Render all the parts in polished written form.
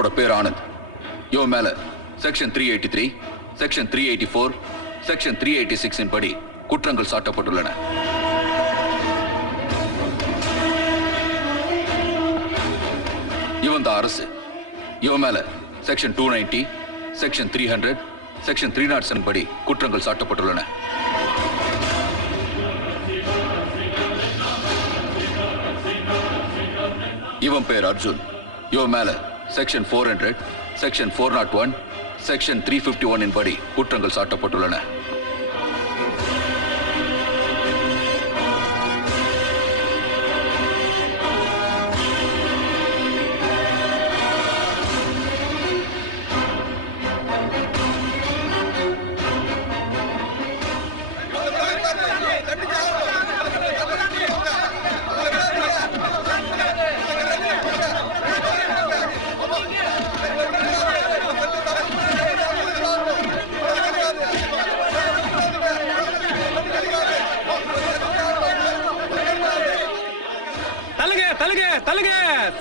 இவனோட பேர் ஆனந்த். இவன் மேல செக்ஷன் 383, செக்ஷன் 384, செக்ஷன் 386 படி குற்றங்கள் சாட்டப்பட்டுள்ளன. இவன் தான் அரசு. இவன் மேல செக்ஷன் 290, செக்ஷன் 300, செக்ஷன் 307 படி குற்றங்கள் சாட்டப்பட்டுள்ளன. இவன் பேர் அர்ஜுன். இவன் மேல செக்ஷன் 400, செக்ஷன் 401, செக்ஷன் 351 படி குற்றங்கள் சாட்டப்பட்டுள்ளன.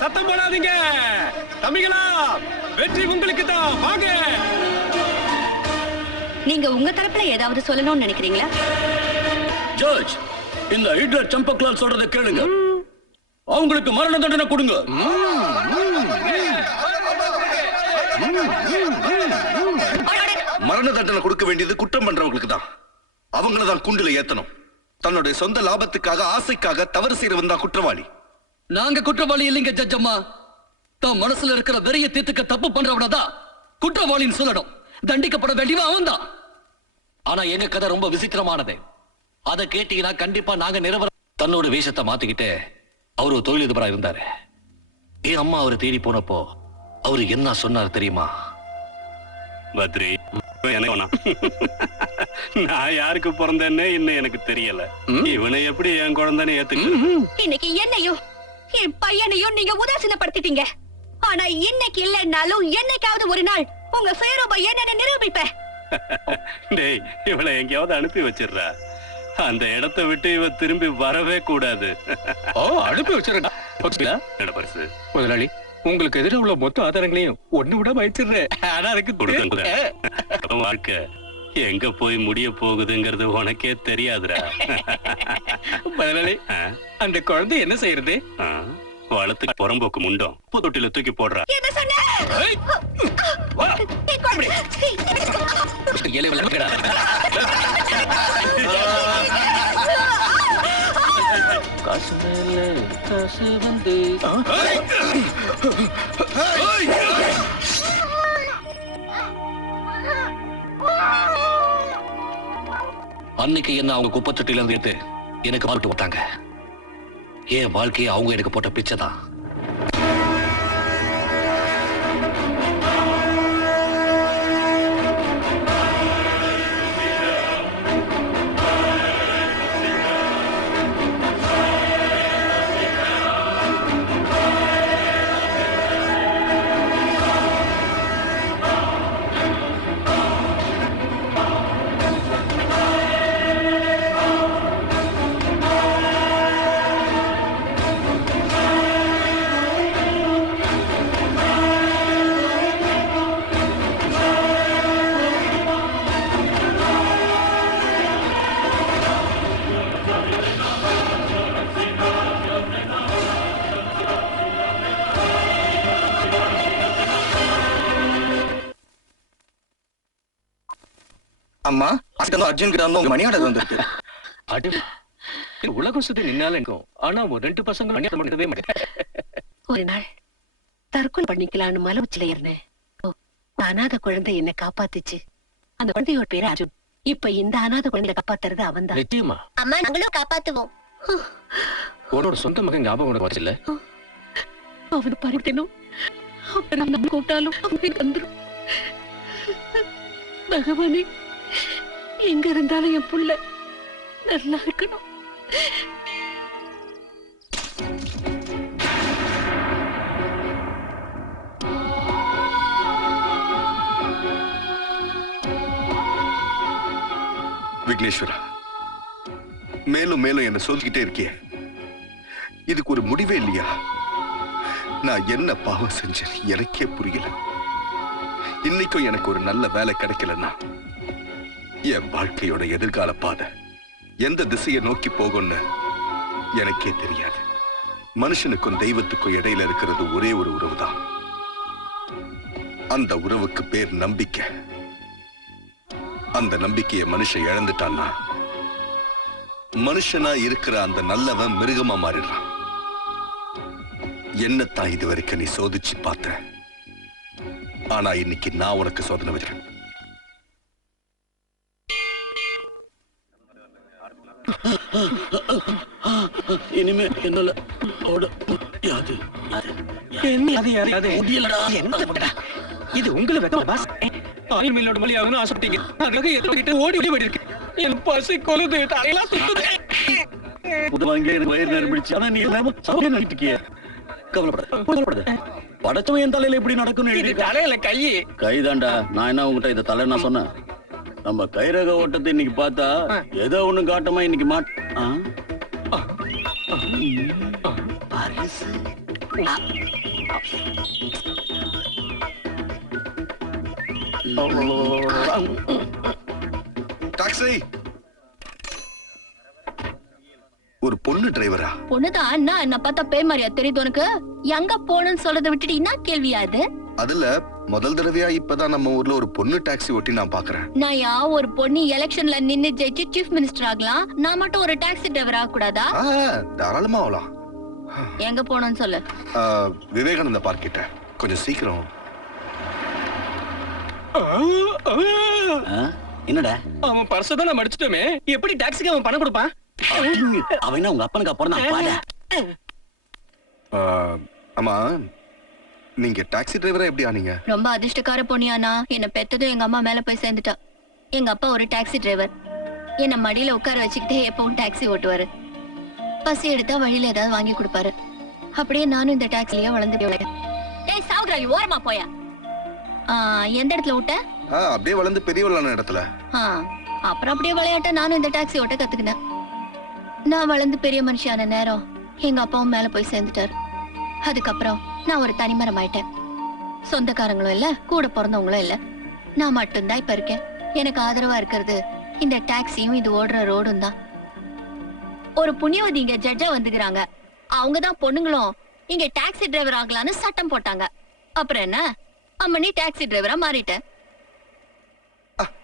சத்தம் போடாதீங்க தம்பிகளா, வெற்றி உங்களுக்கு தான். வாங்க. நீங்க உங்க தரப்புல ஏதாவது சொல்லணும்னு நினைக்கிறீங்களா? ஜட்ஜ், இந்த ஹிட்லர் சம்பக்லால் சொல்றதை கேளுங்க. அவங்களுக்கு மரண தண்டனை கொடுங்க. மரண தண்டனை கொடுக்க வேண்டியது குற்றம் பண்றவங்களுக்கு தான். அவங்கள தான் குண்டுல ஏத்தணும். தன்னுடைய சொந்த லாபத்துக்காக, ஆசைக்காக தவறு செய்யறவன் தான் குற்றவாளி. நாங்க குற்றவாளி இல்லைங்க ஜட்ஜ் அம்மா. தான் மனசுல இருக்கிற வெறிய தீர்த்துக்க தப்பு பண்றவனதான் குற்றவாளின்னு சொல்லணும். தண்டிக்கப்பட வேண்டியவன் அவன் தான். ஆனா எங்க கதை ரொம்ப விசித்திரமானது. அதை கேட்டீங்கன்னா கண்டிப்பா நாங்க நிரவர. தன்னோட வேஷத்தை மாத்திக்கிட்டு அவரு தொழிலதிபரா இருந்தாரு. என் அம்மா அவரை தேடி போனப்போ அவரு என்ன சொன்னார் தெரியுமா? பத்ரி, நான் யாருக்கு பிறந்தேன்னு இன்னும் எனக்கு தெரியல. இவனை எப்படி என் குழந்தைன்னு ஏத்துக்க? இன்னைக்கு என்னையும் என் பையனையும் நீங்க உதாசீனப்படுத்திட்டீங்க. ஆனா இன்னைக்கு இல்லைன்னாலும் என்னைக்காவது ஒரு நாள் உங்க சுயரூப என்னன்னு நிரூபிப்பேன். டேய், இவளை எங்கேயாவது அனுப்பி வச்சிடுறா. அந்த இடத்தை விட்டு இவ திரும்பி வரவே கூடாது. அனுப்பி வச்சிருக்கா பரிசு முதலாளி. உங்களுக்கு எதிர உள்ள மொத்த ஆதாரங்களையும் ஒண்ணு விட வச்சிடுறேன். ஆனா எனக்கு வாழ்க்கை எங்க போய் முடிய போகுதுங்கிறது உனக்கே தெரியாதுடா. முதலாளி, அந்த குழந்தை என்ன செய்யறது? வளத்துக்கு புறம்போக்கு முண்டம் தொட்டில தூக்கி போடுறா. காசு மேல காசு வந்து அன்னைக்கு என்ன அவங்க குப்பத்தொட்டில இருந்து எடுத்து எனக்கு வாழ்த்து விட்டாங்க. என் வாழ்க்கையை அவங்க எனக்கு போட்ட பிச்சை தான். அம்மா, அர்ஜுன் கிட்ட மணி ஆர்டர் வந்திருக்கு. உலகம் சுத்தி நின்னாலும் இருக்கும். ஆனா ஒரு 2 பசங்க பண்ணவே மாட்டேன். ஒரு நாள் தற்கொலை பண்ணிக்கலான்னு மலை உச்சில இருந்தேன். அநாத குழந்தை என்னை காப்பாத்துச்சு. அந்த குழந்தையோட பேரு அர்ஜுன். இப்ப இந்த அநாத குழந்தைய காப்பாத்துறது அவன் தான். நிச்சயமா அம்மா, நாங்களும் காப்பாத்துவோம். உன்னோட சொந்த மகன் ஞாபகம் வச்சில்ல? அவனை பறிக்கணும். அப்புறம் நம்ம கூப்பிட்டாலும் அவனுக்கு வந்துடும். பகவானே, எங்க இருந்தாலும் என் புள்ள நல்லா இருக்கணும். விக்னேஸ்வரா, மேலும் மேலும் என்ன சொல்லிக்கிட்டே இருக்கிய. இதுக்கு ஒரு முடிவே இல்லையா? நான் என்ன பாவம் செஞ்சேன் எனக்கே புரியல. இன்னைக்கும் எனக்கு ஒரு நல்ல வேலை கிடைக்கலன்னா என் வாழ்க்கையோட எதிர்கால பாதை எந்த திசையை நோக்கி போகும்னு எனக்கே தெரியாது. மனுஷனுக்கும் தெய்வத்துக்கும் இடையில இருக்கிறது ஒரே ஒரு உறவு தான். அந்த உறவுக்கு பேர் நம்பிக்கை. அந்த நம்பிக்கையை மனுஷன் இழந்துட்டான்னா மனுஷனா இருக்கிற அந்த நல்லவன் மிருகமா மாறிடுறான். என்னத்தான் இது வரைக்கும் நீ சோதிச்சு பார்த்த, ஆனா இன்னைக்கு நான் உனக்கு சோதனை வைக்கிறேன். இனிமே என்னால இது உங்களை வெக்க பாஸ். ஆயில் மில்லோட மொழி ஆகணும் ஆசைப்பட்டீங்க. அதுக்காக எதிர்த்து ஓடி ஓடி போயிருக்கு. என் பசி கொலுது, தலையெல்லாம் சுத்துது. புதுவாங்க வயிறு நிரம்பிடுச்சு. ஆனா நீ இல்லாம சௌக்கியம் நினைக்கிய. கவலைப்படாத. படைச்சவன் என் தலையில எப்படி நடக்கும்னு எழுதி தலையில கைதாண்டா. நான் என்ன உங்ககிட்ட இதை தலை நான் சொன்னேன். நம்ம கைரக ஓட்டத்தை இன்னைக்கு பார்த்தா ஏதோ ஒண்ணு காட்டமா இன்னைக்கு டாக்ஸி. ஒரு பொண்ணு டிரைவரா? பொண்ணுதான். என்ன பார்த்தா பேய் மாதிரியா தெரியுது உனக்கு? எங்க போனன்னு சொல்றதை விட்டுட்டு என்ன கேள்வியா அது? அதுல முதல் தடவையா இப்பதான் நம்ம ஊர்ல ஒரு பொண்ணு டாக்ஸி ஓட்டி நான் பாக்குறேன். நான் ஒரு பொண்ணு எலெக்ஷன்ல நின்னு ஜெயிச்சு சீஃப் மினிஸ்டர் ஆகலாம், நான் மட்டும் ஒரு டாக்ஸி டிரைவர் ஆக கூடாதா? தாராளமா ஆகலாம். எங்க போனன்னு சொல்லு. விவேகானந்த பார்க் கிட்ட. கொஞ்சம் சீக்கிரம். என்னடா அவன் பர்ஸ தான் நான் மடிச்சிட்டோமே, எப்படி டாக்ஸிக்கு அவன் பணம் கொடுப்பான்? அவன் உங்க அப்பனுக்கு அப்புறம் தான் பாரு. ஆமா, நீங்க டாக்ஸி டிரைவரா எப்படி ஆனீங்க? ரொம்ப அதிர்ஷ்டக்கார பொண்ணியானா. என்ன பெத்ததும் எங்க அம்மா மேல போய் சேர்ந்துட்டா. எங்க அப்பா ஒரு டாக்ஸி டிரைவர். என்ன மடியில உட்கார வச்சுக்கிட்டே எப்பவும் டாக்ஸி ஓட்டுவாரு. பசி எடுத்தா வழியில ஏதாவது வாங்கி கொடுப்பாரு. அப்படியே நானும் இந்த டாக்ஸிலேயே வளர்ந்து. ஏய் சாவுராய், ஓரமா போயா. எந்த இடத்துல விட்ட? அப்படியே வளர்ந்து பெரியவளான இடத்துல. அப்புறம் அப்படியே விளையாட்ட நானும் இந்த டாக்ஸி ஓட்ட கத்துக்கினேன். நான் வளர்ந்து பெரிய மனுஷியான நேரம் எங்க அப்பாவும் மேல போய் சேர்ந்துட்டாரு. அதுக்கப்புறம் நான் ஒரு தனிமரம் ஆயிட்டேன். சொந்தக்காரங்களும் இல்ல, கூட பிறந்தவங்களும் இல்ல. நான் மட்டும்தான் இப்ப இருக்கேன். எனக்கு ஆதரவா இருக்கிறது இந்த டாக்ஸியும் இது ஓடுற ரோடும் தான். ஒரு புண்ணியவதி இங்க ஜட்ஜா வந்துக்கிறாங்க. அவங்கதான் பொண்ணுங்களும் இங்க டாக்ஸி டிரைவர் ஆகலான்னு சட்டம் போட்டாங்க. அப்புறம் என்ன, அம்மனி டாக்ஸி டிரைவரா மாறிட்டேன்.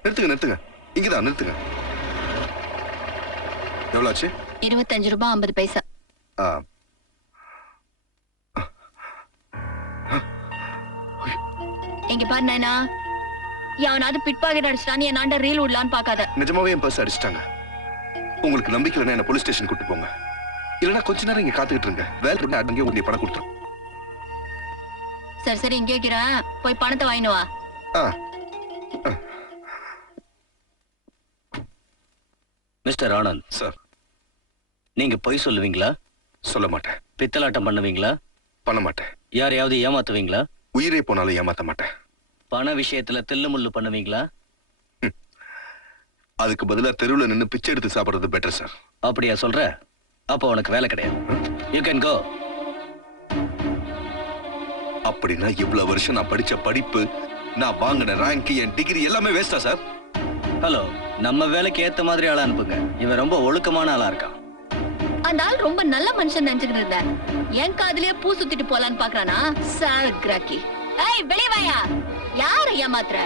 நிறுத்துங்க, இங்கதான் நிறுத்துங்க. எவ்வளவு ஆச்சு? 25 ரூபாய் 50 பைசா. எங்க பாரு நாயனா, யாவனாவது பிட்பாக்கெட் அடிச்சிட்டான்னு என் ஆண்ட ரீல் விடலான்னு பாக்காத. நிஜமாவே என் பர்ஸ் அடிச்சிட்டாங்க. உங்களுக்கு நம்பிக்கை இல்லைன்னா என்ன போலீஸ் ஸ்டேஷன் கூட்டு போங்க. இல்லைன்னா கொஞ்ச நேரம் இங்க காத்துக்கிட்டு இருங்க. வேலை அடங்கே உங்களுக்கு பணம் கொடுத்துரும். சரி இங்கே இருக்கிறேன், போய் பணத்தை வாங்கினு வா. மிஸ்டர் ஆனந்த் சார், நீங்க பொய் சொல்லுவீங்களா? சொல்ல மாட்டேன். பித்தலாட்டம் பண்ணுவீங்களா? பண்ண மாட்டேன். யாரையாவது ஏமாத்துவீங்களா? உயிரே போனாலும் ஏமாத்த மாட்டேன். பண விஷயத்துல தில்லு முள்ளு பண்ணுவீங்களா? அதுக்கு பதிலா தெருவுல நின்னு பிச்சை எடுத்து சாப்பிடுறது பெட்டர் சார். அப்படியா சொல்ற? அப்ப உனக்கு வேலை கிடையாது. You can go. அப்படின்னா இவ்வளவு வருஷம் நான் படிச்ச படிப்பு, நான் வாங்கின ரேங்க், என் டிகிரி எல்லாமே வேஸ்டா சார்? ஹலோ, நம்ம வேலைக்கு ஏத்த மாதிரி ஆளா அனுப்புங்க. இவன் ரொம்ப ஒழுக்கமான ஆளா இருக்கான். அந்த ஆள் ரொம்ப நல்ல மனுஷன் நினைச்சுக்கிட்டு இருந்தேன். என் காதுலயே பூ சுத்திட்டு போலான்னு பாக்குறானா சார் கிராக்கி. ஏய் வெளிய வாயா. யார ஏமாத்துற?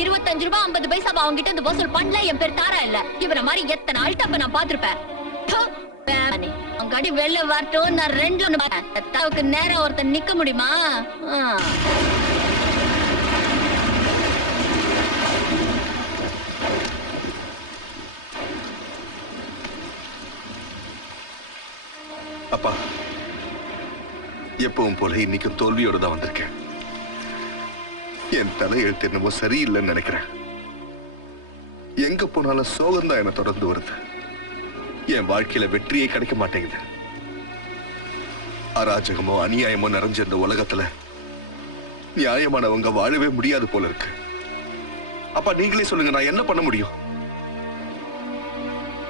25 ரூபாய் 50 பைசா அவங்கிட்ட இந்த வசூல் பண்ணல. என் பேர் தாரா இல்ல. இவர மாதிரி எத்தனை ஆள்கிட்ட நான் பாத்திருப்பேன். அடி வெளில வரட்டும், நான் 2 நேரம் ஒருத்தன் நிக்க முடியுமா? அப்பா, எப்பவும் போல இன்னைக்கும் தோல்வியோட தான் வந்திருக்கேன். என் தலையெழுத்து என்னமோ சரியில்லைன்னு நினைக்கிறேன். எங்க போனாலும் சோகம் தான் என்ன தொடர்ந்து வருது. என் வாழ்க்கையில வெற்றியே கிடைக்க மாட்டேங்குது. அராஜகமோ அநியாயமோ நிறைஞ்ச இந்த உலகத்துல நியாயமானவங்க வாழவே முடியாது போல இருக்கு. அப்பா நீங்களே சொல்லுங்க, நான் என்ன பண்ண முடியும்?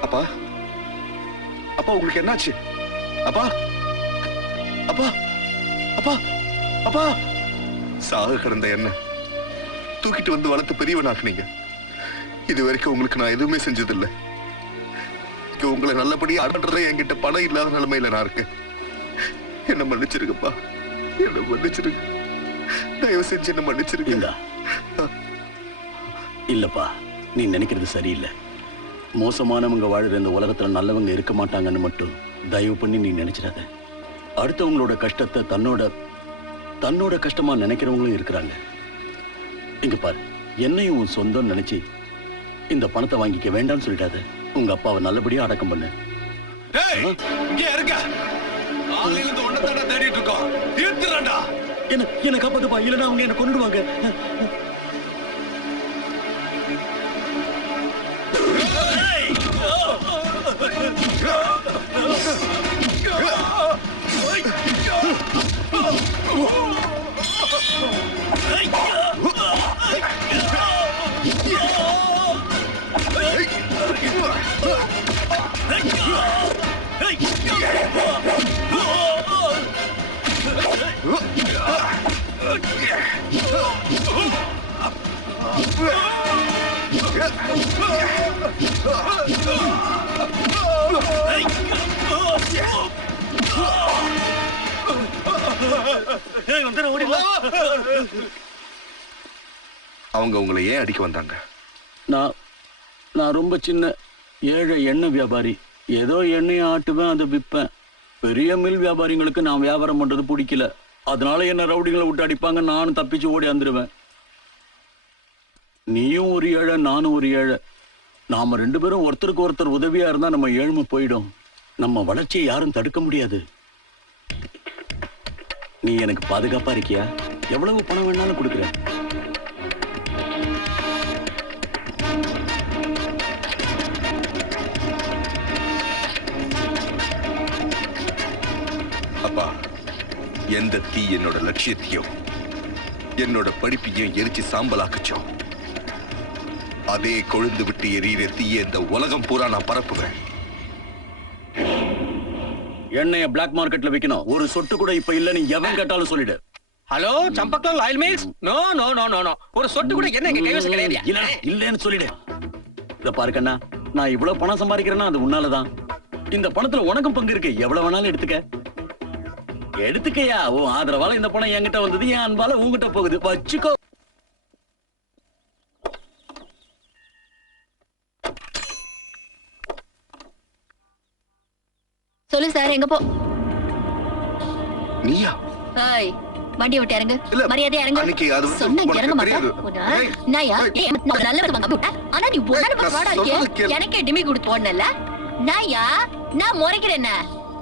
அப்பா, அப்பா உங்களுக்கு என்னாச்சு? அப்பா, அப்பா, அப்பா அப்பா சாக கிடந்த என்ன தூக்கிட்டு வந்து வளர்த்து பெரியவனாக்குனீங்க. இது வரைக்கும் உங்களுக்கு நான் எதுவுமே செஞ்சதில்லை. உங்களை நல்லபடியா ஆடுறதே என்கிட்ட பணம் இல்லாத நிலைமையில நான் இருக்கேன். என்ன மன்னிச்சிருக்கப்பா, என்ன மன்னிச்சிருங்க. தயவு செஞ்சு என்ன மன்னிச்சிருக்கீங்க. இல்லப்பா, நீ நினைக்கிறது சரியில்லை. மோசமானவங்க வாழுற இந்த உலகத்துல நல்லவங்க இருக்க மாட்டாங்கன்னு மட்டும் தயவு பண்ணி நீ நினைச்சிடாத. அடுத்தவங்களோட கஷ்டத்தை தன்னோட கஷ்டமா நினைக்கிறவங்களும் இருக்கிறாங்க. இங்க பாரு, என்னையும் உன் சொந்தம் நினைச்சு இந்த பணத்தை வாங்கிக்க வேண்டாம்னு சொல்லிட்டாத. உங்க அப்பாவை நல்லபடியா அடக்கம் பண்ணு. என்ன காப்பாத்துப்பா, இல்லைன்னா அவங்க என்ன கொண்டுடுவாங்க. அவங்க உங்களை ஏன் அடிக்க வந்தாங்க? நான் ரொம்ப சின்ன ஏழை எண்ணெய் வியாபாரி. ஏதோ எண்ணெயை ஆட்டுவேன், அதை விற்பேன். பெரிய மில் வியாபாரிங்களுக்கு நான் வியாபாரம் பண்றது பிடிக்கல. அதனால என்ன ரவுடிகளை விட்டு அடிப்பாங்க, நானும் தப்பிச்சு ஓடி வந்துடுவேன். நீயும் ஒரு ஏழை, நானும் ஒரு ஏழை. நாம ரெண்டு பேரும் ஒருத்தருக்கு ஒருத்தர் உதவியா இருந்தா நம்ம ஏழ்மை போயிடும். நம்ம வளர்ச்சியை யாரும் தடுக்க முடியாது. நீ எனக்கு பாதுகாப்பா இருக்கியா? எவ்வளவு பணம் வேணாலும் கொடுக்குறேன். அப்பா, எந்த தீ என்னோட லட்சியத்தையும் என்னோட படிப்பையும் எரிச்சு சாம்பலாக்குச்சோ, அதே கொழுந்து விட்டு எரியிற தீய இந்த உலகம் பூரா நான் பரப்புவேன். எண்ணெய பிளாக் மார்க்கெட்ல விக்கணும். ஒரு சொட்டு கூட இப்ப இல்ல, நீ எவன் கேட்டாலும் சொல்லிடு. Hello, Champaklal oil mills. No no no no no, ஒரு சொட்டு கூட என்ன எங்க கைவசம் கிடையாது. இல்லன்னு சொல்லிடு. இத பாரு கண்ணா, நான் இவ்வளவு பணம் சம்பாதிக்கிறேன்னா அது உன்னாலதான். இந்த பணத்துல உனக்கும் பங்கு இருக்கு. எவ்வளவு வேணாலும் எடுத்துக்கயா. உன் ஆதரவால இந்த பணம் என்கிட்ட வந்தது, என் அன்பால உங்ககிட்ட போகுது. வச்சுக்கோ. சொல்லு சார், எங்க போ? நீயா? ஏய், வண்டி விட்டு இறங்கு. இல்ல, மரியாதையா இறங்கு. அன்னைக்கு அது சொன்ன உனக்கு இறங்க மாட்டேன். தெரியாது. நாயா, நான் நல்ல விதமா விட்டேன். ஆனா நீ ஒண்ணு வாடா இருக்கே. எனக்கே டிமி கொடுத்து ஓடனல. நாயா, நான் முறைக்கிறேன்.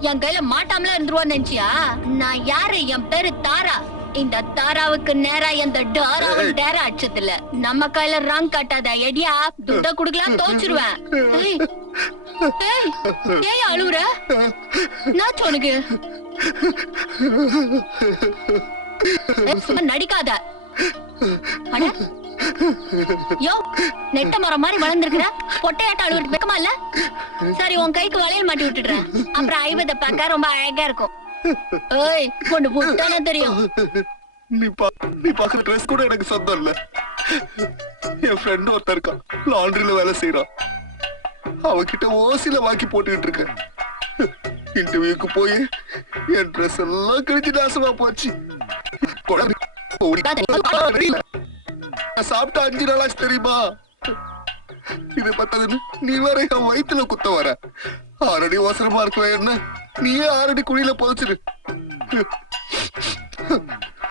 என் கையில மாட்டாமல இருந்துருவான்னு நினைச்சியா? நான் யாரு? என் பேரு தாரா. இந்த தாராவுக்கு நேரா எந்த டாராவும் டேரா அடிச்சதில்ல. நம்ம கையில ராங் காட்டாத. எடியா, துட்ட குடுக்கலாம் தோச்சிருவேன். ஏய் அழுவுற? நான் சொனுக்கு நடிக்காத. யோ, நெட்ட மரம் மாதிரி வளர்ந்துருக்குற. பொட்டையாட்ட அழுவுறது வெக்கமா இல்ல? சரி, உன் கைக்கு வளையல் மாட்டி விட்டுடுறேன். அப்புறம் ஐவத பார்க்க ரொம்ப அழகா இருக்கும். ஏய், கொண்டு போட்டானே தெரியும். நீ பாக்குற ட்ரெஸ் கூட எனக்கு சொந்தம் இல்ல. என் ஃப்ரெண்ட் ஒருத்தர் இருக்கான், லாண்டரியில வேலை செய்யறான். அவகிட்ட ஓசில வாங்கி போட்டுக்கிட்டு இருக்கேன். இன்டர்வியூக்கு போய் என் ட்ரெஸ் எல்லாம் கிழிச்சு நாசமா போச்சு. சாப்பிட்டா 5 நாளாச்சு தெரியுமா? இது பத்தாதுன்னு நீ வேற என் வயிற்றுல குத்த வர. 6 அடி அவசரமா இருக்குவேன். என்ன நீயே 6 அடி குழியில புதைச்சிரு.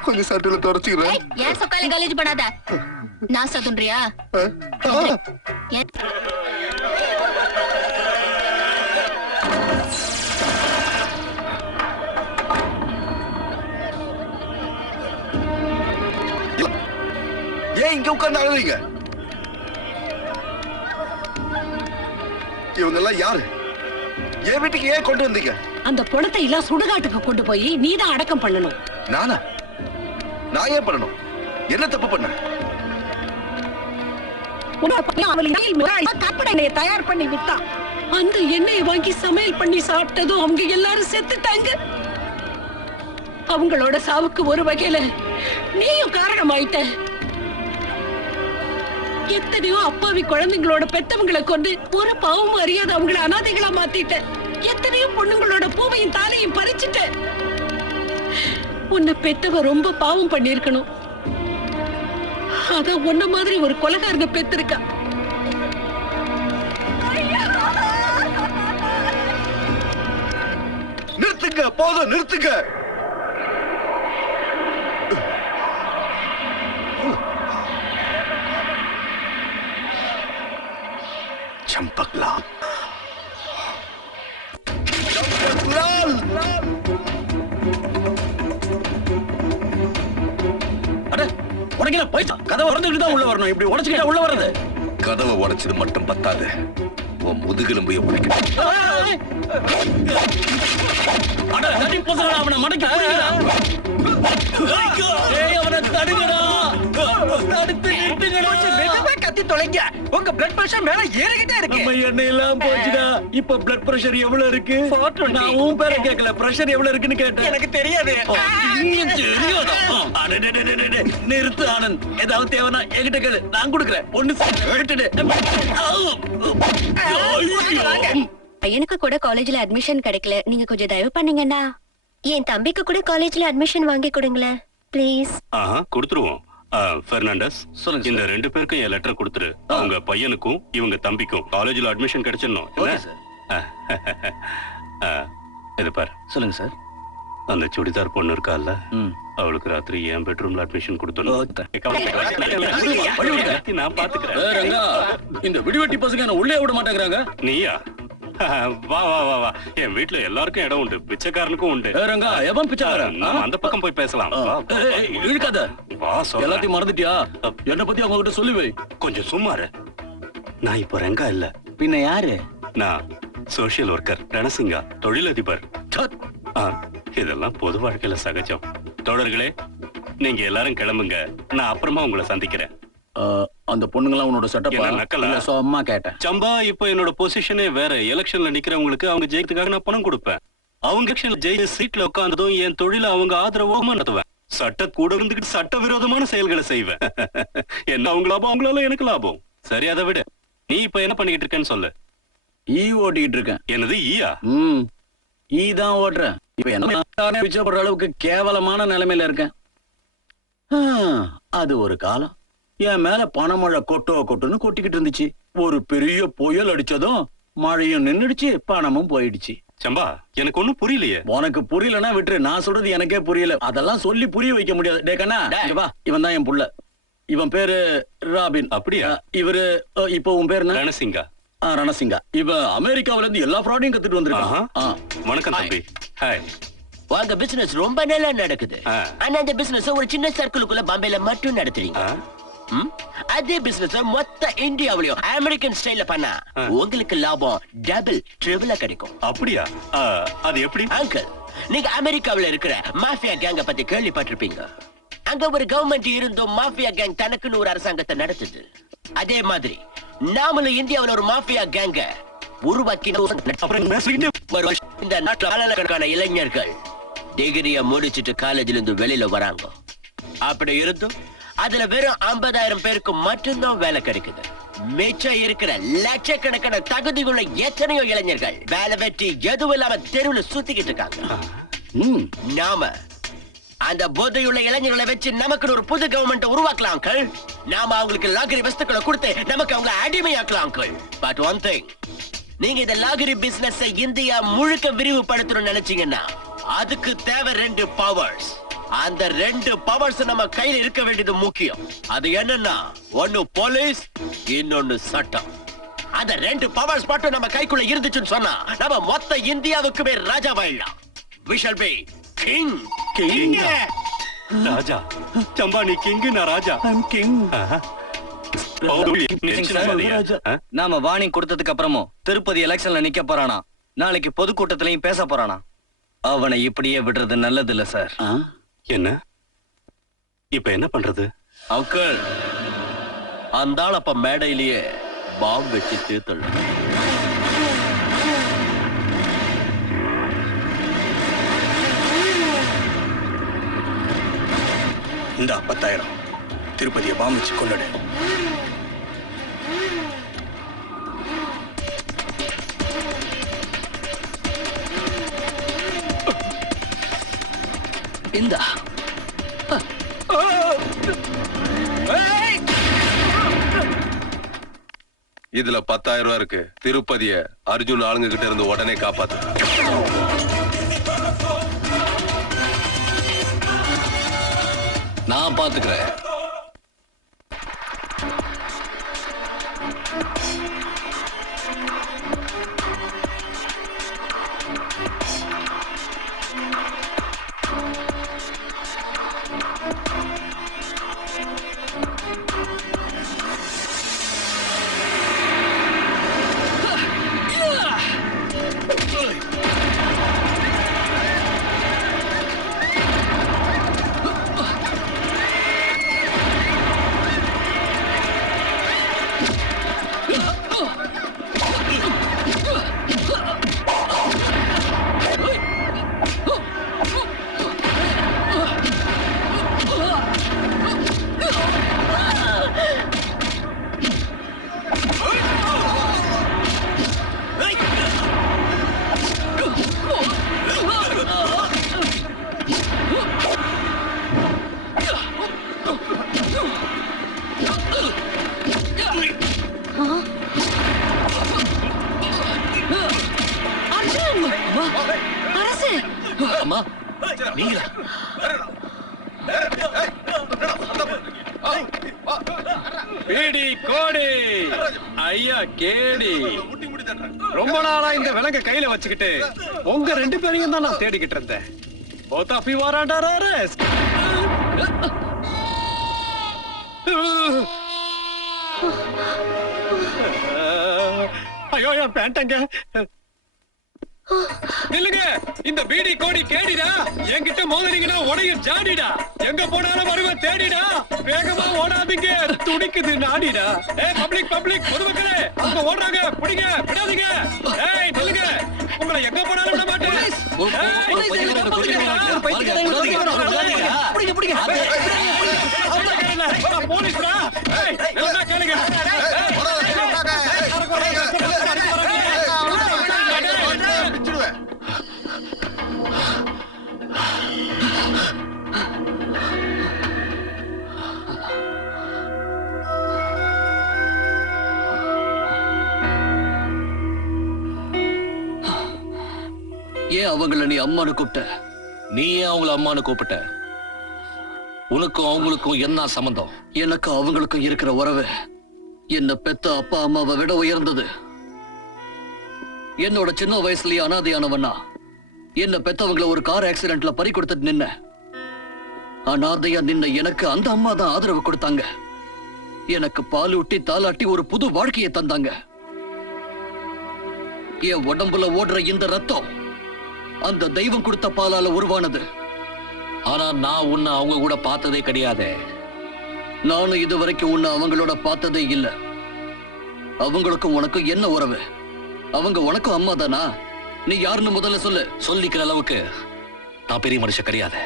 கொஞ்சம் சட்டுல தொடச்சுக்கிறேன். ஏன் சொக்கால காலேஜ் பண்ணாத. நான் சதுன்றியா? ஏன் இங்க உட்கார்ந்து அழுறீங்க? இவங்க எல்லாம் யாரு? என் வீட்டுக்கு ஏன் கொண்டு வந்தீங்க? அந்த பணத்தை எல்லாம் சுடுகாட்டுக்கு கொண்டு போய் நீதான் அடக்கம் பண்ணணும். நானா? நான் ஏன் பண்ணணும்? என்ன தப்பு பண்ண? எண்ணெயை தயார் பண்ணி விட்டான். அந்த எண்ணெயை வாங்கி சமையல் பண்ணி சாப்பிட்டதும் அவங்க எல்லாரும் செத்துட்டாங்க. அவங்களோட சாவுக்கு ஒரு வகையில நீயும் காரணமாயிட்ட. எத்தனையோ அப்பாவி குழந்தைங்களோட பெத்தவங்களை கொண்டு ஒரு பாவமும் அறியாத அவங்கள அனாதைகளா மாத்திட்ட. எத்தனையோ பொண்ணுங்களோட பூவையும் தாலையும் பறிச்சுட்ட. உன்னை பெத்தவ ரொம்ப பாவம் பண்ணிருக்கணும். அதான் உன்ன மாதிரி ஒரு கொலைகாரனை பெத்திருக்கா. நிறுத்துங்க, போதும் நிறுத்துங்க. चंपकलाल, चंपकलाल, அட உனக்கு என்ன போயிட்டா? கதவை உடைச்சிட்டு தான் உள்ள வரணும். இப்படி உடைச்சிட்டா உள்ள வர்றது? கதவை உடைச்சது மட்டும் பத்தாது, உன் முதுகெலும்பைய உடைக்கணும். அட தடி போதுடா, அவனை மடக்கி புடிங்கடா. ஏய் அவனை தடுங்கடா. தடுத்து நிறுத்துங்கடா. மெதுவா கத்தி தொலைங்க. உங்க பிளட் பிரஷர் மேல ஏறிக்கிட்டே இருக்கு. நம்ம எண்ணெய் எல்லாம் போச்சுடா. இப்ப பிளட் பிரஷர் எவ்வளவு இருக்கு? 420. நான் உன் பேரை கேட்கல, பிரஷர் எவ்வளவு இருக்குன்னு கேட்டேன். எனக்கு தெரியாது. தெரியாதா? அடடடடடட. நிறுத்து ஆனந்த். ஏதாவது தேவைன்னா என்கிட்ட கேளு, நான் கொடுக்குறேன். ஒண்ணு விட்டுடு. பையனுக்கு கூட காலேஜ்ல அட்மிஷன் கிடைக்கல. நீங்க கொஞ்சம் தயவு பண்ணீங்கன்னா என் தம்பிக்கு கூட காலேஜ்ல அட்மிஷன் வாங்கி கொடுங்களேன் ப்ளீஸ். கொடுத்துருவோம். பெர்னாண்டஸ், சொல்லுங்க இந்த 2 பேருக்கும் என் லெட்டர் கொடுத்துரு. அவங்க பையனுக்கும் இவங்க தம்பிக்கும் காலேஜ்ல அட்மிஷன் கிடைச்சிடணும். இது பாரு. சொல்லுங்க சார். அந்த சுடிதார் பொண்ணு இருக்கால, அவளுக்கு ராத்திரி என் பெட்ரூம்ல அட்மிஷன் கொடுத்துடணும். நான் பாத்துக்கிறேன். இந்த விடுவெட்டி பசங்க என்ன உள்ளே விட மாட்டேங்கிறாங்க. நீயா? வா வா வா வா. என் வீட்டுல எல்லாருக்கும் இடம் உண்டு, பிச்சைக்காரனுக்கும் உண்டு. ரங்கா எவன் பிச்சைக்காரன்? நாம அந்த பக்கம் போய் பேசலாம். இழுக்காத. வா சொல்ல. எல்லாத்தையும் மறந்துட்டியா? என்ன பத்தி அவங்க கிட்ட சொல்லி வை. கொஞ்சம் சும்மாரு. நான் இப்ப ரெங்கா இல்ல. பின்ன யாரு? நான் சோசியல் ஒர்க்கர் ரணசிங்கா, தொழிலதிபர். இதெல்லாம் பொது வாழ்க்கையில சகஜம். தோழர்களே, நீங்க எல்லாரும் கிளம்புங்க. நான் அப்புறமா உங்களை சந்திக்கிறேன். அந்த பொண்ணுங்களாம் உன்னோட செட்டப் நக்கலா? அம்மா கேட்டேன். சம்பா, இப்ப என்னோட பொசிஷனே வேற. எலெக்ஷன்ல நிக்கிறவங்களுக்கு அவங்க ஜெயிக்கிறதுக்காக நான் பணம் கொடுப்பேன். அவங்க எலெக்ஷன்ல ஜெயிச்சு சீட்ல உட்கார்ந்ததும் என் தொழில அவங்க ஆதரவோமா நடத்துவேன். சட்ட கூட இருந்துகிட்டு சட்ட விரோதமான செயல்களை செய்வேன். என்ன அவங்க லாபம், அவங்களால எனக்கு லாபம். சரி, அதை விட நீ இப்ப என்ன பண்ணிக்கிட்டு இருக்கேன்னு சொல்லு. ஈ ஓட்டிக்கிட்டு இருக்கேன். என்னது ஈயா? ஈ தான் ஓட்டுறேன். இப்ப என்ன பிச்சைப்படுற அளவுக்கு கேவலமான நிலைமையில இருக்கேன். அது ஒரு காலம். என் மேல பணமழை கொட்டுன்னு கொட்டிக்கிட்டு இருந்துச்சு. ஒரு பெரிய புயல் அடிச்சதும் மழையும் நின்னுடுச்சு, பணமும் போயிடுச்சு. சம்பா, எனக்கு ஒண்ணும் புரியலையே. உனக்கு புரியலன்னா விட்டுரு. நான் சொல்றது எனக்கே புரியல. அதெல்லாம் சொல்லி புரிய வைக்க முடியாது. டே கண்ணா, வா. இவன் தான் என் புள்ள. இவன் பேரு ராபின். அப்படியா? இவரு இப்ப உன் பேரு என்ன? ரணசிங்கா. ரணசிங்கா. இவ அமெரிக்காவில இருந்து எல்லா ஃப்ராடையும் கத்துட்டு வந்திருக்கான். வணக்கம் தம்பி. ஹாய். உங்க பிசினஸ் ரொம்ப நல்லா நடக்குது. ஆனா அந்த பிசினஸ் ஒரு சின்ன சர்க்கிளுக்குள்ள பாம்பேல மட்டும் நடத்துறீங்க. அதே பிசினஸ் மொத்த இந்தியாவிலயும் அமெரிக்கன் ஸ்டைல்ல பண்ணா உங்களுக்கு லாபம் டபுள் ட்ரிபிளா கிடைக்கும். அப்படியா? அது எப்படி? அங்கிள், நீங்க அமெரிக்காவில இருக்கிற மாஃபியா கேங்க பத்தி கேள்விப்பட்டிருப்பீங்க. அங்க ஒரு கவர்மெண்ட் இருந்தும் மாஃபியா கேங் தனக்குன்னு ஒரு அரசாங்கத்தை நடத்துது. அதே மாதிரி நாமளும் இந்தியாவில ஒரு மாஃபியா கேங்க உருவாக்கி இந்த நாட்டுல ஆயிரக்கணக்கான இளைஞர்கள் டிகிரிய முடிச்சிட்டு காலேஜ்ல இருந்து வெளியில வராங்க. அப்படி இருந்தும் அதுல வெறும் 50,000 பேருக்கு மட்டும்தான் வேலை கிடைக்குது. மிச்சம் இருக்கிற லட்சக்கணக்கான தகுதியுள்ள எத்தனையோ இளைஞர்கள் வேலை வெட்டி எதுவும் இல்லாம தெருவுல சுத்திக்கிட்டு இருக்காங்க. நாம அந்த போதையுள்ள இளைஞர்களை வச்சு நமக்கு ஒரு புது கவர்மெண்ட் உருவாக்கலாம். நாம அவங்களுக்கு லாகரி வஸ்துக்களை கொடுத்து நமக்கு அவங்களை அடிமையாக்கலாம். பட் ஒன் திங், நீங்க இந்த லாகரி பிசினஸ் இந்தியா முழுக்க விரிவுபடுத்தணும்னு நினைச்சீங்கன்னா அதுக்கு தேவை 2 பவர்ஸ். அந்த 2 பவர்ஸ் நம்ம கையில இருக்க வேண்டியது முக்கியம். அது என்னன்னா, ஒன்னு போலீஸ், இன்னொன்னு சட்டம். அந்த 2 பவர்ஸ் மட்டும் நம்ம கைக்குள்ள இருந்துச்சுன்னு சொன்னா நம்ம மொத்த இந்தியாவுக்குமே ராஜாவாயிடலாம். We shall be king. King. ராஜா. சம்பா, நீ கிங், நான் ராஜா. I'm king. நாம வார்னிங் கொடுத்ததுக்கு அப்புறமும் திருப்பதி எலெக்ஷன்ல நிக்க போறானா, நாளைக்கு பொதுக்கூட்டத்திலையும் பேச போறானா. அவனை இப்படியே விடுறது நல்லது இல்ல சார். என்ன இப்ப என்ன பண்றது? அங்கிள், அந்த ஆள் அப்ப மேடையிலேயே பாம்பு வச்சு தீர்த்தல். இந்த 10,000 திருப்பதியை பாம்பு வச்சு கொண்டுடு. இந்தா. இதுல 10,000 ரூபாய் இருக்கு. திருப்பதிய அர்ஜுன் ஆளுங்க கிட்ட இருந்து உடனே காப்பாத்து. நான் பாத்துக்கிறேன். அம்மா நீங்களா? பீடி கோடி ஐயா கேடி. ரொம்ப நாளா இந்த விலங்க கையில வச்சுக்கிட்டு உங்க 2 பேரையும் தான் நான் தேடிக்கிட்டு இருந்தேன். Both of you are under arrest. ஐயோ என் பேண்டங்க. நில்லுங்க. இந்த பீடி கோடி கேடிடா. என்கிட்ட மோதினீங்கன்னா உடைய ஜாடிடா. எங்க போனாலும் வருவேன் தேடிடா. வேகமா ஓடாதீங்க, துடிக்குது நாடிடா. பப்ளிக் பொதுமக்களே, அவங்க ஓடுறாங்க, பிடிங்க, விடாதீங்க. நில்லுங்க. உங்களை எங்க போனாலும் விட மாட்டேன். போலீஸ்டா. கேளுங்க. ஏன் அவங்கள நீ அம்மானு கூப்பிட்ட? நீ ஏன் அவங்கள அம்மானு கூப்பிட்ட? உனக்கும் அவங்களுக்கும் என்ன சம்பந்தம்? எனக்கு அவங்களுக்கும் இருக்கிற உறவு என்ன பெத்த அப்பா அம்மாவை விட உயர்ந்தது. என்னோட சின்ன வயசுலயே அனாதையானவனா என்ன பெத்தவங்கள ஒரு கார் ஆக்சிடென்ட்ல பறி கொடுத்துட்டு நின்ன அனாதையா நின்ன எனக்கு அந்த அம்மா தான் ஆதரவு கொடுத்தாங்க. எனக்கு பால் ஊட்டி தாலாட்டி ஒரு புது வாழ்க்கையை தந்தாங்க. என் உடம்புல ஓடுற இந்த ரத்தம் அந்த தெய்வம் கொடுத்த பாலால உருவானது. ஆனா நான் உன்னை அவங்க கூட பார்த்ததே கிடையாது. நானும் இதுவரைக்கும் உன்னை அவங்களோட பார்த்ததே இல்ல. அவங்களுக்கும் உனக்கும் என்ன உறவு? அவங்க உனக்கும் அம்மா தானா? நீ யாருன்னு முதல்ல சொல்லு. சொல்லிக்கிற அளவுக்கு நான் பெரிய மனுஷன் கிடையாது.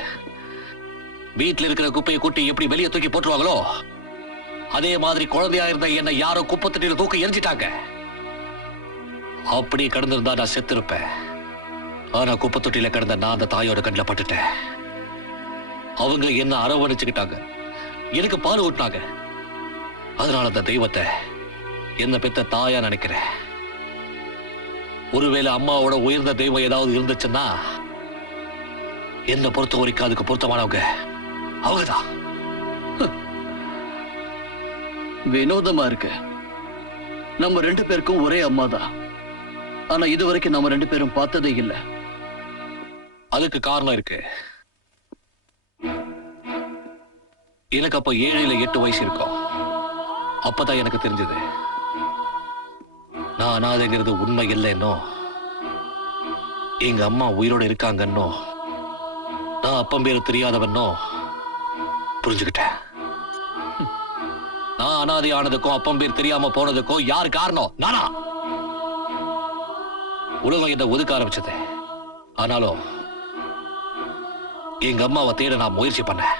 வீட்டுல இருக்கிற குப்பையை கூட்டி எப்படி வெளியே தூக்கி போட்டுருவாங்களோ அதே மாதிரி குழந்தையா இருந்த என்னை யாரோ குப்பை தட்டியில தூக்கி எரிஞ்சிட்டாங்க. அப்படி கடந்திருந்தா நான் செத்து இருப்பேன். ஆனா குப்பை தொட்டியில கிடந்த நான் அந்த தாயோட கண்ணில் பட்டுட்டேன். அவங்க என்ன அரவணைச்சுக்கிட்டாங்க, எனக்கு பால் ஊட்டினாங்க. அதனால அந்த தெய்வத்தை என்ன பெத்த தாயா நினைக்கிறேன். ஒருவேளை அம்மாவோட உயர்ந்த தெய்வம் ஏதாவது இருந்துச்சுன்னா என்ன பொறுத்த வரைக்கும் அதுக்கு பொருத்தமானவங்க அவங்கதான். வினோதமா இருக்கு. நம்ம 2 பேருக்கும் ஒரே அம்மா தான். ஆனா இதுவரைக்கும் நம்ம 2 பேரும் பார்த்ததே இல்லை. அதுக்கு காரணம் இருக்கு. எனக்கு அப்ப 7 இல்ல 8 வயசு இருக்கும். அப்பதான் எனக்கு தெரிஞ்சது நான் அனாதைங்கிறது உண்மை இல்லைன்னோ எங்க அம்மா உயிரோட இருக்காங்கன்னோ நான் அப்பம் பேரு தெரியாதவன்னோ புரிஞ்சுக்கிட்டேன். நான் அனாதை ஆனதுக்கும் அப்பம் பேர் தெரியாம போனதுக்கும் யாரு காரணம்? நானா? உலகம் என்ன ஒதுக்க ஆரம்பிச்சது. ஆனாலும் எங்க அம்மாவை தேட நான் முயற்சி பண்ணேன்.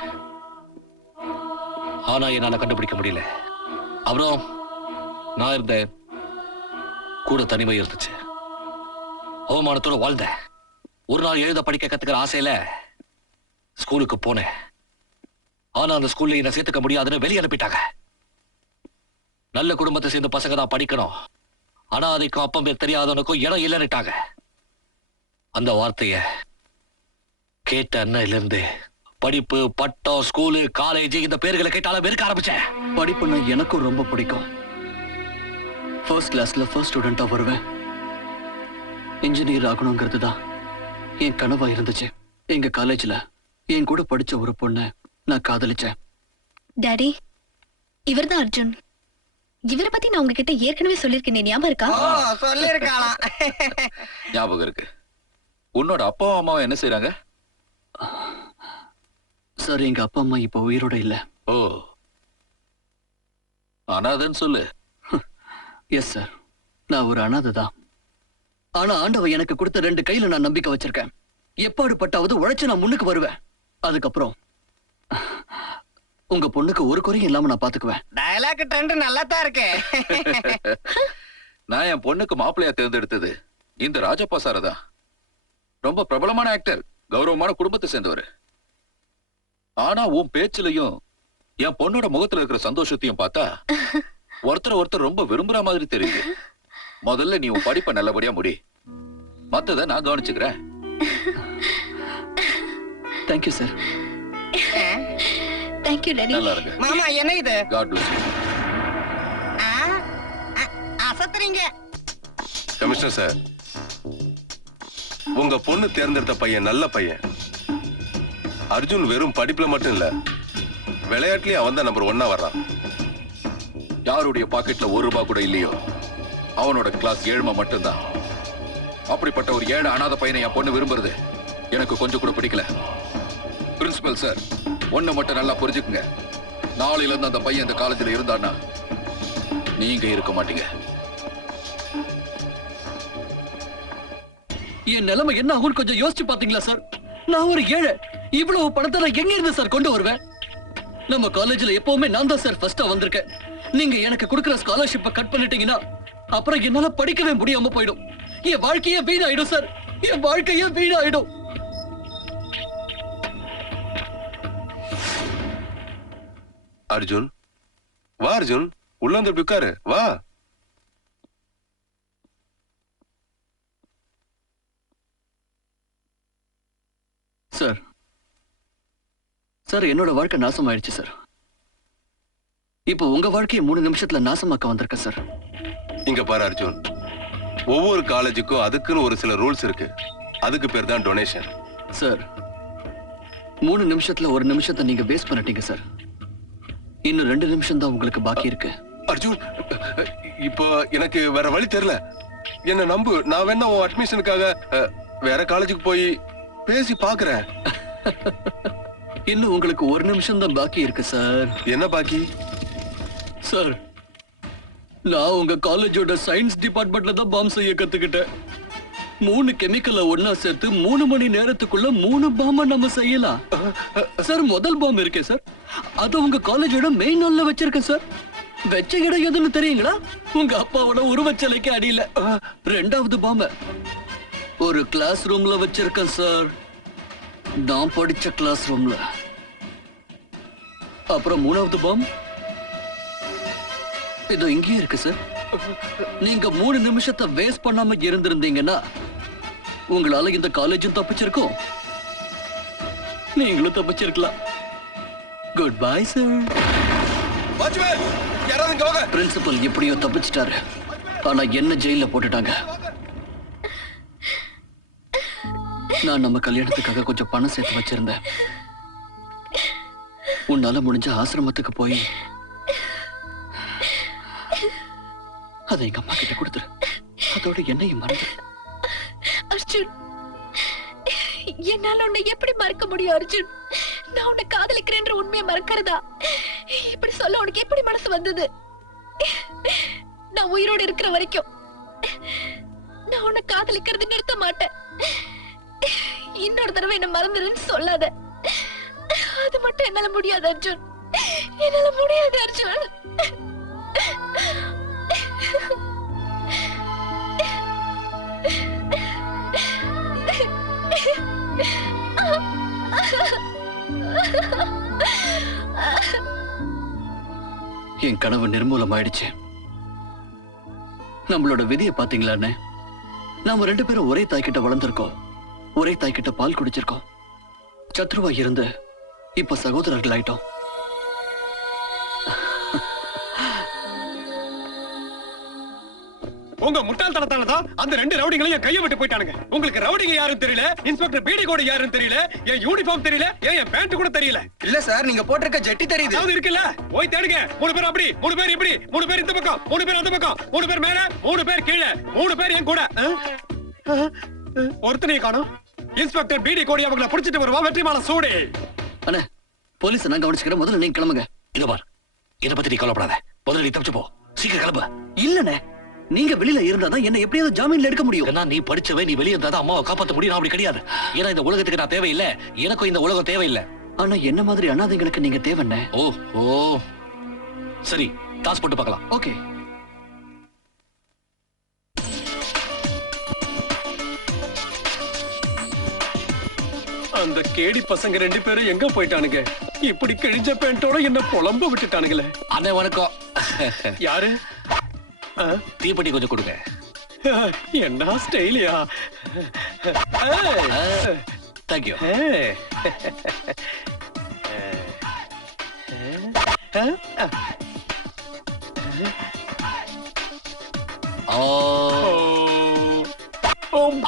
ஆனா என்னால கண்டுபிடிக்க முடியல. அப்புறம் நான் இருந்தேன், கூட தனிமை இருந்துச்சு. அவமானத்தோட வாழ்ந்த. ஒரு நாள் எழுத படிக்க கத்துக்கிற ஆசையில ஸ்கூலுக்கு போனேன். ஆனா அந்த ஸ்கூல்ல என்ன சேர்த்துக்க முடியாதுன்னு வெளியே அனுப்பிட்டாங்க. நல்ல குடும்பத்தை சேர்ந்து பசங்க தான் படிக்கணும், ஆனா அதுக்கும் அப்பம் பேர் தெரியாதவனுக்கும் இடம் இல்லைன்னுட்டாங்க. அந்த வார்த்தைய கேட்ட அன்னையில இருந்து படிப்பு, பட்டம், ஸ்கூலு, காலேஜ் இந்த பேர்களை கேட்டாலும் வெறுக்க ஆரம்பிச்சேன். படிப்புன்னா எனக்கும் ரொம்ப பிடிக்கும். ஃபர்ஸ்ட் கிளாஸ்ல ஃபர்ஸ்ட் ஸ்டூடெண்டா வருவேன். இன்ஜினியர் ஆகணுங்கிறது தான் என் கனவா இருந்துச்சு. எங்க காலேஜ்ல என் கூட படிச்ச ஒரு பொண்ணை நான் காதலிச்சேன். டாடி, இவர்தான் அர்ஜுன். இவரை பத்தி நான் உங்ககிட்ட ஏற்கனவே சொல்லிருக்கேன், ஞாபகம் இருக்கா? சொல்லிருக்கலாம். ஞாபகம் இருக்கு. உன்னோட அப்பா அம்மாவும் என்ன செய்றாங்க? சார், எங்க அப்பா அம்மா இப்ப உயிரோட இல்ல. ஓ, அனாதன்னு சொல்லு. எஸ் சார், நான் ஒரு அனாதை தான். ஆனா ஆண்டவ எனக்கு கொடுத்த 2 கையில நான் நம்பிக்கை வச்சிருக்கேன். எப்பாடு பட்டாவது உழைச்சு நான் முன்னுக்கு வருவேன். அதுக்கப்புறம் உங்க பொண்ணுக்கு ஒரு குறையும் இல்லாம நான் பாத்துக்குவேன். டயலாக் ட்ரெண்ட் நல்லா தான் இருக்கு. நான் என் பொண்ணுக்கு மாப்பிள்ளையா தேர்ந்தெடுத்தது இந்த ராஜப்பா சார் தான். ரொம்ப பிரபலமான ஆக்டர், கௌரவமான குடும்பத்தை சேர்ந்தவர். ஆனா உன் பேச்சிலையும் என் பொண்ணோட முகத்துல இருக்கிற சந்தோஷத்தையும் பார்த்தா ஒருத்தர் ரொம்ப விரும்புற மாதிரி தெரியுது. முதல்ல நீ உன் படிப்பை நல்லபடியா முடி, மத்தத நான் கவனிச்சுக்கிறேன். Thank you sir. Thank you daddy. நல்லா இருக்கு மாமா. என்ன இது? God bless you. அசத்துறீங்க. கமிஷனர் சார், உங்க பொண்ணு தேர்ந்தெடுத்த பையன் நல்ல பையன். அர்ஜுன் வெறும் படிப்புல மட்டும் இல்ல, விளையாட்டுலயும் அவன் தான் நம்பர் 1 வர்றான். யாருடைய பாக்கெட்ல ₹1 கூட இல்லையோ அவனோட கிளாஸ் 7 மட்டும்தான். அப்படிப்பட்ட ஒரு 7 அனாதை பையனை என் பொண்ணு விரும்புறது எனக்கு கொஞ்சம் கூட பிடிக்கல. பிரின்சிபல் சார், ஒண்ணு மட்டும் நல்லா புரிஞ்சுக்குங்க. நாளையில இருந்து அந்த பையன் இந்த காலேஜ்ல இருந்தான்னா நீங்க இருக்க மாட்டீங்க. என் நிலைமை என்ன ஆகும் கொஞ்சம் யோசிச்சு பாத்தீங்களா சார்? நான் ஒரு ஏழை. இவ்வளவு பணத்தை நான் எங்க இருந்து சார் கொண்டு வருவேன்? நம்ம காலேஜ்ல எப்பவுமே நான் தான் சார் ஃபர்ஸ்டா வந்திருக்கேன். நீங்க எனக்கு கொடுக்கிற ஸ்காலர்ஷிப்பை கட் பண்ணிட்டீங்கன்னா அப்புறம் என்னால படிக்கவே முடியாம போயிடும். என் வாழ்க்கையே வீணாயிடும் சார், என் வாழ்க்கையே வீணாயிடும். அர்ஜுன், வா அர்ஜுன், உள்ள வந்து உட்காரு, வா. சார், சார் என்னோட வாழ்க்கை நாசம் ஆயிடுச்சு சார். இப்போ உங்க வாழ்க்கையை 3 நிமிஷத்துல நாசமாக்க வந்திருக்க சார். இங்க பாரு அர்ஜுன், ஒவ்வொரு காலேஜுக்கும் அதுக்குன்னு ஒரு சில ரூல்ஸ் இருக்கு. அதுக்கு பேர் தான் டொனேஷன். சார், 3 நிமிஷத்துல 1 நிமிஷத்தை நீங்க வேஸ்ட் பண்ணிட்டீங்க சார். இன்னும் 2 நிமிஷம் தான் உங்களுக்கு பாக்கி இருக்கு. அர்ஜுன், இப்போ எனக்கு வேற வழி தெரியல. என்ன நம்பு, நான் வேணா உன் அட்மிஷனுக்காக வேற காலேஜுக்கு போய் பேசி பாக்குறேன். இன்னும் உங்களுக்கு 1 நிமிஷம் தான் பாக்கி இருக்கு சார். என்ன பாக்கி? சார், நான் உங்க காலேஜோட சயின்ஸ் டிபார்ட்மெண்ட்ல தான் பாம் செய்ய கத்துக்கிட்டேன். 3 கெமிக்கலை ஒன்னா சேர்த்து 3 மணி நேரத்துக்குள்ள 3 பாம்ப நம்ம செய்யலாம். சார், முதல் பாம் இருக்கே சார், அது உங்க காலேஜோட மெயின் ஹால்ல வச்சிருக்கேன் சார். வெச்ச இடம் எதுன்னு தெரியுங்களா? உங்க அப்பாவோட உருவச்சிலைக்கு அடியில. 2வது பாம்ப ஒரு கிளாஸ் ரூம்ல வச்சிருக்கேன் சார், நான் படிச்ச கிளாஸ் ரூம்ல. அப்புறம் 3வது பாம் இதோ இங்கே இருக்கு சார். நீங்க 3 நிமிஷத்தை வேஸ்ட் பண்ணாம இருந்திருந்தீங்கன்னா உங்களால இந்த காலேஜும் தப்பிச்சிருக்கும், நீங்களும் தப்பிச்சிருக்கலாம். Goodbye sir. பிரின்சிபல் எப்படியோ தப்பிச்சிட்டாரு, ஆனா என்ன ஜெயில போட்டுட்டாங்க. நான் நம்ம கல்யாணத்துக்காக கொஞ்சம் பணம் சேர்த்து வச்சிருந்தேன். உன்னால முடிஞ்ச ஆசிரமத்துக்கு போய் அதை எங்க அம்மா கிட்ட கொடுத்துரு. அதோட என்னையும் மறந்து. அர்ஜுன், என்னால உன்னை எப்படி மறக்க முடியும் அர்ஜுன்? நான் உன்னை காதலிக்கிறேன்ற உண்மையை மறக்கிறதா? இப்படி சொல்ல உனக்கு எப்படி மனசு வந்தது? நான் உயிரோடு இருக்கிற வரைக்கும் நான் உன்னை காதலிக்கிறது நிறுத்த மாட்டேன். இன்னொரு தடவை என்ன மறந்துடுன்னு சொல்லாத. அது மட்டும் என்னால முடியாது அர்ஜுன். என்னால முடியாது அர்ஜுன். என் கனவு நிர்மூலம் ஆயிடுச்சு. நம்மளோட விதியை பாத்தீங்களா அண்ணே? நாம 2 பேரும் ஒரே தாய்கிட்ட வளர்ந்திருக்கோம், ஒரே தாய்கிட்ட பால் குடிச்சிருக்கோம். சத்ருவா இருந்து இப்ப சகோதரர்கள் ஆயிட்டோம். உங்க முட்டாள்தனத்தாலதான் அந்த 2 ரவுடிங்களையும் கையை விட்டு போயிட்டானுங்க. உங்களுக்கு ரவுடிங்க யாருன்னு தெரியல, இன்ஸ்பெக்டர் பிடி கோடி யாருன்னு தெரியல, என் யூனிஃபார்ம் தெரியல, என் பேண்ட் கூட தெரியல. இல்ல சார், நீங்க போட்டிருக்க ஜெட்டி தெரியுது. அதாவது இருக்குல்ல, போய் தேடுங்க. 3 பேர் அப்படி, 3 பேர் இப்படி, 3 பேர் இந்த பக்கம், 3 பேர் அந்த பக்கம், 3 பேர் மேல, 3 பேர் கீழே, 3 பேர் என் கூட. ஒருத்தனையே காணோம். இன்ஸ்பெக்டர் பிடி கோடி அவங்கள புடிச்சிட்டு வருவா. வெற்றிமாலை சூடு. அண்ணே, போலீஸ் நான் கவனிச்சுக்கிறேன். முதல்ல நீங்க கிளம்புங்க. இத பார், இத பத்தி நீ கவலைப்படாத. முதல்ல நீ தப்பிச்சு போ. சீக்கிரம் கிளம்பு. இல்லண்ணே, நீங்க வெளியில இருந்தாதான் என்ன எப்படியாவது ஜாமீன்ல எடுக்க முடியும். ஏன்னா நீ படிச்சவே, நீ வெளியே இருந்தாதான் அம்மாவை காப்பாத்த முடியும். அப்படி கிடையாது. ஏன்னா இந்த உலகத்துக்கு நான் தேவையில்லை, எனக்கும் இந்த உலகம் தேவையில்லை. ஆனா என்ன மாதிரி அனாதைகளுக்கு நீங்க தேவைண்ணே. ஓ ஓ, சரி, டாஸ் போட்டு பார்க்கலாம். ஓகே. அந்த கேடி பசங்க 2 பேரும் எங்க போயிட்டானுங்க? இப்படி கிழிஞ்ச பேண்டோட என்ன புலம்ப விட்டுட்டானுங்களே. அண்ணே வணக்கம். யாரு? தீப்பெட்டி கொஞ்சம் கொடுங்க. என்ன ஸ்டைலியா? தேங்க்யூ.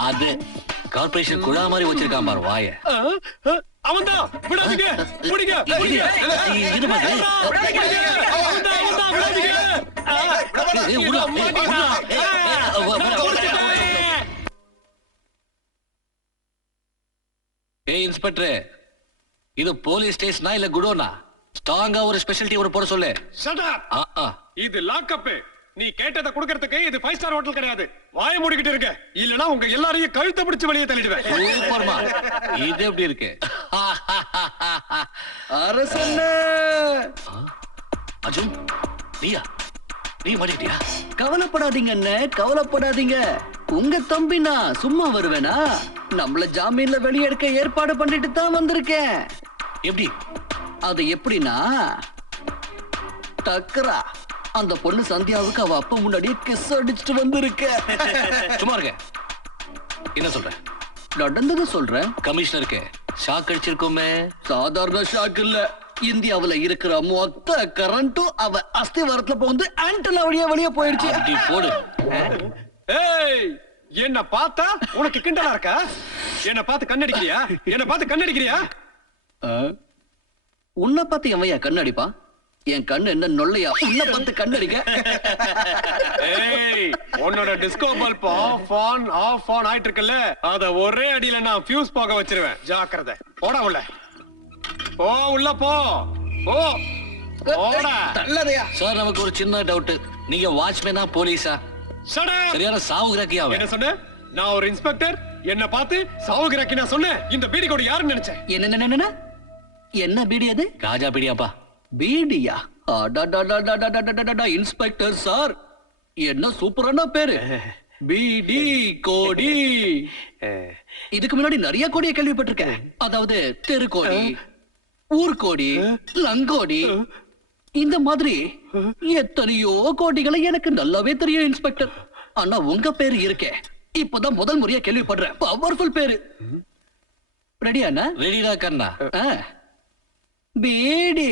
அது கார்பரேஷன் குழா மாதிரி வச்சிருக்கான் பாரு வாய. அவன்தான். விடாதீங்க, பிடிங்க, பிடிங்க. இது மாதிரி இன்ஸ்பெக்டர், இது போலீஸ் ஸ்டேஷனா இல்ல குடோனா? ஸ்ட்ராங்கா ஒரு ஸ்பெஷாலிட்டி ஒரு போட சொல்லு. இது லாக்அப். நீ கேட்டதை கொடுக்கறதுக்கு இது 5 ஸ்டார் ஹோட்டல் கிடையாது. வாயை மூடிக்கிட்டு இருக்க, இல்லனா உங்க எல்லாரையும் கழுத்தை பிடிச்சு வெளியே தள்ளிடுவேன். சூப்பர்மா. இது எப்படி இருக்கு? அரசண்ணே. அர்ஜுன், நீயா? நீ மாட்டிக்கிட்டியா? கவலைப்படாதீங்க அண்ணே, கவலைப்படாதீங்க. உங்க தம்பி நான் சும்மா வருவேனா? நம்மள ஜாமீன்ல வெளியெடுக்க ஏற்பாடு பண்ணிட்டு தான் வந்திருக்கேன். எப்படி? அது எப்படின்னா, டக்கரா அந்த பொண்ணு சந்தியாவுக்கு அவ அப்பா முன்னாடியே கிஸ் அடிச்சுட்டு வந்திருக்க. சும்மா இருக்க. என்ன சொல்ற? நடந்தது சொல்றேன். கமிஷனருக்கு ஷாக் அடிச்சிருக்கோமே. சாதாரண ஷாக் இல்ல, இந்தியாவுல இருக்கிற மொத்த கரண்ட்டும் அவ அஸ்திவாரத்துல போந்து ஆண்டனா வழியா வெளியே போயிடுச்சு. அப்படி போடு. ஏய், என்ன பார்த்தா உனக்கு கிண்டலா இருக்கா? என்ன பார்த்து கண்ணடிக்கிறியா? என்ன பார்த்து கண்ணடிக்கிறியா? உன்னை பார்த்து எவையா கண்ணடிப்பா? என் கண்ணு என்ன நொல்லையா? உன்னை பார்த்து கண்ணடிக்க. ஏய், உன்னோட டிஸ்கோ பல்ப் ஆஃப் ஆன் ஆயிட்டு இருக்குல்ல, அத ஒரே அடியில நான் ஃபியூஸ் போக வச்சிருவேன். ஜாக்கிரதை. போடா உள்ள. போ உள்ள போ. போ. போடா. நல்லதையா? சார், நமக்கு ஒரு சின்ன டவுட். நீங்க வாட்ச்மேனா போலீஸா? சரியான சாவுகிராக்கியா? என்ன சொன்ன? நான் ஒரு இன்ஸ்பெக்டர். என்ன பார்த்து சாவுகிராக்கி நான் சொன்னேன். இந்த பீடி கோடி யாருன்னு நினைச்சேன். என்ன என்ன பீடி அது? காஜா பீடியாப்பா. பீடியா? இன்ஸ்பெக்டர் சார், என்ன சூப்பரான பேரு. பீடி கோடி. இதுக்கு முன்னாடி நிறைய கோடியை கேள்விப்பட்டிருக்கேன். அதாவது தெருக்கோடி, ஊர்கோடி, லங்கோடி, இந்த மாதிரி எத்தனையோ கோடிகளை எனக்கு நல்லாவே தெரியும் இன்ஸ்பெக்டர். ஆனா உங்க பேரு இருக்கே, இப்பதான் முதல் முறையா கேள்விப்படுறேன். பவர்ஃபுல் பேரு. ரெடியாண்ணா? ரெடிடா கண்ணா. பீடி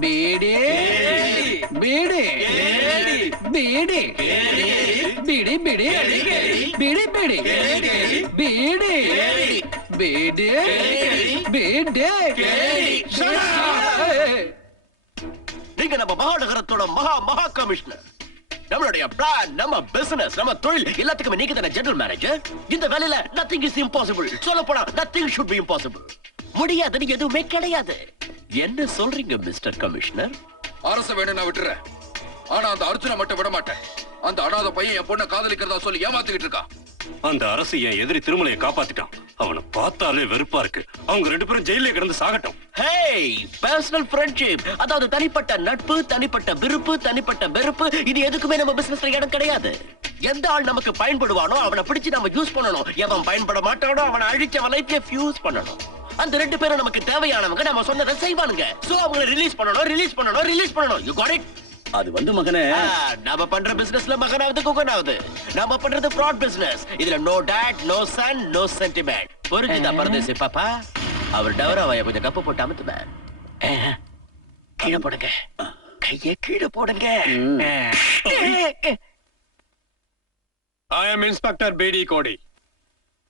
பீடி பீடி பீடி பீடி பீடி பீடி பீடி பீடி. நீங்க நம்ம மகாநகரத்தோட மகா கமிஷனர். நம்மளுடைய பிளான், நம்ம பிசினஸ், நம்ம தொழில் எல்லாத்துக்குமே நீங்க தானே ஜெனரல் மேனேஜர். இந்த வேலையில nothing is impossible. சொல்ல போனா nothing should be impossible. முடியாதுன்னு எதுவுமே கிடையாது. என்ன சொல்றீங்க மிஸ்டர் கமிஷனர்? அரச வேணும் நான் விட்டுறேன். ஆனா அந்த அர்ஜுனை மட்டும் விட மாட்டேன். அந்த அனாதை பையன் என் பொண்ணை காதலிக்கிறதா சொல்லி ஏமாத்திக்கிட்டு இருக்கான். அந்த அரசு என் எதிரி திருமலையை காப்பாத்திட்டான். அவனை பார்த்தாலே வெறுப்பா இருக்கு. அவங்க 2 பேரும் ஜெயிலே கிடந்து சாகட்டும். ஹேய், பர்சனல் ஃப்ரெண்ட்ஷிப், அதாவது தனிப்பட்ட நட்பு, தனிப்பட்ட விருப்பு, தனிப்பட்ட வெறுப்பு, இது எதுக்குமே நம்ம பிசினஸ்ல இடம் கிடையாது. எந்த ஆள் நமக்கு பயன்படுவானோ அவனை பிடிச்சு நம்ம யூஸ் பண்ணணும். எவன் பயன்பட மாட்டானோ அவனை அழிச்சு அவன் லைஃப்ல ஃபியூஸ் பண்ணணும். அந்த ரெண்டு பேரும் நமக்கு தேவையானவங்க, நம்ம சொன்னதை செய்வானுங்க. சோ அவங்களை ரிலீஸ் பண்ணணும். You got it? அது வந்து மகனே, நாம பண்ற பிசினஸ்ல மகனாவது குகனாவது. நாம பண்றது ஃப்ராட் பிசினஸ். இதுல no dad, no son, no sentiment. புரிஞ்சுதா பரதேசி பாப்பா? அவர் டவராவைய கொஞ்சம் கப்பு போட்டு அமுத்துமே. கீழே போடுங்க, கையை கீழே போடுங்க. ஐ அம் இன்ஸ்பெக்டர் பிடி கோடி.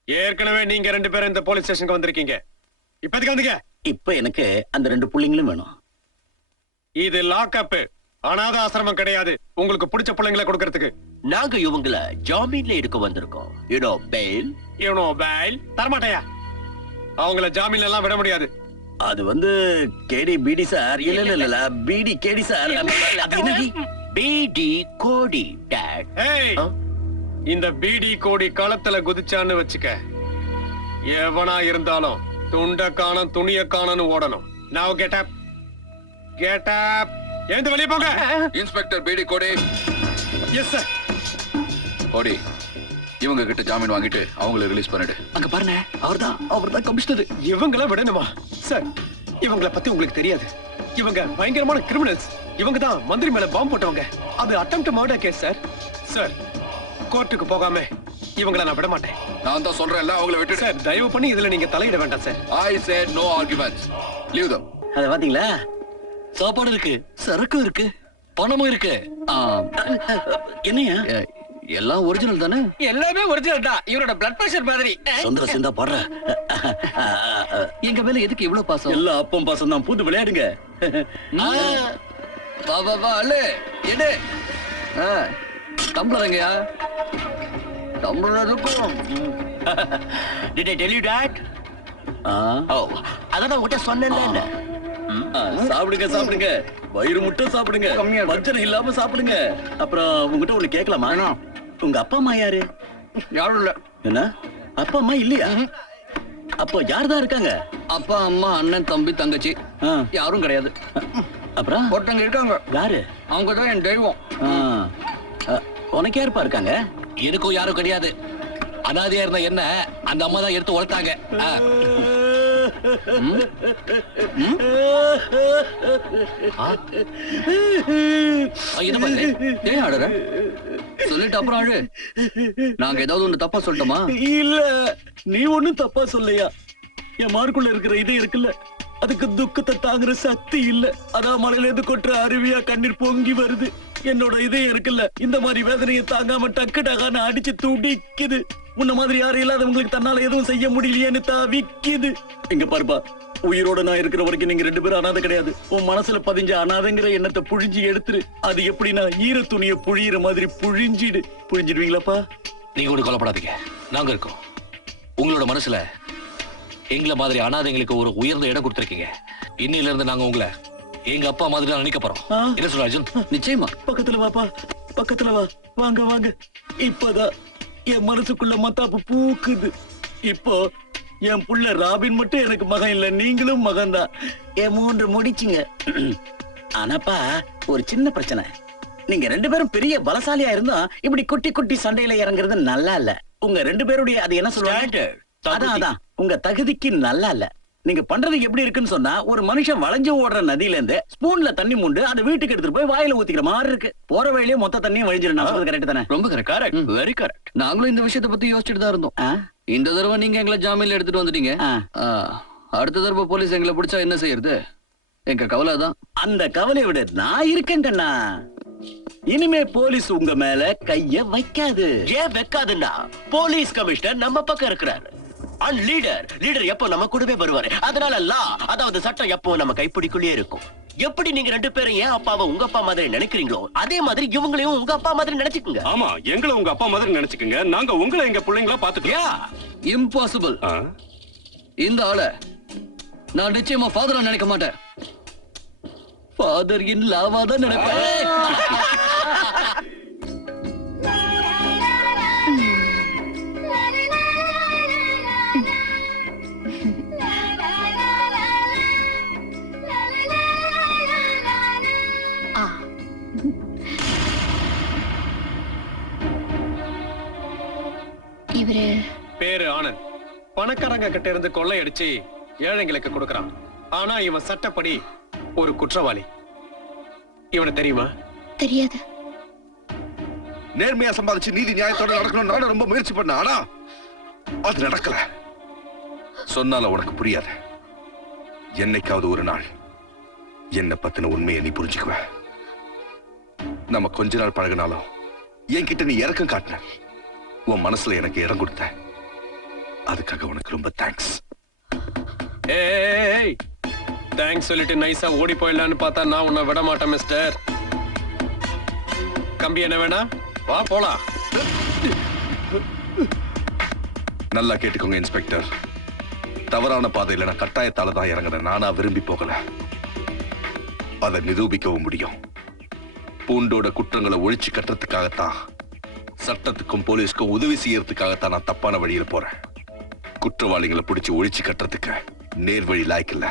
ஏற்கனவே நீங்க ரெண்டு பேரும் இந்த போலீஸ் ஸ்டேஷனுக்கு வந்திருக்கீங்க. இப்போதைக்கு வந்தீங்க. இப்ப எனக்கு அந்த 2 புள்ளைங்களும் வேணும். இது லாக்அப், அனாத ஆசிரமம் கிடையாது. உங்களுக்கு பிடிச்ச பிள்ளைங்களை கொடுக்கறதுக்கு. நாங்க இவங்கள ஜாமீன்ல எடுக்க வந்திருக்கோம். யூனோ பெயில் தரமாட்டையா? அவங்கள ஜாமீன்ல எல்லாம் விட முடியாது. அது வந்து கேடி பிடி சார். இல்ல பிடி கேடி சார். பிடி கோடி டாட். ஏய், இந்த பிடி கோடி களத்துல குதிச்சான்னு வச்சுக்க, எவனா இருந்தாலும் துண்ட காணம் துணிய காணன்னு ஓடணும். நாவ் கெட் அப். எழுந்து வெளியே போங்க. இன்ஸ்பெக்டர் பிடி கோடி. Yes sir. கோடி, இவங்க கிட்ட ஜாமீன் வாங்கிட்டு அவங்கள ரிலீஸ் பண்ணிடு. அங்க பாருங்க, அவர்தான் கமிஷனர். இவங்கள விடணுமா சார்? இவங்கள பத்தி உங்களுக்கு தெரியாது. இவங்க பயங்கரமான கிரிமினல்ஸ். இவங்க தான் மந்திரி மேல பாம்பு போட்டவங்க. அது attempt murder case sir. Sir, கோர்ட்டுக்கு போகாம இவங்கள நான் விட மாட்டேன். நான் தான் சொல்றேன்ல, அவங்கள விட்டுடு. சார், தயவு பண்ணி இதுல நீங்க தலையிட வேண்டாம் sir. I said no arguments. Leave them. அத பாத்தீங்களா? சாப்பாடு இருக்கு, சரக்கு இருக்கு, பணமும் இருக்கு. என்னையா எல்லாம் ஒரிஜினல் தானே? எல்லாமே ஒரிஜினல் தான். இவரோட பிளட் பிரஷர் மாதிரி. சொந்த சிந்தா போடுற. எங்க மேல எதுக்கு இவ்வளவு பாசம்? எல்லா அப்பம் பாசம் தான். பூந்து விளையாடுங்க. வா அல்லே எடு. டம்ளரங்கயா, டம்ளர் இருக்கும். Did I tell you that? அதான் உங்ககிட்ட சொன்னேன்ல. சாப்பிடுங்க. வயிறு முட்டை சாப்பிடுங்க. வஞ்சனை இல்லாம சாப்பிடுங்க. அப்புறம் உங்ககிட்ட ஒண்ணு கேட்கலாமா? உங்க அப்பா அம்மா யாரு? யாரும் இல்ல. என்ன, அப்பா அம்மா இல்லையா? அப்போ யார்தான் இருக்காங்க? அப்பா அம்மா அண்ணன் தம்பி தங்கச்சி யாரும் கிடையாது. அப்புறம் ஒருத்தங்க இருக்காங்க. யாரு? அவங்க தான் என் தெய்வம். உனக்கு யாருப்பா இருக்காங்க? எனக்கும் யாரும் கிடையாது. அனாதையா இருந்த என்ன அந்த அம்மா தான் எடுத்து வளர்த்தாங்க. ஏன் ஆடுற? சொல்லிட்டு அப்புறம் ஆடு. நாங்க ஏதாவது ஒண்ணு தப்பா சொல்லிட்டோமா? இல்ல, நீ ஒண்ணும் தப்பா சொல்லையா. என் மார்க்குள்ள இருக்கிற இது இருக்குல்ல, அதுக்கு துக்கத்தை தாங்குற சக்தி இல்ல. அதான் மலையில இருந்து கொட்டுற அருவியா கண்ணீர் பொங்கி வருது. என்னோட இதயம் இருக்குல்ல, இந்த மாதிரி வேதனையை தாங்காம டக்கு டகான்னு அடிச்சு துடிக்குது. முன்ன மாதிரி யாரும் இல்லாதவங்களுக்கு தன்னால எதுவும் செய்ய முடியலையேன்னு தவிக்குது. இங்க பாருப்பா, உயிரோட நான் இருக்கிற வரைக்கும் நீங்க 2 பேரும் அனாதை கிடையாது. உன் மனசுல பதிஞ்ச அனாதைங்கிற எண்ணத்தை புழிஞ்சு எடுத்துரு. அது எப்படின்னா ஈர துணியை புழியிற மாதிரி புழிஞ்சிடுவீங்களாப்பா? நீங்க கூட கொல்லப்படாதீங்க, நாங்க இருக்கோம். உங்களோட மனசுல எங்களை மாதிரி அனாதைங்களுக்கு ஒரு உயர்ந்த இடம் கொடுத்திருக்கீங்க. இன்னையில இருந்து நாங்க உங்களை எங்க அப்பா மாதிரி நினைக்க போறோம். என்ன சொல்ற அர்ஜுன்? நிச்சயமா. பக்கத்துல வாப்பா, பக்கத்துல வா. வாங்க. இப்பதான் என் மனசுக்குள்ள மத்தாப்பு பூக்குது. இப்போ என் புள்ள ராபின் மட்டும் எனக்கு மகன் இல்ல, நீங்களும் மகன் தான். என் 3 முடிச்சுங்க. ஆனாப்பா, ஒரு சின்ன பிரச்சனை. நீங்க 2 பேரும் பெரிய பலசாலியா இருந்தா இப்படி குட்டி சண்டையில இறங்குறது நல்லா இல்ல. உங்க 2 பேருடைய அது என்ன சொல்லுவாங்க? அதான் உங்க தகுதிக்கு நல்லா இல்ல. நீங்க பண்றது எப்படி இருக்குன்னு சொன்னா, ஒரு மனுஷன் வளைஞ்சு ஓடுற நதியில இருந்து ஸ்பூன்ல தண்ணி மூண்டு அதை வீட்டுக்கு எடுத்துட்டு போய் வாயில ஊத்திக்கிற மாதிரி இருக்கு. போற வழியிலே மொத்த தண்ணியும் வழிஞ்சிடும். கரெக்ட் தானே? ரொம்ப கரெக்ட். Very correct. நாங்களும் இந்த விஷயத்தை பத்தி யோசிச்சுட்டு தான் இருந்தோம். இந்த தடவை நீங்க எங்களை ஜாமீன்ல எடுத்துட்டு வந்துட்டீங்க. அடுத்த தடவை போலீஸ் எங்களை பிடிச்சா என்ன செய்யறது? எங்க கவலை தான். அந்த கவலையை விட நான் இருக்கேன் கண்ணா. இனிமே போலீஸ் உங்க மேல கைய வைக்காது. ஏன் வைக்காதுன்னா, போலீஸ் கமிஷனர் நம்ம பக்கம் இருக்கிறாரு. லீடர் எப்போ நம்ம கூடவே வருவாரு. அதனால அதாவது சட்டம் எப்போ நம்ம கைப்பிடிக்குள்ளே இருக்கும். எப்படி நீங்க 2 பேரும் ஏன் அப்பாவை உங்க அப்பா மாதிரி நினைக்கிறீங்களோ, அதே மாதிரி இவங்களையும் உங்க அப்பா மாதிரி நினைச்சுக்குங்க. ஆமா, எங்களை உங்க அப்பா மாதிரி நினைச்சுக்குங்க. நாங்க உங்களை எங்க பிள்ளைங்களா பாத்துக்கலாம். இம்பாசிபிள். இந்த ஆள நான் நிச்சயமா ஃபாதரா நினைக்க மாட்டேன். ஃபாதர் இன் லாவா தான் நினைப்பேன். இவரு பேரு ஆனந்த். பணக்காரங்க கிட்ட இருந்து கொள்ளையடிச்சு ஏழைங்களுக்கு கொடுக்கறான். ஆனா இவன் சட்டப்படி ஒரு குற்றவாளி. இவனை தெரியுமா? தெரியாது. நேர்மையா சம்பாதிச்சு நீதி நியாயத்தோட நடக்கணும் நானும் ரொம்ப முயற்சி பண்ண. ஆனா அது நடக்கல. சொன்னால உனக்கு புரியாது. என்னைக்காவது ஒரு நாள் என்ன பத்தின உண்மையை நீ புரிஞ்சுக்குவ. நம்ம கொஞ்ச நாள் பழகினாலும் என்கிட்ட நீ இறக்கம் காட்டின. உன் மனசுல எனக்கு இடம் கொடுத்த. அதுக்காக உனக்கு ரொம்ப தேங்க்ஸ். ஏய், தேங்க்ஸ் சொல்லிட்டு நைஸா ஓடி போயிடலான்னு பார்த்தா நான் உன்னை விட மாட்டேன் மிஸ்டர். கம்பி என்ன வேணா வா போலாம். நல்லா கேட்டுக்கோங்க இன்ஸ்பெக்டர். தவறான பாதையில நான் கட்டாயத்தால தான் இறங்கினேன். நானா விரும்பி போகல. அதை நிரூபிக்கவும் முடியும். பூண்டோட குற்றங்களை ஒழிச்சு கட்டுறதுக்காகத்தான், சட்டத்துக்கும் போலீஸ்க்கும் உதவி செய்யறதுக்காகத்தான் நான் தப்பான வழியில போறேன். குற்றவாளிகளை பிடிச்சு ஒழிச்சு கட்டுறதுக்கு நேர் வழி லாய்க்கல,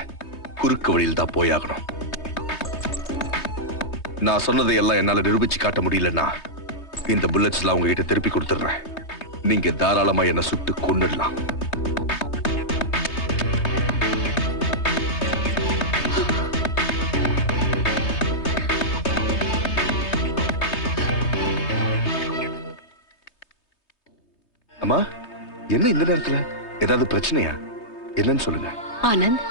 குறுக்கு வழியில் தான் போயாகணும். நான் சொன்னதை எல்லாம் என்னால நிரூபிச்சு காட்ட முடியலன்னா இந்த புல்லட்ஸ் எல்லாம் உங்ககிட்ட திருப்பி கொடுத்துடுறேன். நீங்க தாராளமா என்ன சுட்டு கொன்னுடலாம். அம்மா, என்ன இந்த நேரத்துல? ஏதாவது பிரச்சனையா? என்னன்னு சொல்லுங்க. ஆனந்த்,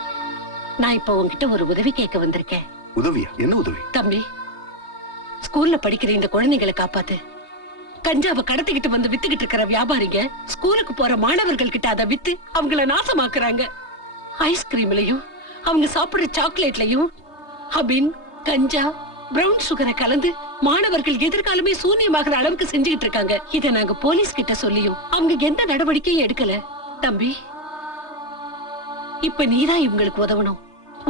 நான் இப்ப உன்கிட்ட ஒரு உதவி கேட்க வந்திருக்கேன். உதவியா? என்ன உதவி? தம்பி, ஸ்கூல்ல படிக்கிற இந்த குழந்தைகளை காப்பாத்து. கஞ்சாவை கடத்திக்கிட்டு வந்து வித்துக்கிட்டு இருக்கிற வியாபாரிங்க ஸ்கூலுக்கு போற மாணவர்கள் கிட்ட அதை வித்து அவங்கள நாசமாக்குறாங்க. ஐஸ்கிரீம்லயும் அவங்க சாப்பிடுற சாக்லேட்லயும் அபின், கஞ்சா, பிரவுன் சுகரை கலந்து மாணவர்கள் எதிர்காலமே சூன்யமாகிற அளவுக்கு செஞ்சுக்கிட்டு இருக்காங்க. இதை நாங்க போலீஸ் கிட்ட சொல்லியும் அவங்க எந்த நடவடிக்கையும் எடுக்கல. தம்பி, இப்ப நீதான் இவங்களுக்கு உதவணும்.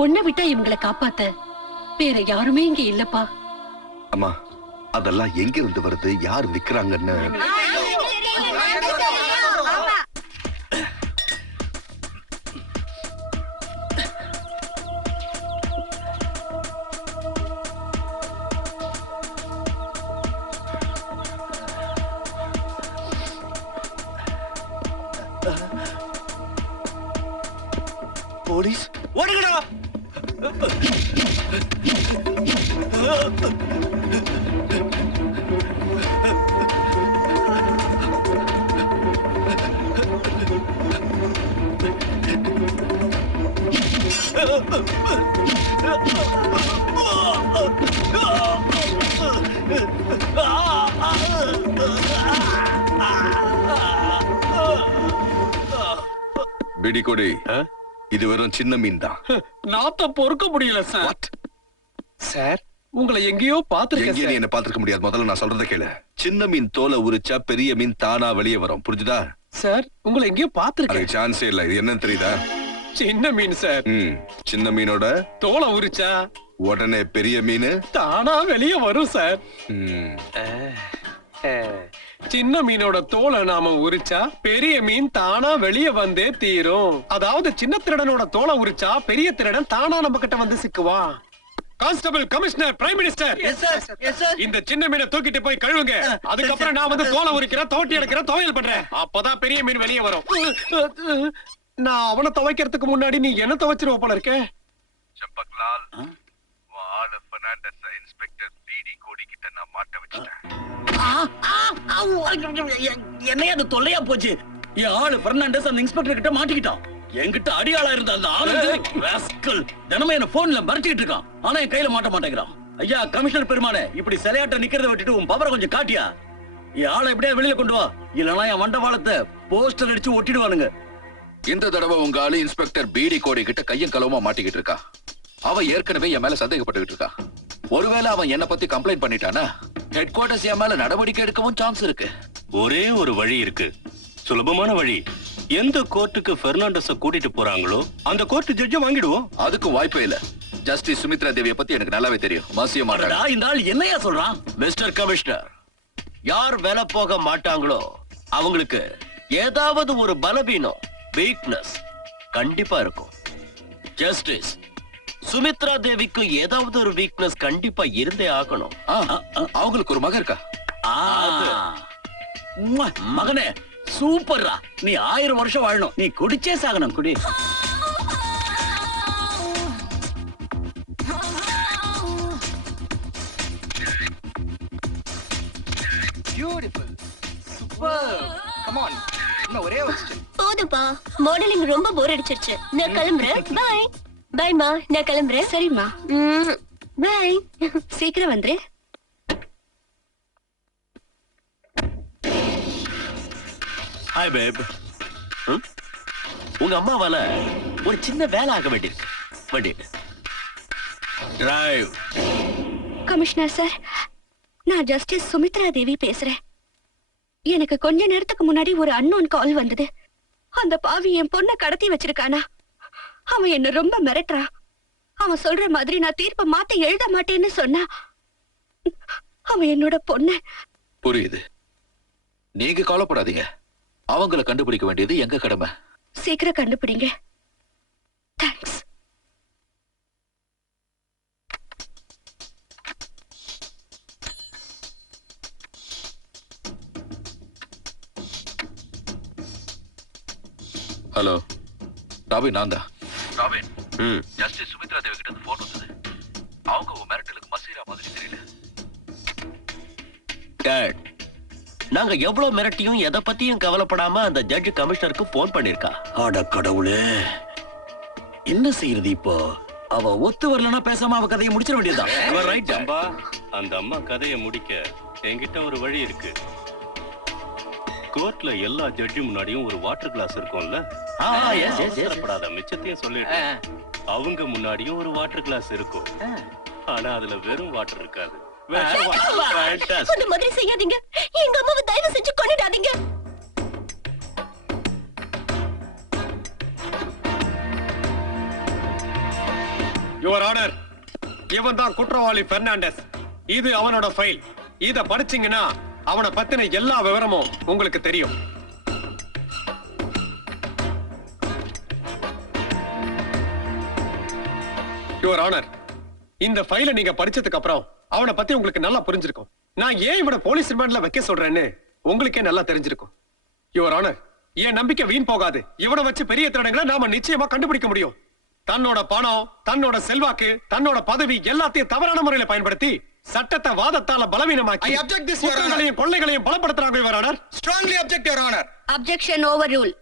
உன்னை விட்டா இவங்களை காப்பாத்த வேற யாருமே இங்க இல்லப்பா. அம்மா, அதெல்லாம் எங்க இருந்து வருது? யார் விக்கிறாங்கன்னு? போலீஸ் ஓடுங்கடா. பிடி கொடி. இது வெறும் சின்ன மீன் தான். நாத்த பொறுக்க முடியல சார். சார், உங்களை எங்கேயோ பாத்துருக்கேன். எங்கேயும் என்ன பாத்துருக்க முடியாது. முதல்ல நான் சொல்றத கேளு. சின்ன மீன் தோலை உரிச்சா பெரிய மீன் தானா வெளியே வரும். புரிஞ்சுதா? சார், உங்களை எங்கேயோ பாத்துருக்கேன். அதுக்கு சான்ஸே இல்ல. இது என்னன்னு தெரியுதா? சின்ன மீன் சார். சின்ன மீனோட தோலை உரிச்சா உடனே பெரிய மீன் தானா வெளியே வரும் சார். சின்ன மீனோட தோலை நாம உரிச்சா பெரிய மீன் தானா வெளியே வந்தே தீரும். அதாவது சின்ன திருடனோட தோலை உரிச்சா பெரிய திருடன் தானா நம்ம கிட்ட வந்து சிக்குவான். கான்ஸ்டபிள், கமிஷனர், பிரைம் மினிஸ்டர், இந்த சின்ன மீனை தூக்கிட்டு போய் கழுவுங்க. அதுக்கப்புறம் நான் வந்து தோலை உரிக்கிறேன், தோட்டி எடுக்கிறேன், துவையல் பண்றேன். அப்பதான் பெரிய மீன் வெளியே வரும். நான் அவனை துவைக்கிறதுக்கு முன்னாடி நீ என்ன துவைச்சிருவ போல இருக்க. சம்பக்லால், வால பெர்னாண்டஸ் இன்ஸ்பெக்டர் பிடி கோடி கிட்ட நான் மாட்ட வச்சிட்டேன். என்னைய அது தொல்லையா போச்சு. என் ஆளு பெர்னாண்டஸ் அந்த இன்ஸ்பெக்டர் கிட்ட மாட்டிக்கிட்டான். என்கிட்ட அடியாளா இருந்த அந்த ஆளு தினமும் என்ன போன்ல மறைச்சிட்டு இருக்கான். ஆனா என் கையில மாட்ட மாட்டேங்கிறான். ஐயா கமிஷனர் பெருமானே, இப்படி சிலையாட்ட நிக்கிறத விட்டுட்டு உன் பவரை கொஞ்சம் காட்டியா. என் ஆளை எப்படியா வெளியில கொண்டு வா, இல்லனா என் மண்டபாலத்தை போஸ்டர் அடிச்சு ஒட்டிடுவானுங்க. இந்த தடவை உங்க ஆளு இன்ஸ்பெக்டர் பிடி கோடி கிட்ட கையும் களவுமா மாட்டிக்கிட்டு இருக்கா. அவன் ஏற்கனவே என் மேல சந்தேகப்பட்டுக்கிட்டு இருக்கா. ஒருவேளை அவன் என்ன பத்தி கம்ப்ளைண்ட் பண்ணிட்டானா ஹெட் குவார்டர்ஸ் என் மேல நடவடிக்கை எடுக்கவும் சான்ஸ் இருக்கு. ஒரே ஒரு வழி இருக்கு, சுலபமான வழி. எந்த கோர்ட்டுக்கு பெர்னாண்டஸ கூட்டிட்டு போறாங்களோ அந்த கோர்ட் ஜட்ஜ வாங்கிடுவோம். அதுக்கும் வாய்ப்பே இல்ல. ஜஸ்டிஸ் சுமித்ரா தேவியை பத்தி எனக்கு நல்லாவே தெரியும். மாசிய மாட்டா. இந்த ஆள் என்னையா சொல்றான்? மிஸ்டர் கமிஷனர், யார் வேலை போக மாட்டாங்களோ அவங்களுக்கு ஏதாவது ஒரு பலவீனம், வீக்னஸ் கண்டிப்பா இருக்கும். ஜஸ்டிஸ் சுமித்ரா தேவிக்கு ஏதாவது ஒரு வீக்னஸ் கண்டிப்பா இருந்தே ஆகணும். அவங்களுக்கு ஒரு மகன் இருக்கா? மகனே சூப்பர்ரா, நீ 1000 வருஷம் வாழணும். நீ குடிச்சே சாகணும், குடி. Beautiful, super. கம் ஆன், இன்னும் ஒரே ஒரு ஸ்டெப். போதும்பா, மாடலிங் ரொம்ப போர் அடிச்சிருச்சு. நான் கிளம்புறேன். பை பைமா, நான் கிளம்புறேன். சரிம்மா, பை. சீக்கிரம் வந்துரு. ஹாய் பேப். உங்க அம்மாவால ஒரு சின்ன வேலை ஆக வேண்டியிருக்கு. டிரைவ். கமிஷனர் சார், நான் ஜஸ்டிஸ் சுமித்ரா தேவி பேசுறேன். எனக்கு கொஞ்ச நேரத்துக்கு முன்னாடி ஒரு அன்னோன் கால் வந்தது. அந்த பாவி என் பொண்ணை கடத்தி வச்சிருக்கானா? அவன் என்ன ரொம்ப மிரட்டுறான். அவன் சொல்ற மாதிரி நான் தீர்ப்பை மாத்தி எழுத மாட்டேன்னு சொன்னா. அவன் என்னோட பொண்ணு. புரியுது, நீங்க கவலைப்படாதீங்க. அவங்கள கண்டுபிடிக்க வேண்டியது எங்க கடமை. சீக்கிரம் கண்டுபிடிங்க. தேங்க்ஸ். ஹலோ ராபின், நான் தான் ராபின். ஜஸ்டிஸ் சுமித்ரா தேவி கிட்ட போன் வந்தது. அவங்க உன் மிரட்டலுக்கு மசீரா மாதிரி தெரியல. டாட், நாங்க எவ்வளவு மிரட்டியும் எதை பத்தியும் கவலைப்படாம அந்த ஜட்ஜ் கமிஷனருக்கு போன் பண்ணிருக்கா. அட கடவுளே, என்ன செய்யறது இப்போ? அவ ஒத்து வரலன்னா பேசாம அவ கதையை முடிச்சிட வேண்டியதுதான். ரைட் அம்பா. அந்த அம்மா கதையை முடிக்க என்கிட்ட ஒரு வழி இருக்கு. கோர்ட்ல எல்லா ஜட்ஜி முன்னாடியும் ஒரு வாட்டர் கிளாஸ் இருக்கும்ல. மிச்சத்தையும் சொல்லிட்டேன். அவங்க முன்னாடியும் ஒரு வாட்டர் கிளாஸ் இருக்கும். ஆனா அதுல வெறும் வாட்டர் இருக்காது. அந்த மாதிரி செய்யாதீங்க. எங்க அம்மாவை தயவு செஞ்சு கொன்னுடாதீங்க. யுவர் ஆனர், இவன் தான் குற்றவாளி பெர்னாண்டஸ். இது அவனோட ஃபைல். இத படிச்சீங்கன்னா அவனை பத்தின எல்லா விவரமும் உங்களுக்கு தெரியும். யுவர் ஆனர், இந்த ஃபைலை நீங்க படிச்சதுக்கு அப்புறம் அவனை பத்தி உங்களுக்கு நல்லா புரிஞ்சிருக்கும். நான் ஏன் இவனை போலீஸ் ரிமாண்ட்ல வைக்க சொல்றேன்னு உங்களுக்கே நல்லா தெரிஞ்சிருக்கும். யுவர் ஆனர், என் நம்பிக்கை வீண் போகாது. இவனை வச்சு பெரிய திருடங்களை நாம நிச்சயமா கண்டுபிடிக்க முடியும். தன்னோட பணம், தன்னோட செல்வாக்கு, தன்னோட பதவி எல்லாத்தையும் தவறான முறையில பயன்படுத்தி சட்டத்தை வாதத்தால பலவீனமாக்கி குற்றங்களையும் கொள்ளைகளையும் பலப்படுத்துறாங்க. Your honour, strongly object your honour. Objection overrule.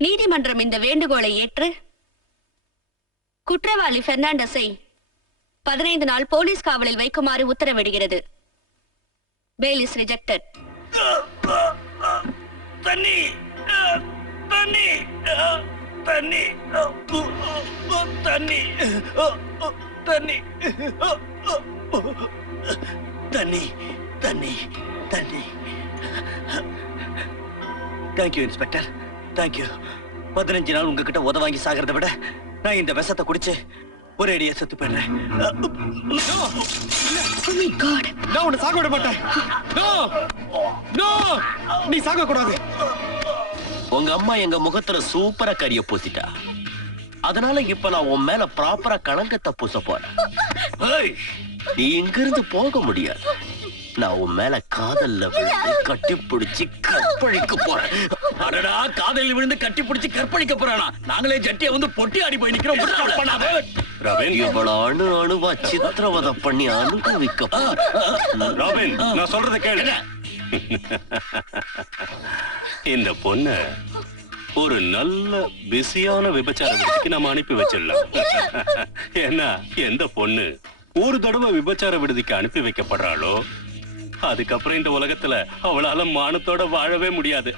நீதிமன்றம் இந்த வேண்டுகோளை ஏற்று குற்றவாளி பெர்னாண்டஸை 15 நாள் போலீஸ் காவலில் வைக்குமாறு உத்தரவிடுகிறது. Fail is rejected. தண்ணி தண்ணி தண்ணி தண்ணி தண்ணி தண்ணி தண்ணி தண்ணி. Thank you inspector, thank you. 15 நாள் உங்ககிட்ட உத வாங்கி சாகிறத விட நான் இந்த விஷத்தை குடிச்சு ஒரே அடியா செத்து போயிடுறேன். நான் உன்னை சாக விட மாட்டேன். நீ சாக கூடாது. உங்க அம்மா எங்க முகத்துல சூப்பரா கரிய பூசிட்டா. அதனால இப்ப நான் உன் மேல ப்ராப்பரா கணக்கத்தை பூச போறேன். நீ இங்கிருந்து போக முடியாது. நான் உன் மேல காதல்ல விழுந்து கட்டி பிடிச்சி கற்பழிக்க போறேன். அடடா, காதலில் விழுந்து கட்டி பிடிச்சி கற்பழிக்க போறானா? நாங்களே ஜட்டியை வந்து பொட்டி ஆடி போய் நிக்கிறோம். இவ்வளவு அணு அணுவா சித்திரவதை பண்ணி அனுபவிக்க போறேன். ராபின், நான் சொல்றத கேளு. இந்த பொண்ண ஒரு நல்ல பிஸியான விபச்சார விடுதிக்கு நம்ம அனுப்பி வச்சிடலாம். ஏன்னா எந்த பொண்ணு ஒரு தடவை விபச்சார விடுதிக்கு அனுப்பி வைக்கப்படுறாளோ அதுக்கப்புறம் இந்த உலகத்துல அவளால மானத்தோட வாழவே முடியாது.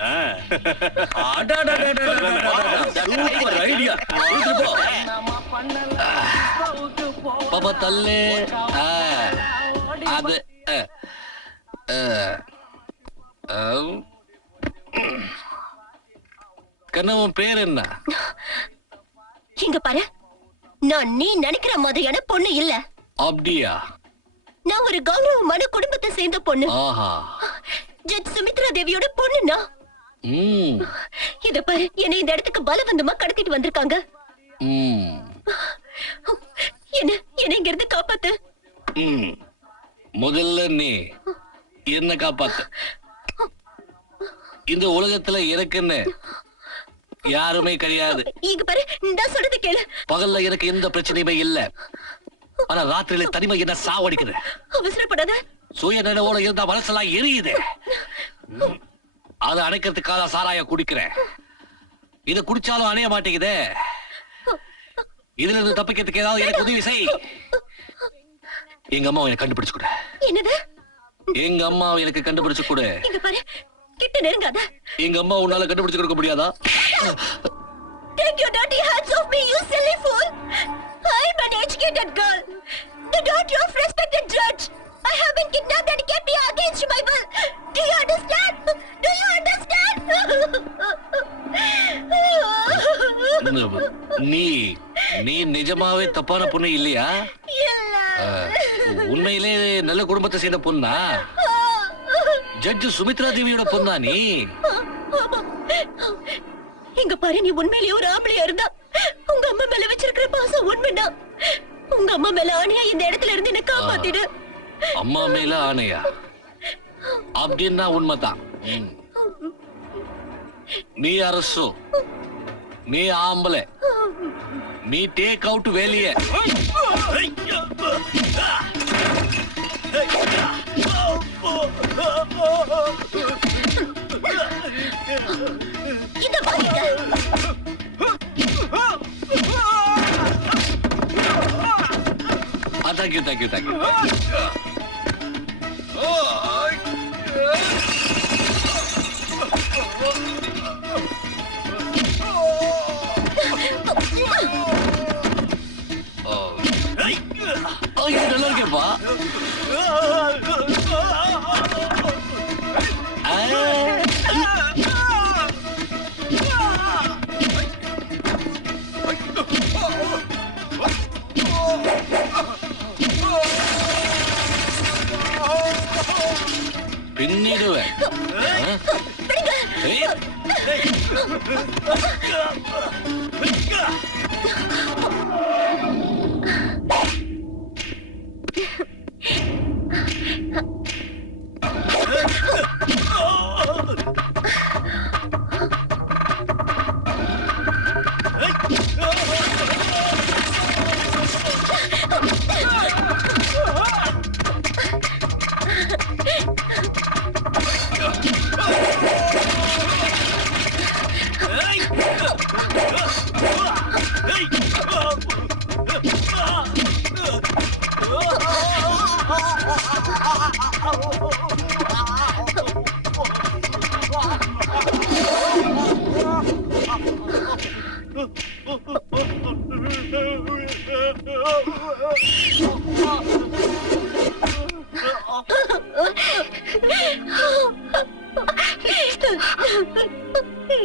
பாப்பா தள்ளு. அது கண்ணவன் பேர் என்ன? இங்க பாரு, நான் நீ நினைக்கிற மாதிரியான பொண்ணு இல்ல. அப்படியா? நான் ஒரு கௌரவமான குடும்பத்தை சேர்ந்த பொண்ணு. ஜட்ஜ் சுமித்ரா தேவியோட பொண்ணுனா. இத பாரு, என்னை இந்த இடத்துக்கு பலவந்தமா கடத்திட்டு வந்திருக்காங்க. என்ன என்ன இங்க இருந்து காப்பாத்து. முதல்ல நீ என்ன காப்பாத்து. இந்த உலகத்துல எனக்குன்னு யாருமே கிடையாது. இங்க பாரு, நான் சொல்றது கேளு. பகல்ல எனக்கு எந்த பிரச்சனையுமே இல்ல. ஆனா ராத்திரியில தனிமை என்ன சாவடிக்குது. அவசரப்படாத. சுய நினைவோட இருந்தா மனசெல்லாம் எரியுது. அதை அணைக்கிறதுக்காக சாராய குடிக்கிறேன். இத குடிச்சாலும் அணைய மாட்டேங்குதே. இதுல இருந்து தப்பிக்கிறதுக்கு ஏதாவது எனக்கு உதவி செய். எங்க அம்மாவை எனக்கு கண்டுபிடிச்சு கொடு. என்னது? எங்க அம்மாவை எனக்கு கண்டுபிடிச்சு கொடு. இங்க பாரு, கிட்ட நெருங்காத. எங்க அம்மா உன்னால கண்டுபிடிச்சு கொடுக்க முடியாதா? Take your dirty hands off me, you silly fool. I'm an educated girl, the daughter of respected judge. I have been kidnapped and kept here against my will. Do you understand? Do you understand? நீ நிஜமாவே தப்பான பொண்ணு இல்லையா? உண்மையிலே நல்ல குடும்பத்தை சேர்ந்த பொண்ணா? ஜட்ஜ் சுமித்ரா தேவியோட பொண்ணா நீ? இங்க பாரு, நீ உண்மையிலேயே ஒரு ஆம்பளையா இருந்தா உங்க அம்மா மேல வச்சிருக்கிற பாசம் உண்மைதான். உங்க அம்மா மேல ஆணையா இந்த இடத்துல இருந்து என்ன காப்பாத்திடு. அம்மா மேல ஆணையா? அப்படின்னா உண்மைதான். நீ அரசு, நீ ஆம்பளை, நீ டேக் அவுட் வேலைய. இந்த பாருங்க. Thank you, thank you, thank you. இது நல்லா இருக்கேப்பா. பின்னிடுவேன்.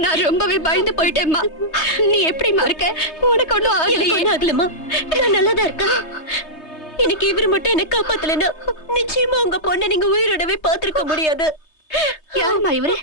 நான் ரொம்பவே பயந்து போயிட்டேம்மா. நீ எப்படிமா இருக்க? உனக்கு ஒண்ணும் ஆகலையேம்மா? நான் நல்லாதான் இருக்கேன். எனக்கு இவர் மட்டும் என்ன காப்பாத்தலன்னா நிச்சயமா உங்க பொண்ணை நீங்க உயிரோடவே பார்த்திருக்க முடியாது. யாருமா இவரு?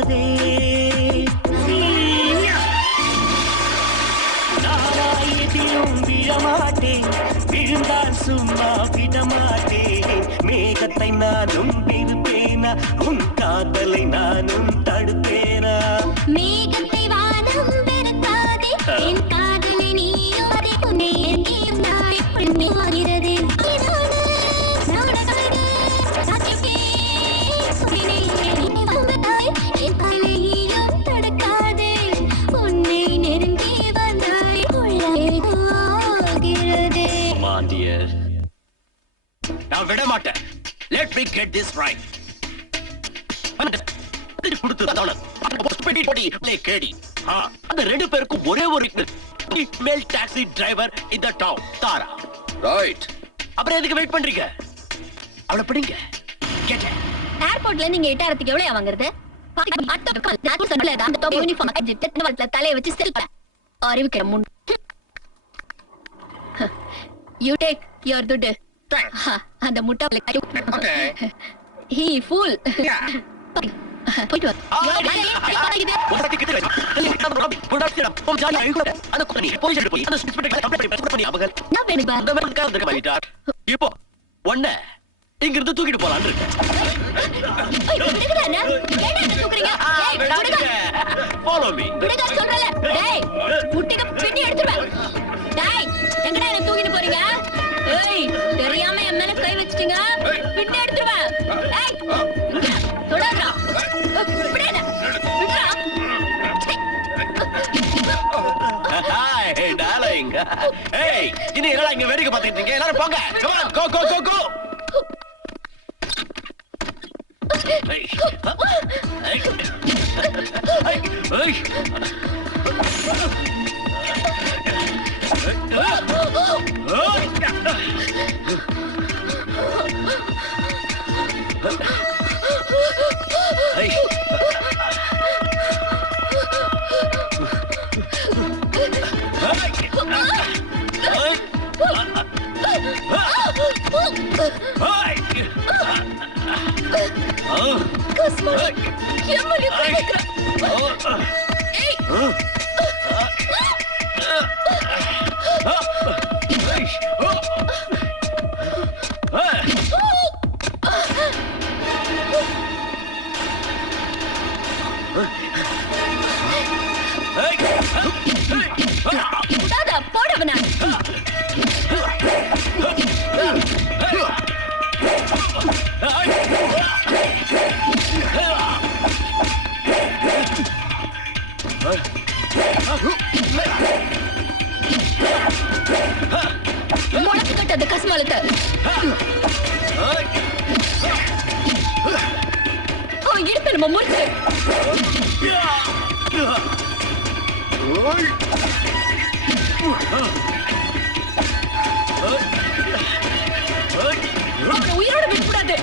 விடாதே நானாயதிலும் விழமாட்டேன் விழுந்தால் சும்மா விடமாட்டேன் மேகத்தை நானும் பெருப்பேனா உன் காதலை நானும் தடுப்பேனா மேகத்தை வானம் பெருக்காதே என் காதலை நீயும் அதை புனே நீயும் நாய் புண்ணியமாகிறது நான் விட மாட்டேன். Let me get this right. அந்த ரெண்டு பேருக்கும் ஒரே ஒரு மேல் டாக்ஸி டிரைவர் இந்த டவுன் தாரா. ரைட். அப்புறம் எதுக்கு வெயிட் பண்றீங்க? அவளை பிடிங்க. கேட்டேன். ஏர்போர்ட்ல நீங்க 8,000க்கு எவ்வளவு வாங்குறது? யூனிஃபார்ம் தலையை வச்சு செல்ப அறிவிக்கிற முன் யூ டேக் யுவர் துட்டு. அந்த முட்டை ஹீ ஃபூல் போயிட்டு வா. இப்போ ஒன்ன இங்க இருந்து தூக்கிட்டு போலான்னு இருக்கேன். Follow me. எங்கடா என்ன தூக்கிட்டு போறீங்க? ஏய் தெரியாம என் மேல கை வச்சிட்டீங்க. பின்ன எடுத்துருவேன். ஏய் தொடாதடா. விடுடா. விடுடா. Hey darling. Hey, இனி எல்லாம் இங்க வேடிக்கை பார்த்துட்டு இருக்கீங்க. எல்லாரும் போங்க. Come on, go go go go. Hey. Hey. Hey. போடவனா முளைச்சு கட்டாத கஸ்மாலத்தை எடுத்து நம்ம முறிச்சு உயிரோட விடக்கூடாது.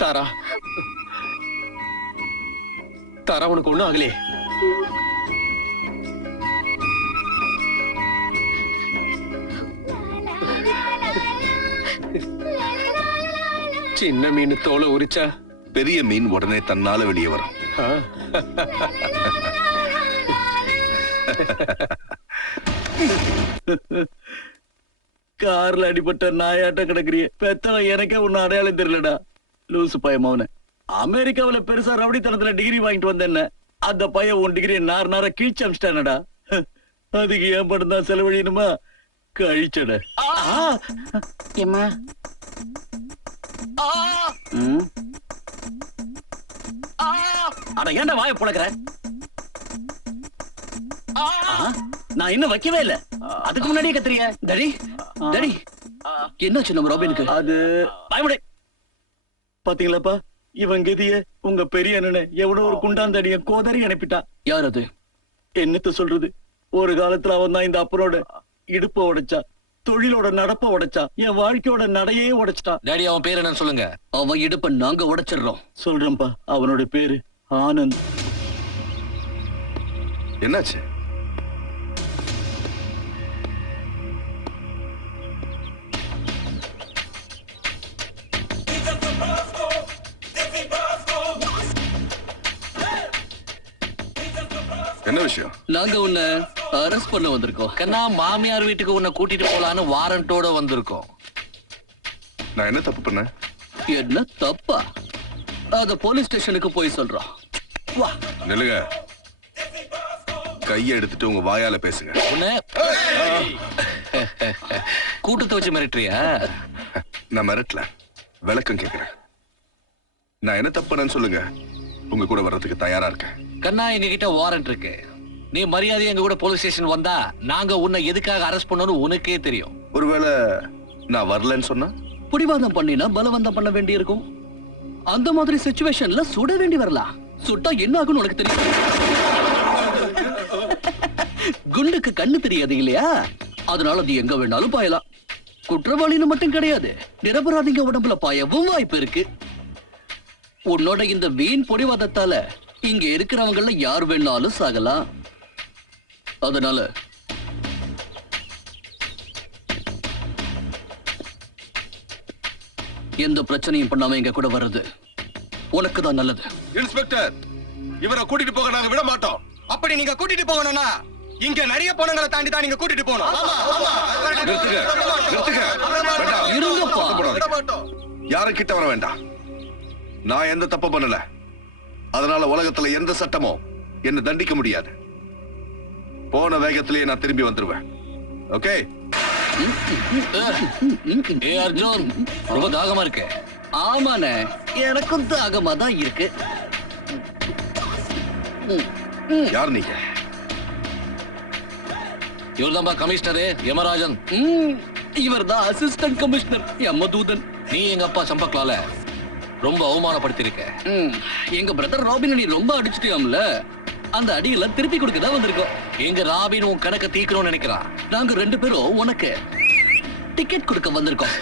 தாரா தாரா உனக்கு ஒண்ணும் ஆகலே? சின்ன மீன் தோலை உரிச்சா பெரிய மீன் உடனே தன்னால வெளியே வரும். கார்ல அடிபட்ட நாயாட்ட கிடக்குறிய பெத்தவன் எனக்கே ஒண்ணு அடையாளம் தெரியலடா. லூசு பயமாவன அமெரிக்காவில பெருசா ரவுடித்தனத்துல டிகிரி வாங்கிட்டு வந்தேன்ன அந்த பையன் உன் டிகிரி நார கீழ்ச்சி அமிச்சிட்டானடா. அதுக்கு ஏன் படம் தான் செலவழியணுமா? கழிச்சட ஏமா அட ஏன்டா வாயை புழக்கிற? நான் இன்னும் வைக்கவே இல்ல. அதுக்கு முன்னாடியே கத்துறிய. டடி டடி என்னாச்சு நம்ம ராபினுக்கு? அது பயமுடை பாத்தீங்களாப்பா இவன் கதிய உங்க பெரிய அண்ணனை எவ்வளவு ஒரு குண்டாந்தடிய கோதறி அனுப்பிட்டா. யார் அது? என்னத்த சொல்றது, ஒரு காலத்துல அவன் தான் இந்த அப்பனோட இடுப்ப உடைச்சா, தொழிலோட நடப்ப உடைச்சா, என் வாழ்க்கையோட நடையே உடைச்சிட்டா. டாடி அவன் பேர் என்னன்னு சொல்லுங்க. அவன் இடுப்ப நாங்க உடைச்சிடுறோம். சொல்றேன்ப்பா, அவனோட பேரு ஆனந்த். என்னாச்சு? என்ன விஷயம்? நாங்க உன்னை அரெஸ்ட் பண்ண வந்திருக்கோம். கண்ணா, மாமியார் வீட்டுக்கு உன்னை கூட்டிட்டு போலான்னு வாரண்டோட வந்திருக்கோம். நான் என்ன தப்பு பண்ணேன்? என்ன தப்பா? அத போலீஸ் ஸ்டேஷனுக்கு போய் சொல்றோம். வா நில்லுங்க. கையை எடுத்துட்டு உங்க வாயால பேசுங்க. கூட்டத்தை வச்சு மிரட்டுறியா? நான் மிரட்டல, விளக்கம் கேக்குறேன். நான் என்ன தப்பு பண்ணேன்னு சொல்லுங்க, உங்க கூட வர்றதுக்கு தயாரா இருக்கேன். கண்ணா, எங்க கிட்ட வாரண்ட் இருக்கு. நீ மரியாதை எங்க கூட போலீஸ் ஸ்டேஷன் வந்தா நாங்க உன்னை எதுக்காக அரெஸ்ட் பண்ணணும் உனக்கே தெரியும். ஒருவேளை நான் வரலன்னு சொன்னா? பிடிவாதம் பண்ணினா பலவந்தம் பண்ண வேண்டி இருக்கும். அந்த மாதிரி சிச்சுவேஷன்ல சுட வேண்டி வரலாம். சுட்டா என்ன ஆகும்னு உனக்கு தெரியும். குண்டுக்கு கண்ணு தெரியாது இல்லையா? அதனால அது எங்க வேணாலும் பாயலாம். குற்றவாளின்னு மட்டும் கிடையாது, நிரபராதிங்க உடம்புல பாயவும் வாய்ப்பு இருக்கு. உன்னோட இந்த வீண் பொடிவாதத்தால இங்க இருக்கிறவங்கள யார் வேணாலும் சாகலாம். அதனால எந்த பிரச்சனையும் பண்ணாம எங்க கூட வர்றது உனக்கு தான் நல்லது. இன்ஸ்பெக்டர், இவரை கூட்டிட்டு போக நாங்க விட மாட்டோம். அப்படி நீங்க கூட்டிட்டு போகணும்னா இங்க நிறைய பொண்ணுங்களை தாண்டி தான் நீங்க கூட்டிட்டு போகணும். யாரும் கிட்ட வர வேண்டாம். நான் எந்த தப்பு பண்ணல. அதனால உலகத்துல எந்த சட்டமும் என்ன தண்டிக்க முடியாது. போன வேகத்திலேயே நான் திரும்பி வந்துருவேன். ஓகே? அர்ஜுன், ரொம்ப தாகமா இருக்கு. ஆமாண்ணே, எனக்கும் தாகமா தான் இருக்கு. யார் நீங்க? இவர்தான்பா கமிஷனரு யமராஜன். இவர் தான் அசிஸ்டன்ட் கமிஷனர் யமதூதன். நீ எங்க அப்பா சம்பக்லால ரொம்ப அவமானப்படுத்திருக்க. எங்க பிரதர் ராபின் நீ ரொம்ப அடிச்சிட்டியாம்ல, அந்த அடியெல்லாம் திருப்பி கொடுக்கதான் வந்திருக்கோம். எங்க ராபின் உன் கணக்க தீக்கணும்னு நினைக்கிறான். நாங்க ரெண்டு பேரும் உனக்கு டிக்கெட் கொடுக்க வந்திருக்கோம்.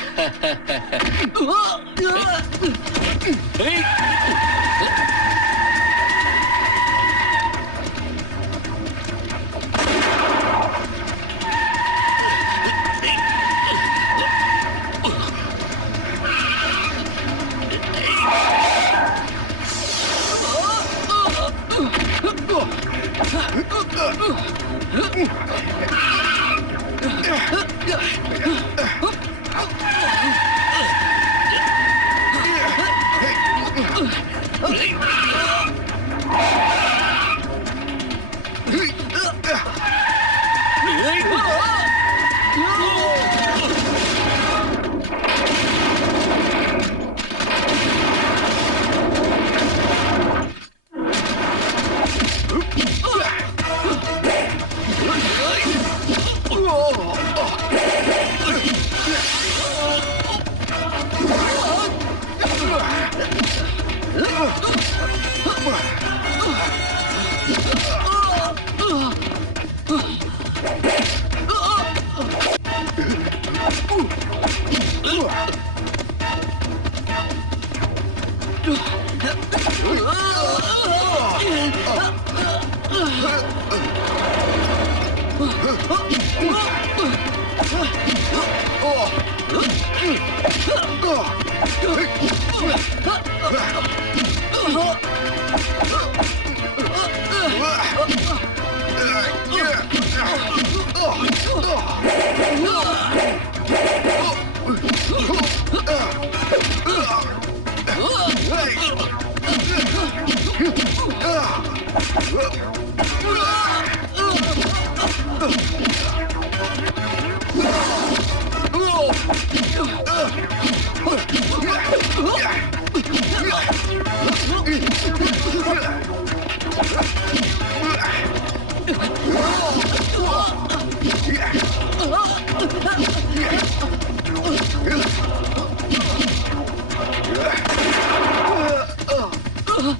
அர்ஜுன்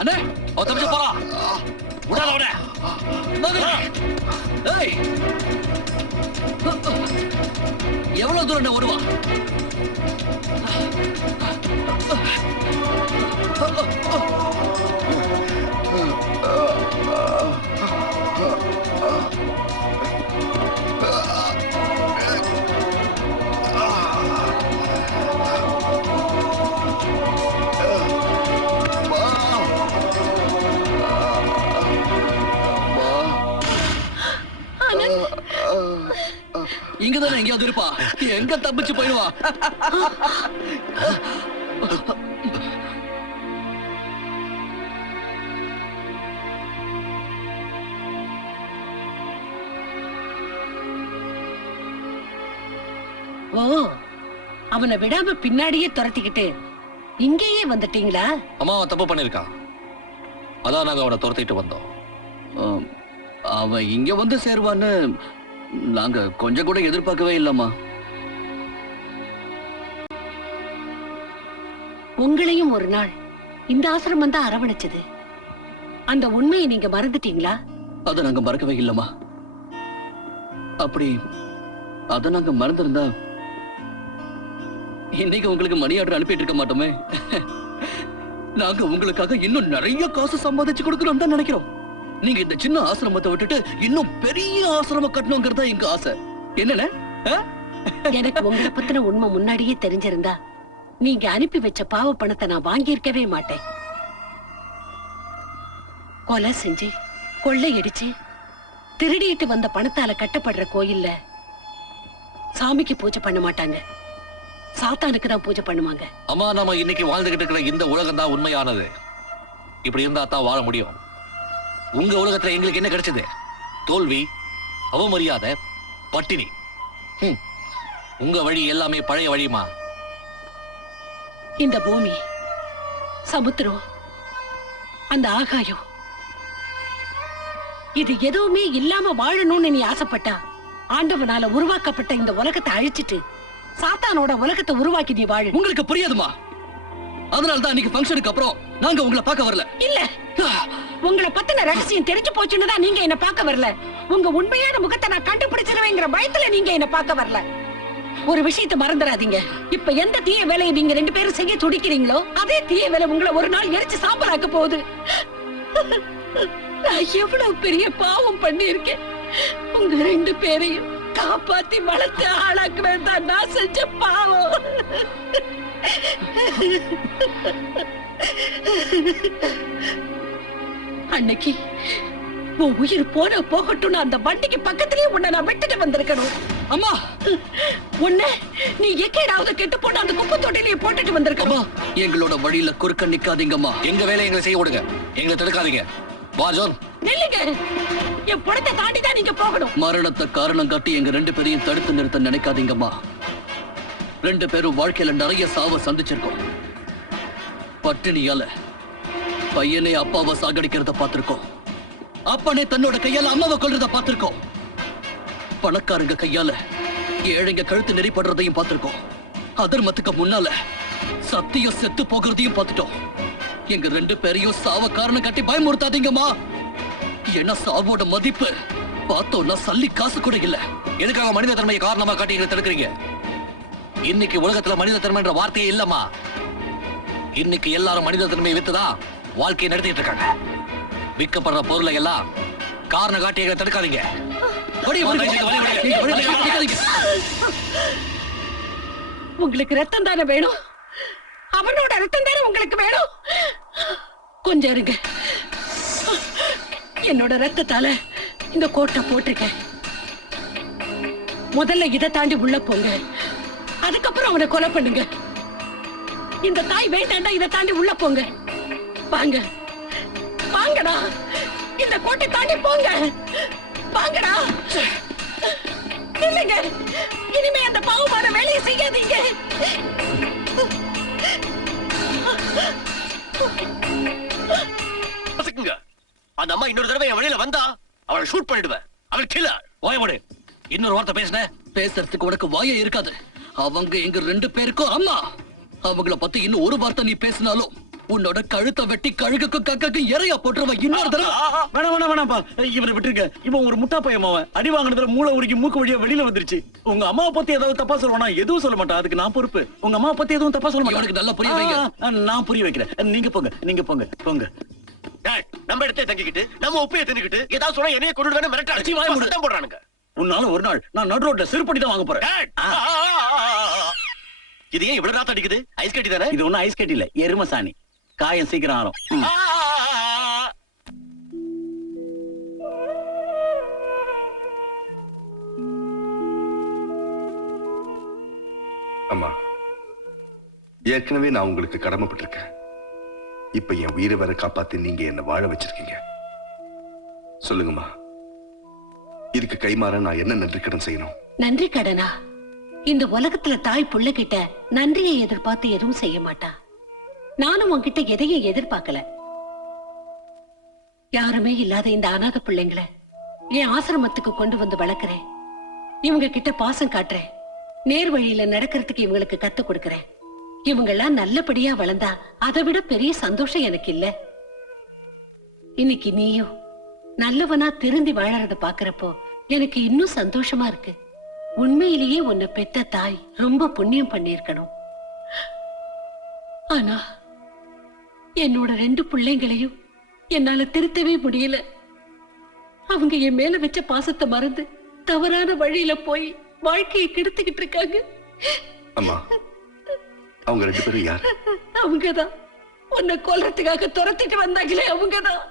அண்ணே அவ தப்பிச்சு போறா விடாத அவனை ஏய் எவ்வளவு தூரம் ஓடுவா இங்கதானே எங்கேயாவது இருப்பா எங்க தப்பிச்சு போயிடுவா ஓ அவனை விடாம பின்னாடியே துரத்திக்கிட்டு இங்கேயே வந்துட்டீங்களா? அம்மா அவன் தப்பு பண்ணிருக்கான், அதான் நாங்க அவனை துரத்திட்டு வந்தோம். அவன் இங்க வந்து சேருவான்னு நாங்க கொஞ்சம் கூட எதிர்பார்க்கவே இல்லம்மா. உங்களையும் ஒரு நாள் இந்த ஆசிரமம் தான் அரவணைச்சது. அந்த உண்மையை நீங்க மறந்துட்டீங்களா? அதை நாங்க மறக்கவே இல்லம்மா. அப்படி அதை நாங்க மறந்திருந்தா இன்னைக்கு உங்களுக்கு மணி ஆர்டர் அனுப்பிட்டு இருக்க மாட்டோமே. நாங்க உங்களுக்காக இன்னும் நிறைய காசு சம்பாதிச்சு கொடுக்கணும் தான் நினைக்கிறோம். நீங்க இந்த சின்ன ஆசிரமத்தை விட்டுட்டு இன்னும் பெரிய ஆசிரமம் கட்டணுங்கிறதா எங்க ஆசை. என்னன்னு எனக்கு உங்களை பத்தின உண்மை முன்னாடியே தெரிஞ்சிருந்தா நீங்க அனுப்பி வச்ச பாவ பணத்தை நான் வாங்கியிருக்கவே மாட்டேன். கொலை செஞ்சு கொள்ளையடிச்சு திருடிட்டு வந்த பணத்தால கட்டப்படுற கோயில்ல சாமிக்கு பூஜை பண்ண மாட்டாங்க, சாத்தானுக்கு தான் பூஜை பண்ணுவாங்க. அம்மா நம்ம இன்னைக்கு வாழ்ந்துகிட்டு இருக்கிற இந்த உலகம் தான் உண்மையானது. இப்படி இருந்தா தான் வாழ முடியும். உங்க உலகத்துல எங்களுக்கு என்ன கிடைச்சது? தோல்வி, அவமரியாதை, பட்டினி. உங்க வழி எல்லாமே பழைய வழிமா. இந்த பூமி, சமுத்திரம், அந்த ஆகாயம், இது எதுவுமே இல்லாம வாழணும்னு நீ ஆசைப்பட்டா ஆண்டவனால உருவாக்கப்பட்ட இந்த உலகத்தை அழிச்சிட்டு சாத்தானோட உலகத்தை உருவாக்கி நீ வாழு. உங்களுக்கு புரியாதுமா. அதனாலதான் இன்னைக்கு ஃபங்க்ஷனுக்கு அப்புறம் நாங்க உங்களை பார்க்க வரல. இல்ல, உங்களை பத்தின ரகசியம் தெரிஞ்சு போச்சுன்னு தான் நீங்க என்ன பார்க்க வரல. உங்க உண்மையான முகத்தை நான் கண்டுபிடிச்சிருவேங்கிற பயத்துல நீங்க என்ன பார்க்க வரல. ஒரு விஷயத்தை மறந்துடாதீங்க. இப்ப எந்த தீய வேலையை நீங்க ரெண்டு பேரும் செய்ய துடிக்கிறீங்களோ அதே தீய வேலை உங்களை ஒரு நாள் எரிச்சு சாம்பலாக்க போகுது. நான் எவ்வளவு பெரிய பாவம் பண்ணியிருக்கேன். உங்க ரெண்டு பேரையும் காப்பாத்தி வளர்த்து ஆளாக்குவேன் தான் நான் செஞ்ச பாவம். அன்னைக்கு உன் உயிர் போன போகட்டும் அந்த வண்டிக்கு பக்கத்திலேயே உன்னை நான் விட்டுட்டு வந்திருக்கணும். அம்மா, உன்னை நீ எக்கேடாவது கெட்டு போட்டு அந்த குப்பை தொட்டிலேயே போட்டுட்டு வந்திருக்கணும். எங்களோட வழியில குறுக்க நிக்காதீங்கம்மா. எங்க வேலையை எங்களை செய்ய விடுங்க, எங்களை தடுக்காதீங்க. வா ஜோன், நில்லுங்க. என் புறத்தை தாண்டி தான் நீங்க போகணும். மரணத்தை காரணம் காட்டி எங்க ரெண்டு பேரையும் தடுத்து நிறுத்த நினைக்காதீங்கம்மா. ரெண்டு பேரும் வாழ்க்கையில நிறைய சாவ சந்திச்சிருக்கோம். பட்டினியால பையனே அப்பாவை சாகடிக்கிறத பார்த்திருக்கோம். அப்பனே தன்னோட கையால அம்மாவை கொல்றத பார்த்திருக்கோம். பணக்காரங்க கையால ஏழைங்க கழுத்து நெறிப்படுறதையும் பார்த்திருக்கோம். அதர்மத்துக்கு முன்னால சத்தியம் செத்து போகிறதையும் பார்த்துட்டோம். எங்க ரெண்டு பேரையும் சாவ காரணம் காட்டி பயமுறுத்தாதீங்கம்மா. என்ன சாவோட மதிப்பு பார்த்தோம்னா சல்லி காசு கூட இல்ல. எதுக்காக மனித தன்மையை காரணமா காட்டி எங்களை தடுக்கிறீங்க? இன்னைக்கு உலகத்துல மனித தன்மை என்ற வார்த்தையே இல்லம்மா. இன்னைக்கு எல்லாரும் மனித தன்மையை வித்துதான் வாழ்க்கையை நடத்திட்டு இருக்காங்க. விற்கப்படுற பொருளை எல்லாம் காரணம் காட்டி எங்களை தடுக்காதீங்க. உங்களுக்கு ரத்தம் தானே வேணும்? அவனோட ரத்தம் தானே உங்களுக்கு வேணும்? கொஞ்சம் இருங்க. என்னோட ரத்தத்தால இந்த கோட்டை போட்டிருக்கேன். முதல்ல இதை தாண்டி உள்ள போங்க, அதுக்கப்புறம் அவனை கொலை பண்ணுங்க. இந்த தாய் வேண்டாண்டா, இதை தாண்டி உள்ள போங்க. வாங்க வாங்கடா, இந்த கோட்டை தாண்டி போங்க. வாங்கடா. இல்லைங்க, இனிமே அந்த பாவமான வேலையை செய்யாதீங்க. அந்த அம்மா இன்னொரு தடவை என் வழியில வந்தா அவளை ஷூட் பண்ணிடுவேன். அவள் கில்லர். வாயமுடு. இன்னொரு வார்த்தை பேசுன பேசுறதுக்கு உனக்கு வாயே இருக்காது. அவங்க எங்க 2 பேருக்கும் அம்மா. அவங்கள பத்தி இன்னும் ஒரு வார்த்தை நீ பேசினாலும் உன்னோட கழுத்தை வெட்டி கழுகுக்கும் கக்கக்கும் இறையா போட்டுருவ. இன்னொரு தடவை வேணாம்ப்பா, இவனை விட்டுருங்க. இவன் ஒரு முட்டா பையன். அடி வாங்கினதுல மூளை உருக்கி மூக்கு வழியா வெளியில வந்துருச்சு. உங்க அம்மாவை பத்தி ஏதாவது தப்பா சொல்லுவானா? எதுவும் சொல்ல மாட்டான். அதுக்கு நான் பொறுப்பு. உங்க அம்மாவை பத்தி எதுவும் தப்பா சொல்ல மாட்டேன். எனக்கு நல்லா புரிய வைங்க. நான் புரிய வைக்கிறேன். நீங்க போங்க. நம்ம இடத்தை தங்கிக்கிட்டு நம்ம உப்பையை தின்னுக்கிட்டு ஏதாவது சொன்னா என்னைய கொண்டு மிரட்ட போடுறானுங்க. உன்னால ஒரு நாள் நான் நடு ரோட்ல செருப்படி தான் வாங்க போறேன். இது ஏன் இவ்வளவு ராத்து அடிக்குது? ஐஸ் கட்டி தானே? இது ஒண்ணும் ஐஸ் கட்டி இல்ல, எரும சாணி. காயம் சீக்கிரம் ஆறும். அம்மா, ஏற்கனவே நான் உங்களுக்கு கடமைப்பட்டிருக்கேன். இப்ப என் உயிரை வர காப்பாத்தி நீங்க என்ன வாழ வச்சிருக்கீங்க. சொல்லுங்கம்மா, இதுக்கு கைமாற நான் என்ன நன்றி கடன் செய்யணும்? நன்றி கடனா? இந்த உலகத்துல தாய் புள்ள கிட்ட நன்றியை எதிர்பார்த்து எதுவும் செய்ய மாட்டா. நானும் உன்கிட்ட எதையும் எதிர்பார்க்கல. யாருமே இல்லாத இந்த அநாத பிள்ளைங்களை என் ஆசிரமத்துக்கு கொண்டு வந்து வளர்க்கிறேன். இவங்க கிட்ட பாசம் காட்டுறேன். நேர் வழியில நடக்கிறதுக்கு இவங்களுக்கு கத்து கொடுக்கறேன். இவங்க எல்லாம் நல்லபடியா வளர்ந்தா அதை விட பெரிய சந்தோஷம் எனக்கு இல்ல. இன்னைக்கு நீயும் நல்லவனா திருந்தி வாழறத பாக்குறப்போ எனக்கு இன்னும் சந்தோஷமா இருக்கு. உண்மையிலேயே உன்னை பெத்த தாய் ரொம்ப புண்ணியம் பண்ணிருக்கணும். ஆனா என்னோட 2 பிள்ளைங்களையும் என்னால திருத்தவே முடியல. அவங்க என் மேல வச்ச பாசத்தை மறந்து தவறான வழியில போய் வாழ்க்கையை கெடுத்துக்கிட்டு இருக்காங்க. அம்மா, அவங்க 2 பேரும் யார்? அவங்கதான் உன்னை கொல்றதுக்காக துரத்திட்டு வந்தாங்களே, அவங்கதான்.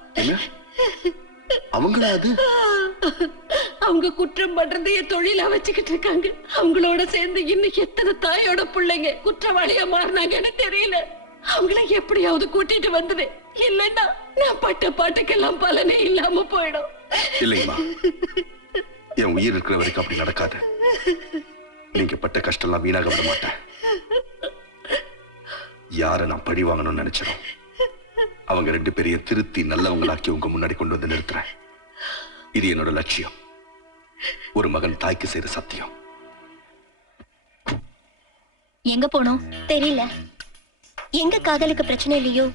அவங்களா? அது அவங்க குற்றம் பண்றதைய தொழிலா வச்சுக்கிட்டு இருக்காங்க. அவங்களோட சேர்ந்து இன்னும் எத்தனை தாயோட பிள்ளைங்க குற்றவாளியா மாறினாங்கன்னு தெரியல. அவங்கள எப்படியாவது கூட்டிட்டு வந்துடு. இல்லைன்னா நான் பட்ட பாட்டுக்கெல்லாம் பலனே இல்லாம போயிடும். இல்லைங்கம்மா, என் உயிர் இருக்கிற வரைக்கும் அப்படி நடக்காது. நீங்க பட்ட கஷ்டம்லாம் வீணாக விட மாட்டேன். யார நான் பழி வாங்கணும்னு நினைச்சிடும் அவங்க 2 பேரையும் திருத்தி நல்லவங்களாக்கி உங்க முன்னாடி கொண்டு வந்து நிறுத்துறேன். இது என்னோட லட்சியம். ஒரு மகன் தாய்க்கு செய்த சத்தியம். எங்க போனோம் தெரியல. எங்க காதலுக்கு பிரச்சனை இல்லையோ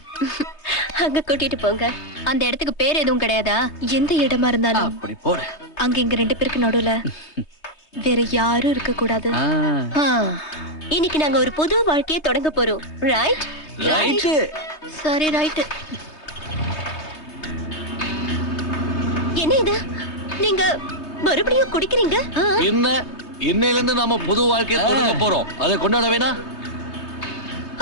அங்க கூட்டிட்டு போங்க. அந்த இடத்துக்கு பேர் எதுவும் கிடையாதா? எந்த இடமா இருந்தாலும் அப்படி போற. அங்க இங்க 2 பேருக்கு நடுவுல வேற யாரும் இருக்க கூடாது. இன்னைக்கு நாங்க ஒரு புது வாழ்க்கையை தொடங்க போறோம். ரைட்? ரைட். சரி, ரைட். என்ன இது? நீங்க மறுபடியும் குடிக்கிறீங்க? இன்னையில இருந்து நாம புது வாழ்க்கையை தொடங்க போறோம். அதை கொண்டாட வேணா?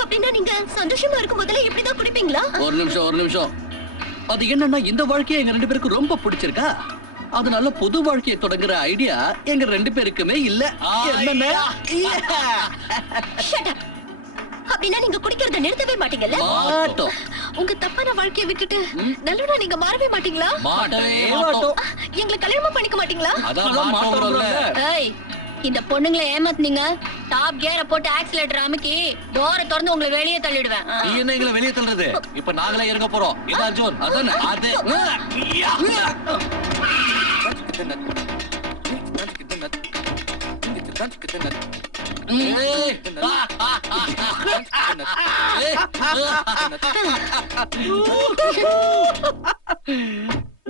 அப்படின்னா நீங்க சந்தோஷமா இருக்கும் போதெல்லாம் இப்படிதான் குடிப்பீங்களா? ஒரு நிமிஷம். அது என்னன்னா இந்த வாழ்க்கையை எங்க 2 பேருக்கு ரொம்ப பிடிச்சிருக்கா. அதனால புது வாழ்க்கையை தொடங்குற ஐடியா எங்க 2 பேருக்குமே இல்ல. அப்படின்னா நீங்க குடிக்கிறத நிறுத்தவே மாட்டீங்கல்ல? மாட்டோம். உங்க தப்பான வாழ்க்கையை விட்டுட்டு நல்லவனா நீங்க மாறவே மாட்டீங்களா? மாட்டோம். எங்களை கல்யாணம் பண்ணிக்க மாட்டீங்களா? அதான் மாட்டோம்ல. ஏய், இந்த பொண்ணுங்களை ஏமாத்துனீங்க. டாப் கியரை போட்டு ஆக்சிலேட்டர் அமுக்கி டோரை திறந்து உங்களை வெளியே தள்ளிடுவேன். நீ என்ன எங்களை வெளியே தள்ளுறது? இப்ப நாங்களே இறங்க போறோம். இது அர்ஜுன். அதானே? அது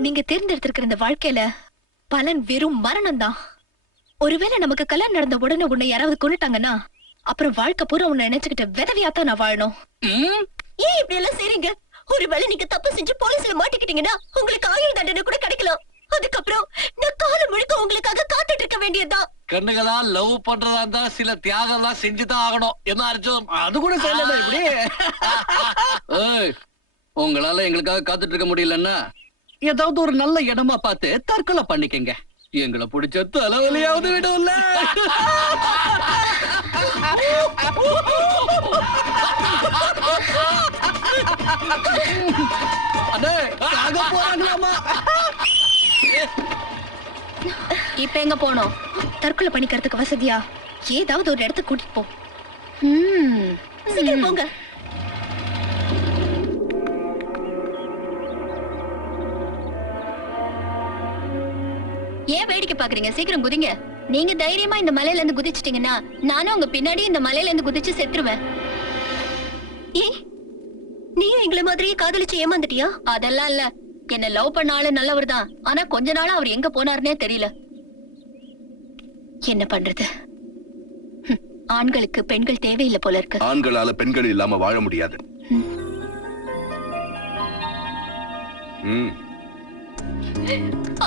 நீங்க தேர்ந்தெடுத்திருக்கிற இந்த வாழ்க்கையில பலன் வெறும் மரணம் தான். ஒருவேளை நமக்கு கல்யாணம் நடந்த உடனே உன்னை யாராவது கொண்டுட்டாங்கன்னா அப்புறம் வாழ்க்கை பூரா உன்னை நினைச்சுக்கிட்ட விதவியாத்தான் நான் வாழணும். ஏன் இப்படி எல்லாம் செய்றீங்க? ஒருவேளை நீங்க தப்பு செஞ்சு போலீஸ்ல மாட்டிக்கிட்டீங்கன்னா உங்களுக்கு ஆயுள் தண்டனை கூட கிடைக்கலாம். அதுக்கப்புறம் நான் காலம் முழுக்க உங்களுக்காக காத்துட்டு இருக்க வேண்டியதுதான். கண்ணுகளா லவ் பண்றதா இருந்தா சில தியாகம் எல்லாம் செஞ்சுதான் ஆகணும். என்ன அர்ஜுன்? அது கூட செய்யல இப்படி. உங்களால எங்களுக்காக காத்துட்டு இருக்க முடியலன்னா ஏதாவது ஒரு நல்ல இடமா பார்த்து தற்கொலை பண்ணிக்கங்க. எங்களை பிடிச்ச தலைவலியாவது விடும்ல. போறாங்களாமா? இப்ப எங்க போனோம்? தற்கொலை பண்ணிக்கிறதுக்கு வசதியா ஏதாவது ஒரு இடத்துக்கு கூட்டிட்டு போ. சீக்கிரம் போங்க. ஏன் வேடிக்கை பாக்குறீங்க? சீக்கிரம் குதிங்க. நீங்க தைரியமா இந்த மலையில இருந்து குதிச்சிட்டீங்கன்னா நானும் உங்க பின்னாடி இந்த மலையில இருந்து குதிச்சு செத்துருவேன். நீ எங்களை மாதிரியே காதலிச்சு ஏமாந்துட்டியா? அதெல்லாம் இல்ல. என்ன லவ் பண்ண ஆளு நல்லவர் தான். ஆனா கொஞ்ச நாளா அவர் எங்க போனாருன்னே தெரியல. என்ன பண்றது? ஆண்களுக்கு பெண்கள் தேவையில்லை போல இருக்கு. ஆண்களால பெண்கள் இல்லாம வாழ முடியாது.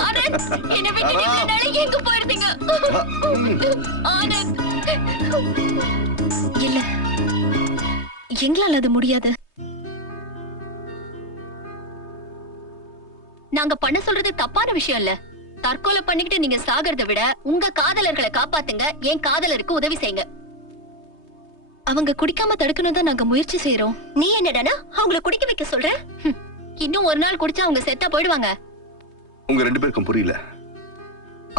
ஆனந்த், என்னை விட்டு இவ்வளவு நாளா எங்க போயிருந்தீங்க? ஆனந்த், இல்ல, எங்களால அது முடியாது. நாங்க பண்ண சொல்றது தப்பான விஷயம் இல்ல. தற்கொலை பண்ணிக்கிட்டு நீங்க சாகிறத விட உங்க காதலர்களை காப்பாத்துங்க. என் காதலருக்கு உதவி செய்யுங்க. அவங்க குடிக்காம தடுக்கணும் தான் நாங்க முயற்சி செய்யறோம். நீ என்னடானா அவங்கள குடிக்க வைக்க சொல்ற? இன்னும் ஒரு நாள் குடிச்சா அவங்க செத்தா போயிடுவாங்க. உங்க 2 பேருக்கும் புரியல.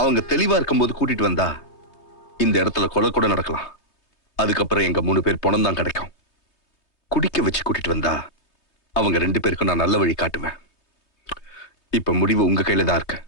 அவங்க தெளிவா இருக்கும்போது கூட்டிட்டு வந்தா இந்த இடத்துல கொலை கூட நடக்கலாம். அதுக்கப்புறம் எங்க 3 பேர் பணம் தான் கிடைக்கும். குடிக்க வச்சு கூட்டிட்டு வந்தா அவங்க 2 பேருக்கும் நான் நல்ல வழி காட்டுவேன். இப்ப முடிவு உங்க கையில தான் இருக்கு.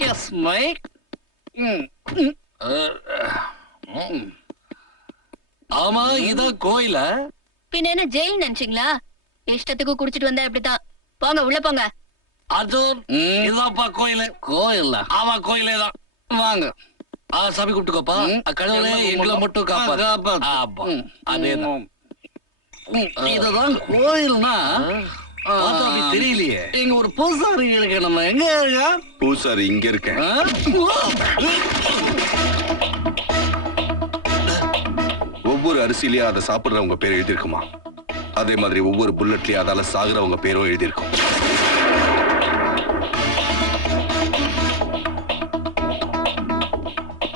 kiss me. ஆமா இதான் கோயிலா? பின்ன என்ன ஜெயில் நினைச்சீங்களா? இஷ்டத்துக்கு குடிச்சிட்டு வந்தா இப்படித்தான். போங்க உள்ள போங்க. அர்ஜுன் இதான்ப்பா கோயிலு. கோயில்ல ஆமா கோயிலே தான். வாங்க. சாமி கூப்பிட்டுக்கோப்பா. கடவுளே எங்களை மட்டும் காப்பாத்து. அதேதான். இதுதான் கோயில்னா அப்படி தெரியலையே. இங்க ஒரு பூசாரி இருக்கு. நம்ம எங்க இருக்கா? பூசாரி இங்க இருக்கேன். ஒவ்வொரு அரிசியிலயும் அதை சாப்பிடுறவங்க பேர் எழுதியிருக்குமா? அதே மாதிரி ஒவ்வொரு புல்லட்லயும் அதால சாகுறவங்க பேரும் எழுதியிருக்கும்.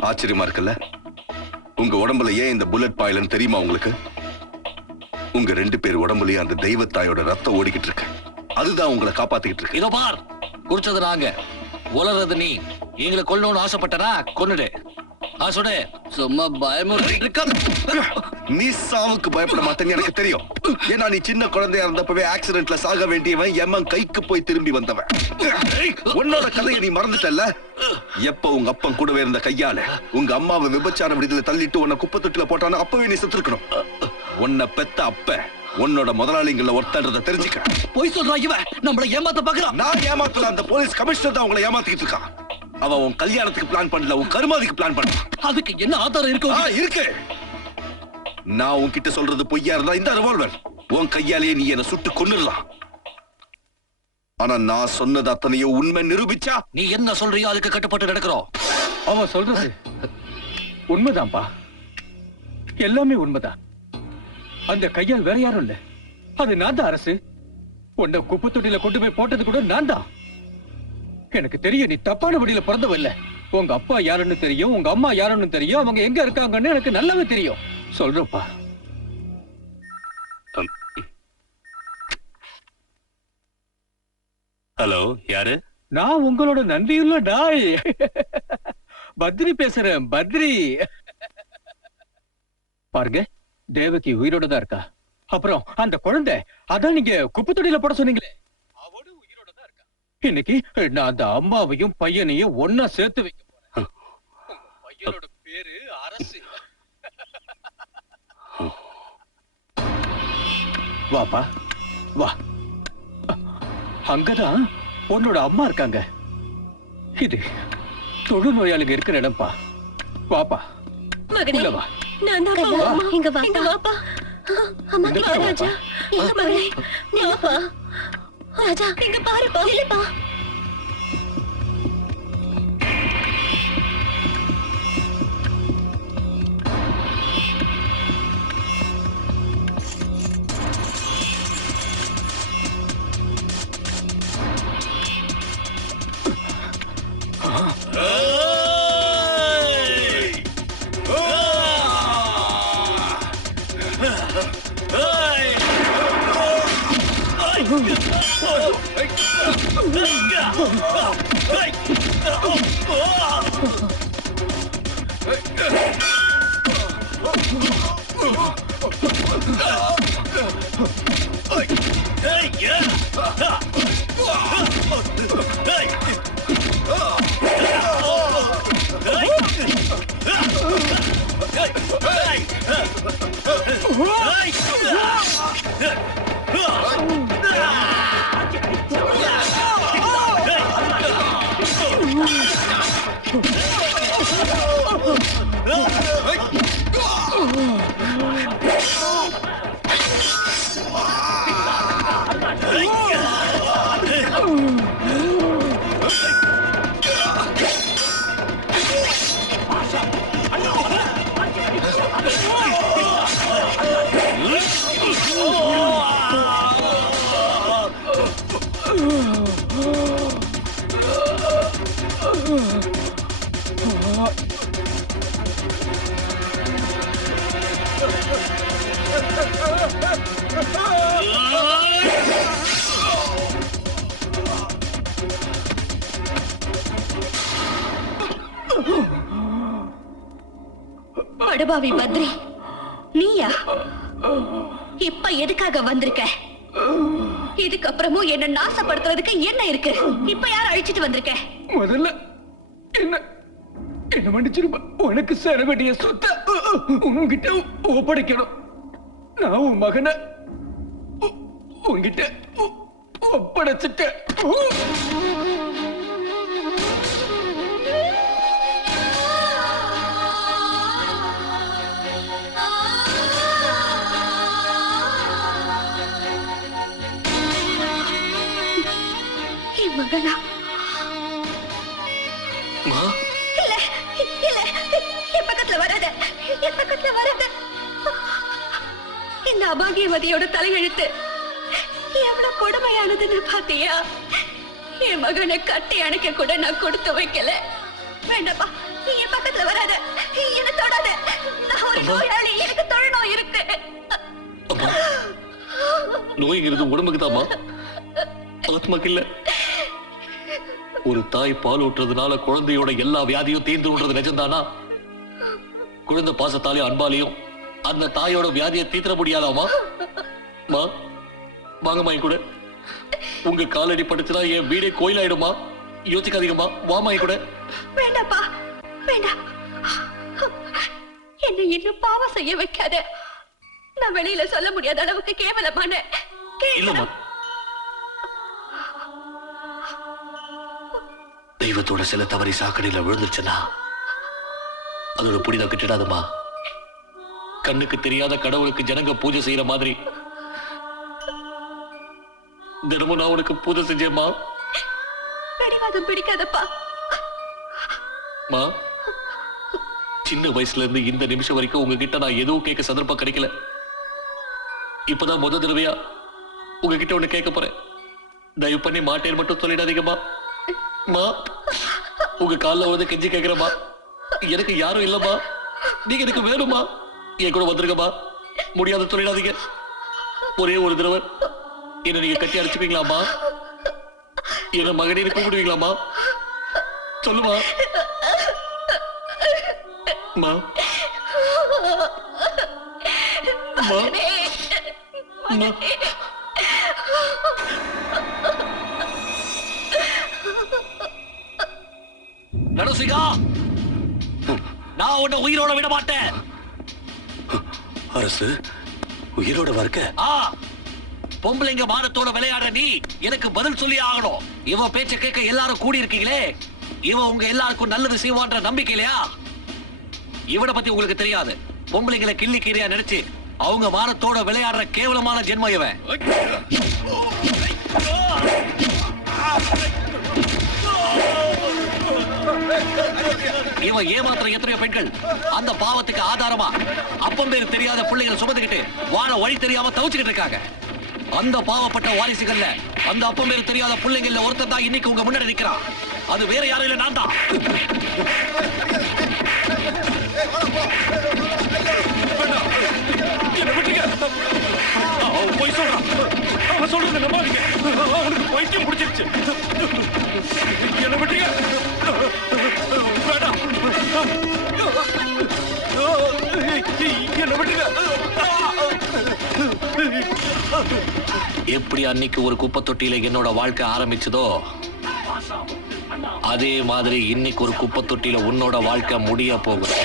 ஆச்சரியமா இருக்குல்ல? உங்க உடம்புல ஏன் இந்த புல்லட் பாயிலன்னு தெரியுமா உங்களுக்கு? உங்க 2 பேர் உடம்புலயும் அந்த தெய்வத்தாயோட ரத்தம் ஓடிக்கிட்டு இருக்கு. அதுதான் உங்களை காப்பாத்திக்கிட்டு இருக்கு. இதோ பார், குடிச்சது நாங்க, உலறது நீ. எங்களை கொல்லணும்னு ஆசைப்பட்டனா கொன்னுடு. சொல்லு. சும்மா பயமுறுத்திட்டு இருக்க. நீ சாவுக்கு பயப்பட மாட்டேன்னு எனக்கு தெரியும். ஏன்னா நீ சின்ன குழந்தையா இருந்தப்பவே ஆக்சிடென்ட்ல சாக வேண்டியவன் எம்மன் கைக்கு போய் திரும்பி வந்தவன். உன்னோட கதையை நீ மறந்துட்டல்ல? எப்ப உங்க அப்பன் கூடவே இருந்த கையால உங்க அம்மாவை விபச்சார விடுதலை தள்ளிட்டு உன்னை குப்பை தொட்டில போட்டானோ அப்பவே நீ செத்துருக்கணும். உன்னை பெத்த அப்ப உன்னோட முதலாளிங்கள ஒருத்தன்றத தெரிஞ்சுக்க. போய் சொல்றா இவன். நம்மள ஏமாத்த பாக்குறான். நான் ஏமாத்தல, அந்த போலீஸ் கமிஷனர் தான் உங்களை ஏமாத்திட்டு இருக்கான். அவன் உன் கல்யாணத்துக்கு பிளான் பண்ணல, உன் கருமாதிக்கு பிளான் பண்ணான். அதுக்கு என்ன ஆதாரம் இருக்கு? இருக்கு. நான் உன்கிட்ட சொல்றது பொய்யா இருந்தா இந்த ரிவால்வர் உன் கையாலேயே நீ என்ன சுட்டு கொன்னுடலாம். ஆனா நான் சொன்னது அத்தனையோ உண்மை நிரூபிச்சா நீ என்ன சொல்றியோ அதுக்கு கட்டுப்பட்டு நடக்கிறோம். அவன் சொல்றது உண்மைதான்ப்பா. எல்லாமே உண்மைதான். அந்த கையால் வேற யாரும் இல்ல. அது நான் தான் அரசு. உன்னை குப்பை தொட்டியில கொண்டு போய் போட்டது கூட நான் தான். எனக்கு தெரியும் நீ தப்பான வழியில பிறந்தவ இல்ல. உங்க அப்பா யாருன்னு தெரியும், உங்க அம்மா யாருன்னு தெரியும், அவங்க எங்க இருக்காங்கன்னு எனக்கு நல்லாவே தெரியும். சொல்றப்பா. ஹலோ, யாரு? நான் உங்களோட நன்றியுள்ள டாய் பத்ரி பேசுறேன். பத்ரி பாருங்க, தேவகி உயிரோட தான் இருக்கா. அப்புறம் அந்த குழந்தை, அதான் நீங்க குப்பை தொட்டியில போட சொன்னீங்களே, அவனு உயிரோட தான் இருக்கா. இன்னைக்கு நான் அந்த அம்மாவையும் பையனையும் ஒன்னா சேர்த்து வைக்க போறேன். பையனோட பேரு அரசு. வாப்பா வா. அங்கதான் உன்னோட அம்மா இருக்காங்க. இது தொழுநோயாளிங்க இருக்கிற இடம்பா. வாப்பா மகனே, வா. நான் தான் அம்மா. இங்க வாப்பா. அம்மா கிட்ட ராஜா. இங்க மகனே, வாப்பா. ராஜா இங்க பாருப்பா. இல்லப்பா. படுபாவி பத்ரி, நீயா? இப்ப எதுக்காக வந்திருக்க? இதுக்கப்புறமும் என்ன நாசப்படுத்துறதுக்கு என்ன இருக்கு? இப்ப யார் அழிச்சிட்டு வந்திருக்க? முதல்ல என்ன மன்னிச்சிருப்ப. உனக்கு சேர வேண்டிய சொத்தை உன்கிட்ட ஒப்படைக்கணும். நான் உன் மகனை உன்கிட்ட ஒப்படைச்சிட்டேன். மகனா இல்ல இல்ல என் பக்கத்துல வராத, என் பக்கத்துல வராத. இந்த அபாகியவதியோட தலையெழுத்து எவ்வளவு கொடுமையானதுன்னு பாத்தியா? என் மகனை கட்டி அணைக்க கூட நான் கொடுத்து வைக்கல. வேண்டாப்பா, நீ என் பக்கத்துல வராத, என்ன தொடாத. நான் ஒரு நோயாளி, எனக்கு தொழுநோய் இருக்கு. நோய்ங்கிறது உடம்புக்கு தாமா, ஆத்மாக்கு இல்ல. ஒரு தாய் பால் ஊற்றுறதுனால குழந்தையோட எல்லா வியாதியும் தீர்ந்து விடுறது நிஜம்தானா? குழந்தை பாசத்தாலையும் அன்பாலையும் அந்த தாயோட வியாதியை தீர்த்த முடியாதாமா? மா வாங்கம்மா கூட. உங்க காலடி படுத்துனா என் வீடே கோயிலாயிடுமா? யோசிக்காதீங்கம்மா, வாமா கூட. வேண்டாப்பா, வேண்டாம். என்ன இன்னும் பாவம் செய்ய வைக்காத. நான் வெளியில சொல்ல முடியாத அளவுக்கு கேவலமான. இல்லம்மா, தெய்வத்தோட சில தவறி சாக்கடையில விழுந்துருச்சுன்னா அதோட புனிதம் கிட்டிடாதுமா. கண்ணுக்கு தெரியாத கடவுளுக்கு ஜனங்க பூஜை செய்யற மாதிரி தினமும் நான் உனக்கு பூஜை செஞ்சேம்மா. பிடிவாதம் பிடிக்காதப்பா. மா, சின்ன வயசுல இருந்து இந்த நிமிஷம் வரைக்கும் உங்ககிட்ட நான் எதுவும் கேட்க சந்தர்ப்பம் கிடைக்கல. இப்பதான் முத தடவையா உங்ககிட்ட ஒண்ணு கேட்க போறேன். தயவு பண்ணி மாட்டேன் மட்டும் சொல்லிடாதீங்கம்மா. மா, உங்க காலில் வந்து கெஞ்சி கேட்கிறமா. எனக்கு யாரும் இல்லம்மா, நீங்க எனக்கு வேணுமா? என் கூட வந்துருங்கம்மா. முடியாத சொல்லிடாதீங்க. ஒரே ஒரு தடவை என்ன நீங்க கட்டி அடிச்சுப்பீங்களாமா? என்ன மகனே கூப்பிடுவீங்களாமா? சொல்லுமா. மா மா மா நரசிங்கா, நான் உன்னை உயிரோட விட மாட்டேன். அரசு உயிரோட வர்க்க பொம்பளைங்க மானத்தோட விளையாட நீ எனக்கு பதில் சொல்லி ஆகணும். இவன் பேச்ச கேட்க எல்லாரும் கூடி இருக்கீங்களே, இவன் உங்க எல்லாருக்கும் நல்லது செய்வான்ற நம்பிக்கை இல்லையா? இவனை பத்தி உங்களுக்கு தெரியாது. பொம்பளைங்களை கிள்ளி கீரையா நினைச்சு அவங்க மானத்தோட விளையாடுற கேவலமான ஜென்மம் இவன். இவன் ஏமாத்துற எத்தனையோ பெண்கள் அந்த பாவத்துக்கு ஆதாரமா அப்பம் பேரு தெரியாத பிள்ளைகளை சுமந்துக்கிட்டு வாழ வழி தெரியாம தவிச்சுக்கிட்டு இருக்காங்க. அந்த பாவப்பட்ட வாரிசுகள்ல அந்த அப்பம் பேரு தெரியாத பிள்ளைங்கள்ல ஒருத்தர் தான் இன்னைக்கு உங்க முன்னாடி நிக்கிறான். அது வேற யாரும் இல்ல, நான் தான். போய் சொல்றான். அவன் சொல்றது நம்பாதீங்க. அவனுக்கு பைத்தியம் பிடிச்சிருச்சு. என்ன விட்டுங்க. வேண்டாம், என்ன விட்டுங்க. எப்படி அன்னைக்கு ஒரு குப்பை தொட்டியில என்னோட வாழ்க்கை ஆரம்பிச்சதோ அதே மாதிரி இன்னைக்கு ஒரு குப்பை தொட்டியில உன்னோட வாழ்க்கை முடிய போகுது.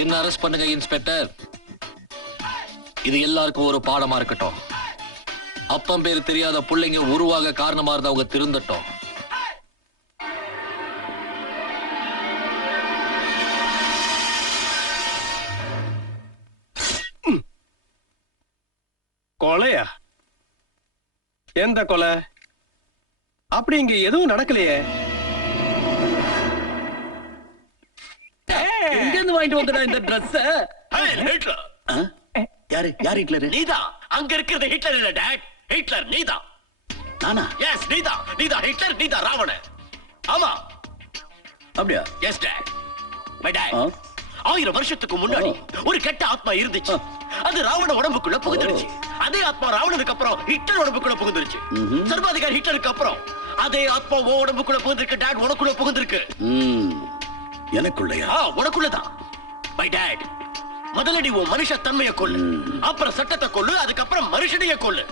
என்ன அரெஸ்ட் பண்ணுங்க இன்ஸ்பெக்டர். இது எல்லாருக்கும் ஒரு பாடமா இருக்கட்டும். அப்பம் பேர் தெரியாத பிள்ளைங்க உருவாக காரணமா இருந்தவங்க திருந்தட்டும். கொலையா? எந்த கொலை? அப்படி இங்க எதுவும் நடக்கலையே. எங்க இருந்து வாங்கிட்டு வந்தடா இந்த Dress? யாரு யார் ஹிட்லர்? நீதான். அங்க இருக்கிறது ஹிட்லர் இல்ல டாட். ஹிட்லர் நீதான். நானா? எஸ் நீதான். நீதான் ஹிட்லர், நீதான் ராவணன். ஆமா. அப்படியா? S dot. My dot. 1000 வருஷத்துக்கு முன்னாடி ஒரு கெட்ட ஆத்மா இருந்துச்சு. அது ராவண உடம்புக்குள்ள புகுந்துருச்சு. அதே ஆத்மா ராவணனுக்கு அப்புறம் ஹிட்லர் உடம்புக்குள்ள புகுந்துருச்சு. சர்வாதிகாரி ஹிட்லருக்கு அப்புறம் அதே ஆத்மா உடம்புக்குள்ள புகுந்திருக்கு. டாட் உனக்குள்ள புகுந்திருக்கு. எனக்குள்ளயா? உனக்குள்ளதான். My dot. முதல்ல நீ உன் மனுஷ தன்மையை கொள்ளு, அப்புறம் சட்டத்தை கொள்ளு, அதுக்கப்புறம் மனுஷனைய கொள்ளு.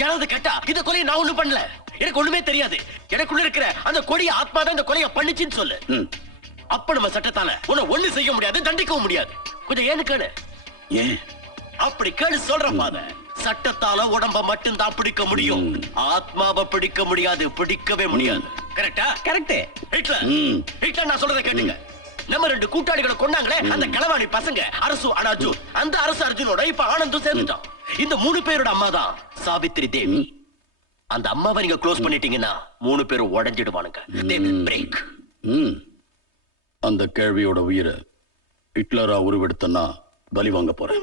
யாராவது கேட்டா இந்த கொலையை நான் ஒண்ணும் பண்ணல, எனக்கு ஒண்ணுமே தெரியாது, எனக்குள்ள இருக்கிற அந்த கொடிய ஆத்மா தான் இந்த கொலையை பண்ணிச்சுன்னு சொல்லு. அப்ப நம்ம சட்டத்தால உன்னை ஒண்ணு செய்ய முடியாது, தண்டிக்கவும் முடியாது. கொஞ்சம் ஏன்னு கேளு. ஏன் அப்படி கேளு சொல்ற பாத. சட்டத்தால உடம்ப மட்டும் தான் பிடிக்க முடியும், ஆத்மாவை பிடிக்க முடியாது, பிடிக்கவே முடியாது. கரெக்டா? கரெக்ட். ஹிட்லர் ஹிட்லர் நான் சொல்றதை கேட்டுங்க. நம்ம 2 கூட்டாளிகளை கொண்டாங்களே அந்த களவாணி பசங்க, அரசு அனாஜு, அந்த அரசு அர்ஜுனோட இப்ப ஆனந்தும் சேர்ந்துட்டான். இந்த 3 பேரோட அம்மா தான் சாவித்திரி தேவி. அந்த அம்மாவை நீங்க க்ளோஸ் பண்ணிட்டீங்கன்னா 3 பேரும் உடைஞ்சிடுவானுங்க. They will break. அந்த கேள்வியோட உயிரை ஹிட்லரா உருவெடுத்தனா பலி வாங்க போறேன்.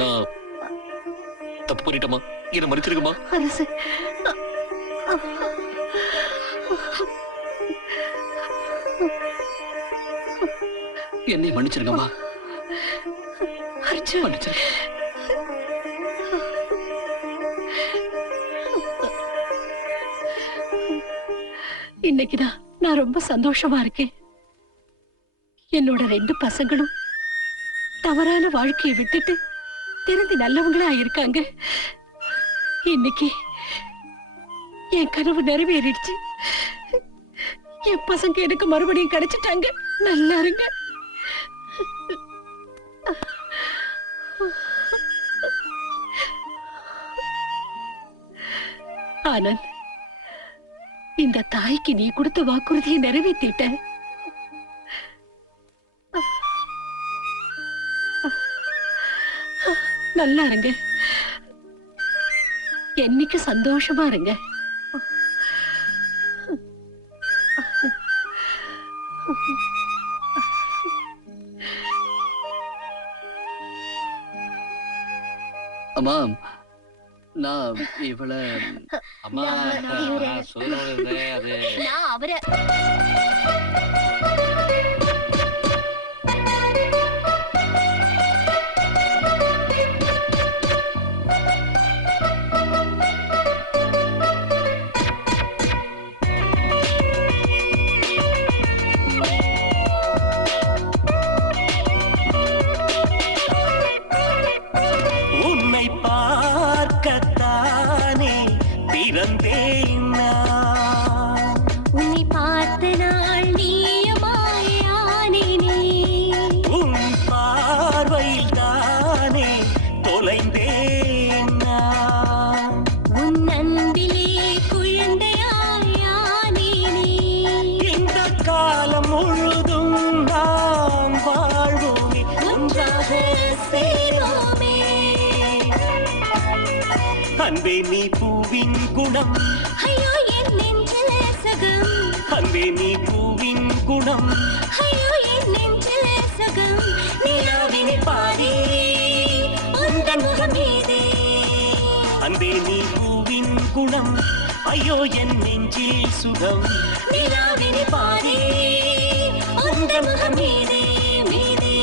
நான் தப்பு பண்ணிட்டமா, என்ன மன்னிச்சிருக்கமா? அரசு என்னை மன்னிச்சிருக்கமா. அர்ஜுன் மன்னிச்சிருக்க. இன்னைக்குதான் நான் ரொம்ப சந்தோஷமா இருக்கேன். என்னோட 2 பசங்களும் தவறான வாழ்க்கையை விட்டுட்டு திறந்து நல்லவங்களா இருக்காங்க. இன்னைக்கு என் கனவு நிறைவேறிடுச்சு. என் பசங்க எனக்கு மறுபடியும் கிடைச்சிட்டாங்க. நல்லா இருங்க. ஆனந்த், இந்த தாய்க்கு நீ கொடுத்த வாக்குறுதியை நிறைவேற்றிட்ட. நல்லா இருங்க. என்னைக்கு சந்தோஷமா இருங்க. அம்மா, நான் இவள அம்மா சொல்லுறது அது நான் அவரை உன்னை பார்க்கத்தானே பிறந்தேன் நான். உன்னை பார்த்த நாள் நீயமாயானேனே. உன் பார்வையில் தானே தொலைந்தேன் நான். உன் அன்பிலே குழந்தையாயானேனே. இந்த காலம் முழுதும் நாம் வாழ்வோமே, ஒன்றாக சேரோமே. அன்பே நீ பூவின் குணம், ஐயோ என் நெஞ்சில் சகம். அன்பே நீ பூவின் குணம், ஐயோ என் நெஞ்சில் சகம். நிலாவினை பாரே உந்தன் முகம் மீதே. அன்பே நீ பூவின் குணம், ஐயோ என் நெஞ்சில் சுகம். நிலாவினை பாரே உந்தன் முகம் மீதே மீதே.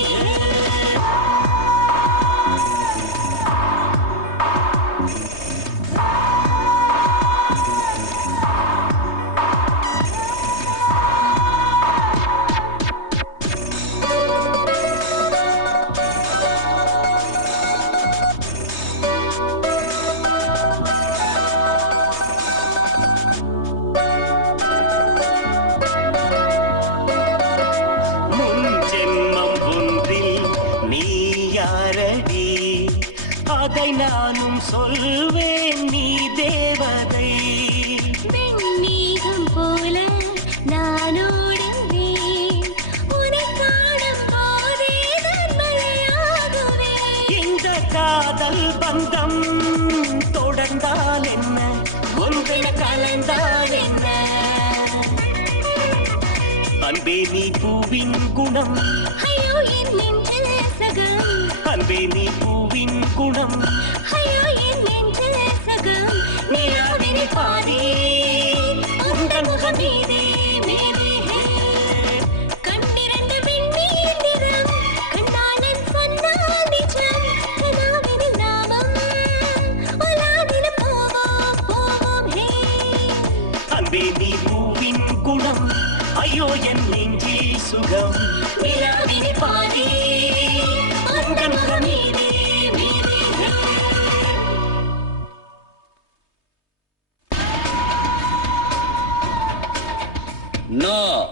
முன் ஜென்மம் ஒன்றில் நீ யாரடி, அதை நானும் சொல்வேன், நீ தேவதை. வெண்மேகம் போல நான் ஓடுவேன். உன்னை காணும் போதே நான் மழையாகுவேன். இந்த காதல் பந்தம் தொடர்ந்தால் என்ன, ஒன்றென கலந்தால் என்ன. அன்பே நீ பூவின் குணம், ஐயோ என் நெஞ்சில் சகம். அன்பே நீ பூவின் குணம் ஐயோ என் நெஞ்சில் சகம் நீராவினி பாதி உந்தன் முகம் மீதே மேலே கண்டிரண்டு விண்மீன் நிறம் கண்ணாளன் சொன்னால் நிஜம் கனாவினில் நாமம் உலாவிலும் போவோம் போவோம் ஹே அன்பே நீ பூவின் குணம் ஐயோ என் நெஞ்சில் சுகம் நிலாவினி பாதி உந்தன் முகம் மீதே மேலே நான்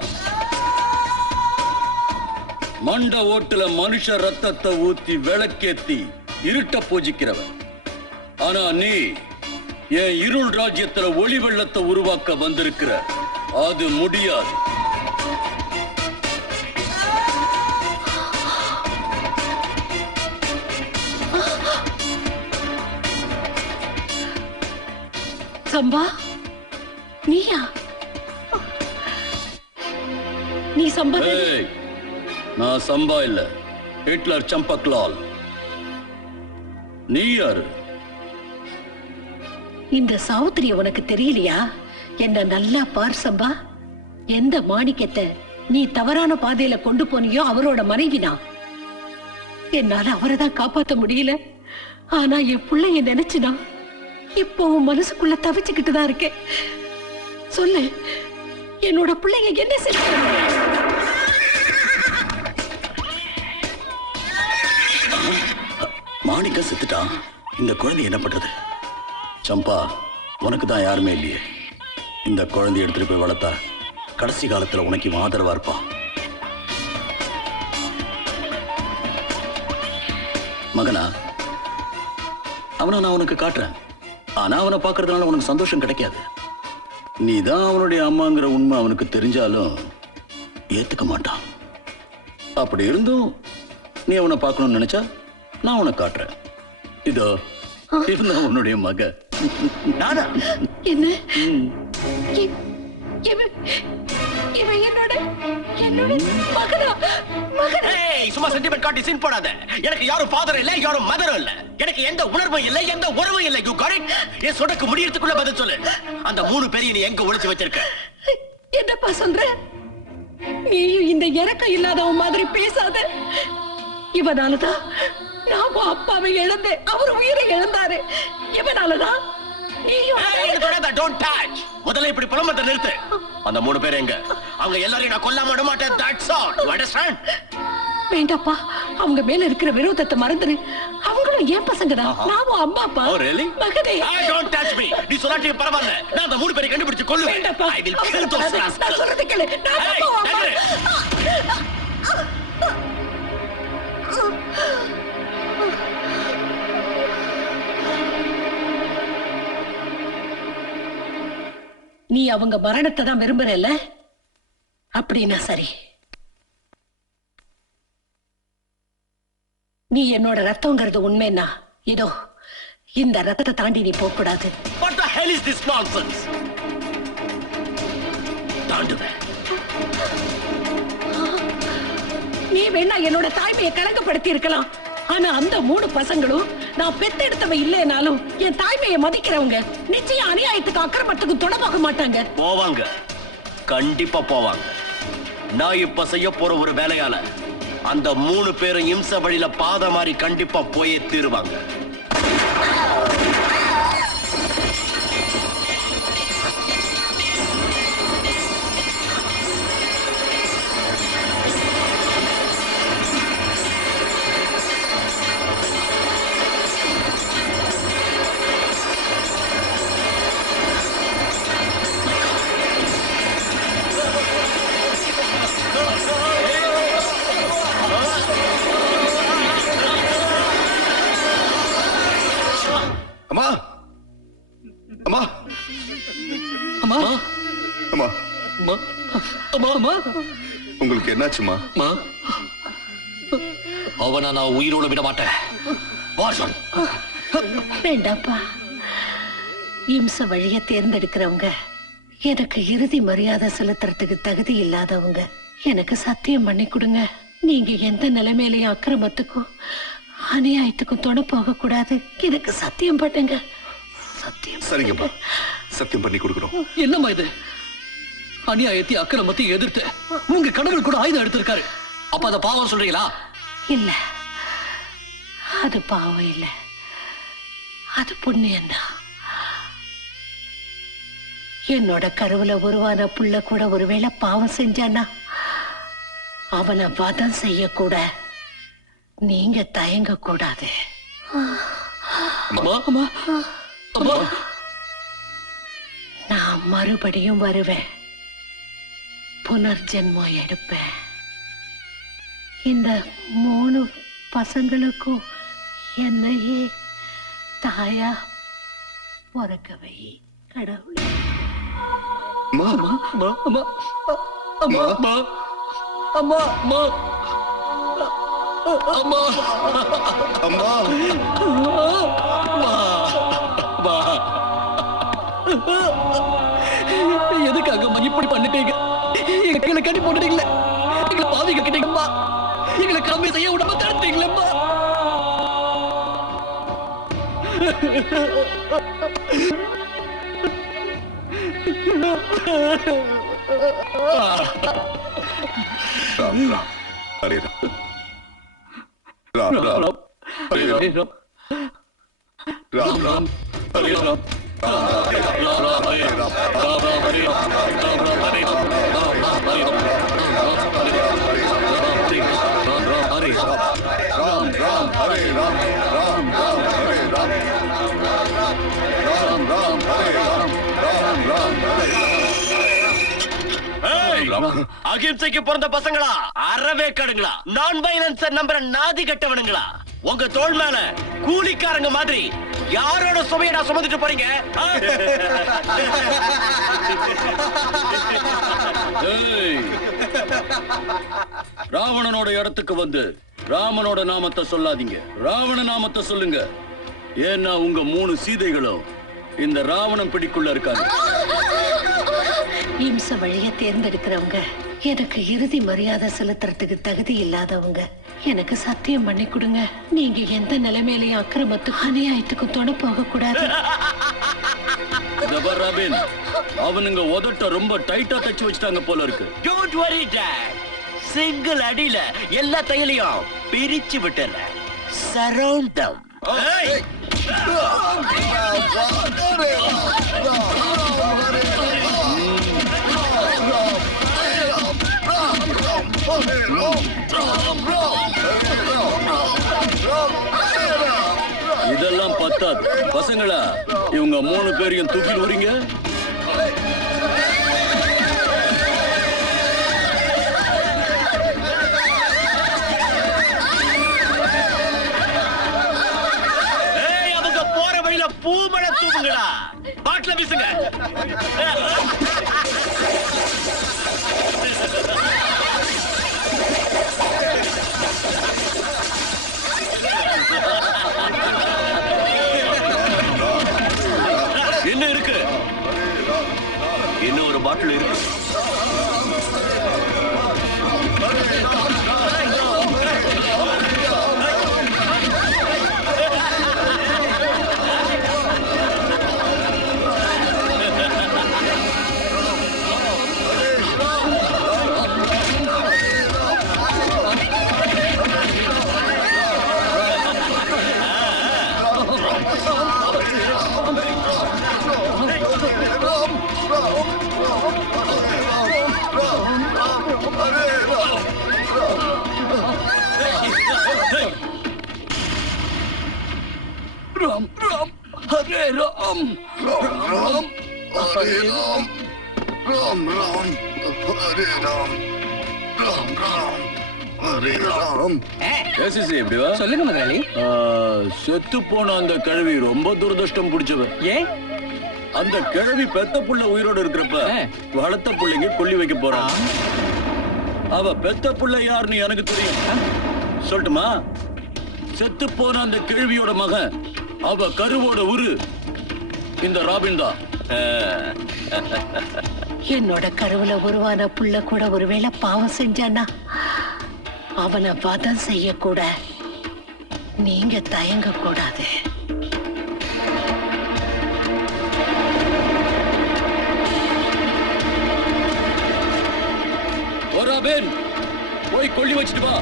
மண்ட ஓட்டுல மனுஷ ரத்தத்தை ஊத்தி விளக்கேத்தி இருட்ட பூஜிக்கிறவன். ஆனா நீ என் இருள் ராஜ்யத்துல ஒளி வெள்ளத்தை உருவாக்க வந்திருக்கிற. அது முடியாது. சம்பா, நீயா? நீ சம்பா? ஏய், நான் சம்பா இல்ல, ஹிட்லர் சம்பக்லால். நீ யாரு? இந்த சாவுத்திரிய உனக்கு தெரியலையா? என்ன நல்லா பார் சம்பா. எந்த மாணிக்கத்தை நீ தவறான பாதையில கொண்டு போனியோ அவரோட மனைவினா. என்னால அவரை தான் காப்பாத்த முடியல. ஆனா என் பிள்ளைய நினைச்சுனா இப்போ உன் மனசுக்குள்ள தவிச்சுக்கிட்டு தான் இருக்கேன். சொல்லு, என்னோட பிள்ளைங்க என்ன செஞ்சாங்க? மாணிக்க செத்துட்டான். இந்த குழந்தை என்ன பண்றது? சம்பா, உனக்கு தான் யாருமே இல்லையே. இந்த குழந்தை எடுத்துட்டு போய் வளர்த்தா கடைசி காலத்துல உனக்கு இவன் ஆதரவா இருப்பான். மகனா, அவனை நான் உனக்கு காட்டுறேன். ஆனா அவனை பார்க்கறதுனால உனக்கு சந்தோஷம் கிடைக்காது. நீ தான் அவனுடைய அம்மாங்கிற உண்மை அவனுக்கு தெரிஞ்சாலும் ஏத்துக்க மாட்டான். அப்படி இருந்தும் நீ அவனை பார்க்கணும்னு நினைச்சா நான் உனக்கு காட்டுறேன். இதோ இவன் உன்னுடைய மக. என்ன? இவன் என்னோட மகனா? சும்மா சென்டிமெண்ட் காட்டி சீன் போடாத. எனக்கு யாரும் ஃபாதர் இல்ல, யாரும் மதரும் இல்ல. எனக்கு எந்த உணர்வும் இல்ல, எந்த உறவும் இல்ல. You got it? என் சொடக்கு முடியறதுக்குள்ள பதில் சொல்லு. அந்த 3 பேரையும் நீ எங்க ஒளிச்சு வச்சிருக்க? என்னப்பா சொல்ற? நீயும் இந்த இறக்கம் இல்லாதவன் மாதிரி பேசாத. இவனாலதான் நான் அப்பாவை இழந்தேன், அவர் உயிரை இழந்தாரு. இவனாலதான் முதல்ல இப்படி புலம்பத்தை நிறுத்து. அந்த 3 பேர் எங்க? அவங்க எல்லாரையும் நான் கொல்லாம விட மாட்டேன். That's all. You understand? வேண்டாப்பா, அவங்க மேல இருக்கிற விரோதத்தை மறந்துரு. அவங்களும் ஏன் பசங்க தான், நானும் அம்மா அப்பா. Oh really? மகனே, don't touch me. நீ சொல்லாட்டி பரவாயில்ல, நான் அந்த 3 பேரை கண்டுபிடிச்சு கொல்லுவேன். வேண்டாப்பா, I will kill those rascals. நான் சொல்றது கேளு. நான் அம்மா. நீ அவங்க மரணத்தை தான் விரும்புறல்ல? அப்படின்னா சரி. நீ என்னோட ரத்தம்ங்கிறது உண்மைன்னா இதோ இந்த ரத்தத்தை தாண்டி நீ போக கூடாது. What the hell is this nonsense? தாண்டுவேன். நீ வேணா என்னோட தாய்மையை கலங்கப்படுத்தி இருக்கலாம். ஆனா அந்த 3 பசங்களும் நான் பெத்தெடுத்தவ இல்லைனாலும் என் தாய்மையை மதிக்கிறவங்க. நிச்சயம் அநியாயத்துக்கு அக்கிரமத்துக்கு தொடமாக மாட்டாங்க. போவாங்க, கண்டிப்பா போவாங்க. நான் இப்ப செய்ய போற ஒரு வேலையால அந்த 3 பேரும் இம்ச வழியில பாத மாதிரி கண்டிப்பா போயே தீருவாங்க. அம்மா, அம்மா, அம்மா, அம்மா, அம்மா, அம்மா, உங்களுக்கு என்னாச்சுமா? அவனை நான் உயிரோட விட மாட்டேன். வேண்டாப்பா, இம்ச வழிய தேர்ந்தெடுக்கிறவங்க எனக்கு இறுதி மரியாதை செலுத்துறதுக்கு தகுதி இல்லாதவங்க. எனக்கு சத்தியம் பண்ணி கொடுங்க, நீங்க எந்த நிலைமையிலையும் அக்கிரமத்துக்கும் அநியாயத்துக்கும் துணை போக கூடாது. எனக்கு சத்தியம் பண்ணுங்க. சத்தியம். சரிங்கம்மா, சத்தியம் பண்ணி கொடுக்குறோம். என்னம்மா இது? அநியாயத்தை அக்கிரமத்தை எதிர்த்து உங்க கடவுள் கூட ஆயுதம் எடுத்திருக்காரு. அப்ப அத பாவம் சொல்றீங்களா? இல்ல, அது பாவம் இல்ல, அது புண்ணியம்தான். என்னோட கருவுல உருவான புள்ள கூட ஒருவேளை பாவம் செஞ்சானா அவனை வதம் செய்ய கூட நீங்க தயங்க கூடாது. நான் மறுபடியும் வருவேன், புனர்ஜென்மம் எடுப்பேன். இந்த 3 பசங்களுக்கும் என்னையே தாயா பிறக்கவை கடவுளே. அம்மா அம்மா அம்மா அம்மா அம்மா அம்மா அம்மா அம்மா அம்மா எதுக்காக இப்படி பண்ணிட்டீங்க? எங்களை கட்டி போட்டுட்டீங்களே, எங்களை பாவிக்க கிட்டீங்கம்மா, எங்களை கம்மி செய்ய விடாம தடுத்தீங்களம்மா. ராம் ராம் ஹரே ராம், ராம் ராம் ஹரே ராம், ராம் ராம் ஹரே ராம், அகிம்சைக்கு பிறந்த பசங்களா, அறவே கடுங்களா, நான் வயலன்ஸ் நம்புற நாதி கட்டவனுங்களா, உங்க தோள் மேல கூலிக்காரங்க மாதிரி யாரோட சுமையை நான் சுமந்துட்டு போறீங்க? ராவணனோட இடத்துக்கு வந்து ராமனோட நாமத்தை சொல்லாதீங்க, ராவண நாமத்தை சொல்லுங்க. ஏன்னா உங்க 3 சீதைகளும் இந்த ராவணன் பிடிக்குள்ள இருக்காங்க. இம்ச வழிய தேர்ந்தெடுக்கிறவங்க எனக்கு இறுதி மரியாதை செலுத்துறதுக்கு தகுதி இல்லாதவங்க. எனக்கு சத்தியம் பண்ணி கொடுங்க, நீங்க எந்த நிலைமையிலையும் அக்கிரமத்துக்கும் அநியாயத்துக்கும் துணை போக கூடாது. அவனுங்க உதட்ட ரொம்ப டைட்டா தச்சு வச்சிட்டாங்க போல இருக்கு. டோன்ட் வரி டாட், சிங்கிள் அடியில எல்லா தையலையும் பிரிச்சு விட்டுறேன். சரவுண்ட் தம். இதெல்லாம் பத்தாது பசங்களா, இவங்க 3 பேரையும் தூக்கி விடுறீங்க. அவங்க போற வழியில பூமழை தூக்குங்கடா, பாட்டில வீசுங்க. என்ன இருக்கு? இன்னும் ஒரு பாட்டில் இருக்கு. ராம் ராம் ஹரே ராம், ராம் ராம் ஹரே ராம், ராம் ராம் ஹரே ராம், ராம் ராம் ஹரே ராம். எப்படி வா? சொல்லுங்க முதலாளி. செத்து போன அந்த கிழவி ரொம்ப துரதிருஷ்டம் பிடிச்சவ. ஏன்? அந்த கிழவி பெத்த புள்ள உயிரோடு இருக்கிறப்ப வளர்த்த புள்ளைங்க கொல்லி வைக்க போறான். அவ பெத்த புள்ள யாருன்னு எனக்கு தெரியும். சொல்லட்டுமா? செத்து போன அந்த கிழவியோட மகன், அவ கருவோட உரு இந்த ராபின் தான். என்னோட கருவுல உருவான புள்ள கூட ஒருவேளை பாவம் செஞ்சானா அவனை வதம் செய்ய கூட நீங்க தயங்க கூடாது. ராபேன், போய் கொள்ளி வச்சுட்டு வா.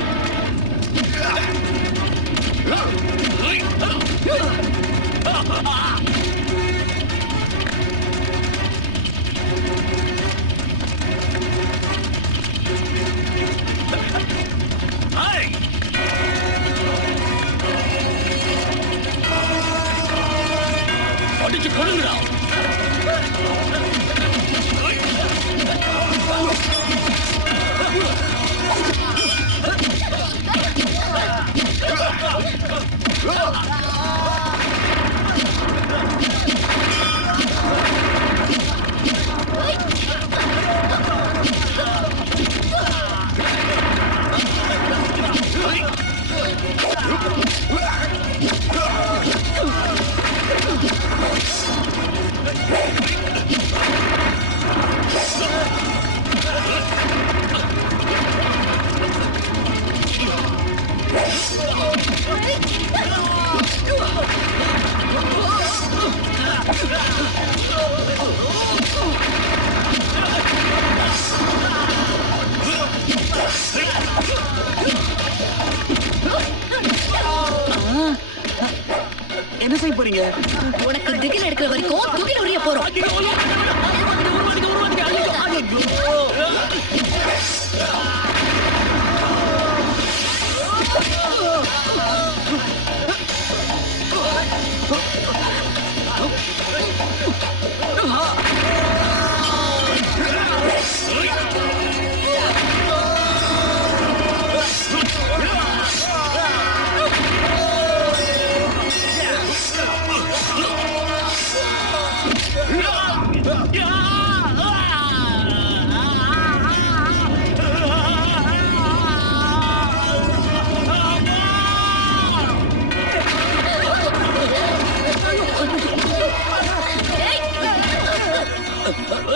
அடிச்சு கொள்ளுங்கடா. என்ன செய்ய போறீங்க? உனக்கு திகில் எடுக்கிற வரைக்கும் துகில் உரிய போறோம்.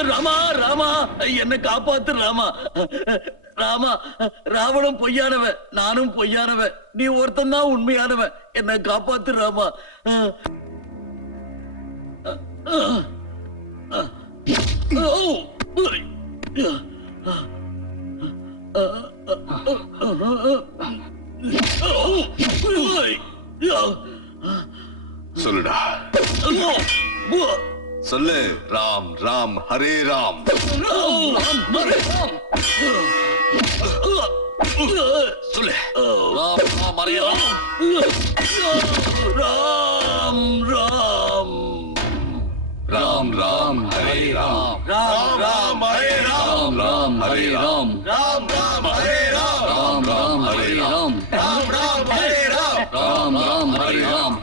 ராமா, ராமா, என்ன காப்பாத்து ராமா. ராமா, ராவணன் பொய்யானவன், நானும் பொய்யானவன், நீ ஒருத்தன் தான் உண்மையானவன். என்ன காப்பாத்து ராமா. சொல்லுடா. சொல்லு. ராம் ராம் ஹரே ராம். சொல்லு. ராம் ராம் ஹரே ராம். ராம் ராம் ராம் ராம் ஹரே ராம். ராம் ராம் ஹரே ராம். ராம் ஹரே ராம். ராம் ராம் ஹரே ராம். ராம் ராம் ஹரே ராம். ராம் ராம் ஹரே ராம். ராம் ராம் ஹரே ராம்.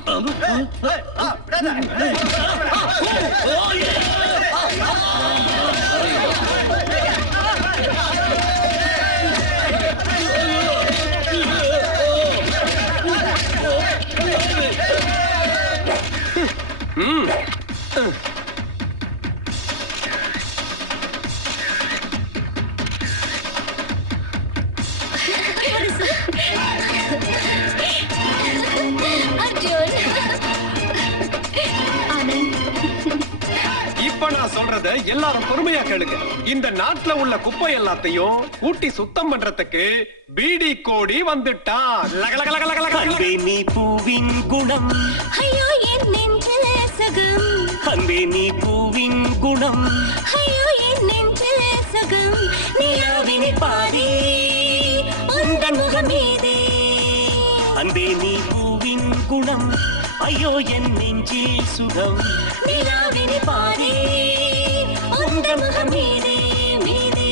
இப்ப நான் சொல்றத எல்லாரும் பொறுமையா கேளுங்க. இந்த நாட்டுல உள்ள குப்பை எல்லாத்தையும் கூட்டி சுத்தம் பண்றதுக்கு பீடி கோடி வந்துட்டான். அன்பே நீ பூவின் குணம், ஐயோ என் நெஞ்சில சகம். அன்பே நீ பூவின் குணம், ஐயோ என் நெஞ்சில சகம். நிலாவினி பாதி உந்தன் முகமீதே. அன்பே நீ பூவின் குணம், ஐயோ என் நெஞ்சில் சுகம். நிலாவினி பாதி உந்தன் முகமீதே மீதே.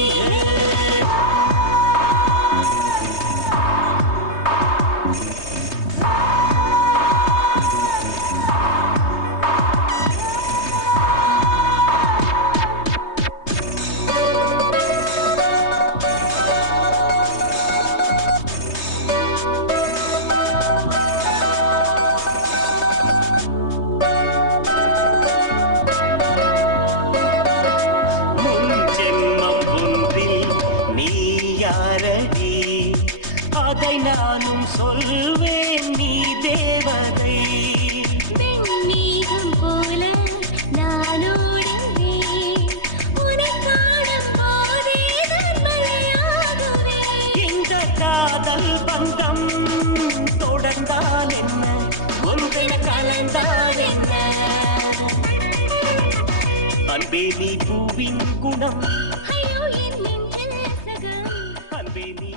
அதை நானும் சொல்வேன் நீ தேவதை. வெண்மேகம் போல நானோடுவேன் உன்னை காணும் போதே நான் மழையாகுவேன். இந்த காதல் பந்தம் தொடர்ந்தால் என்ன, ஒன்றில் கலந்தால் என்ன. அன்பே நீ பூவின் குணம், ஐயோ என் நெஞ்சில் சகம். அன்பே நீ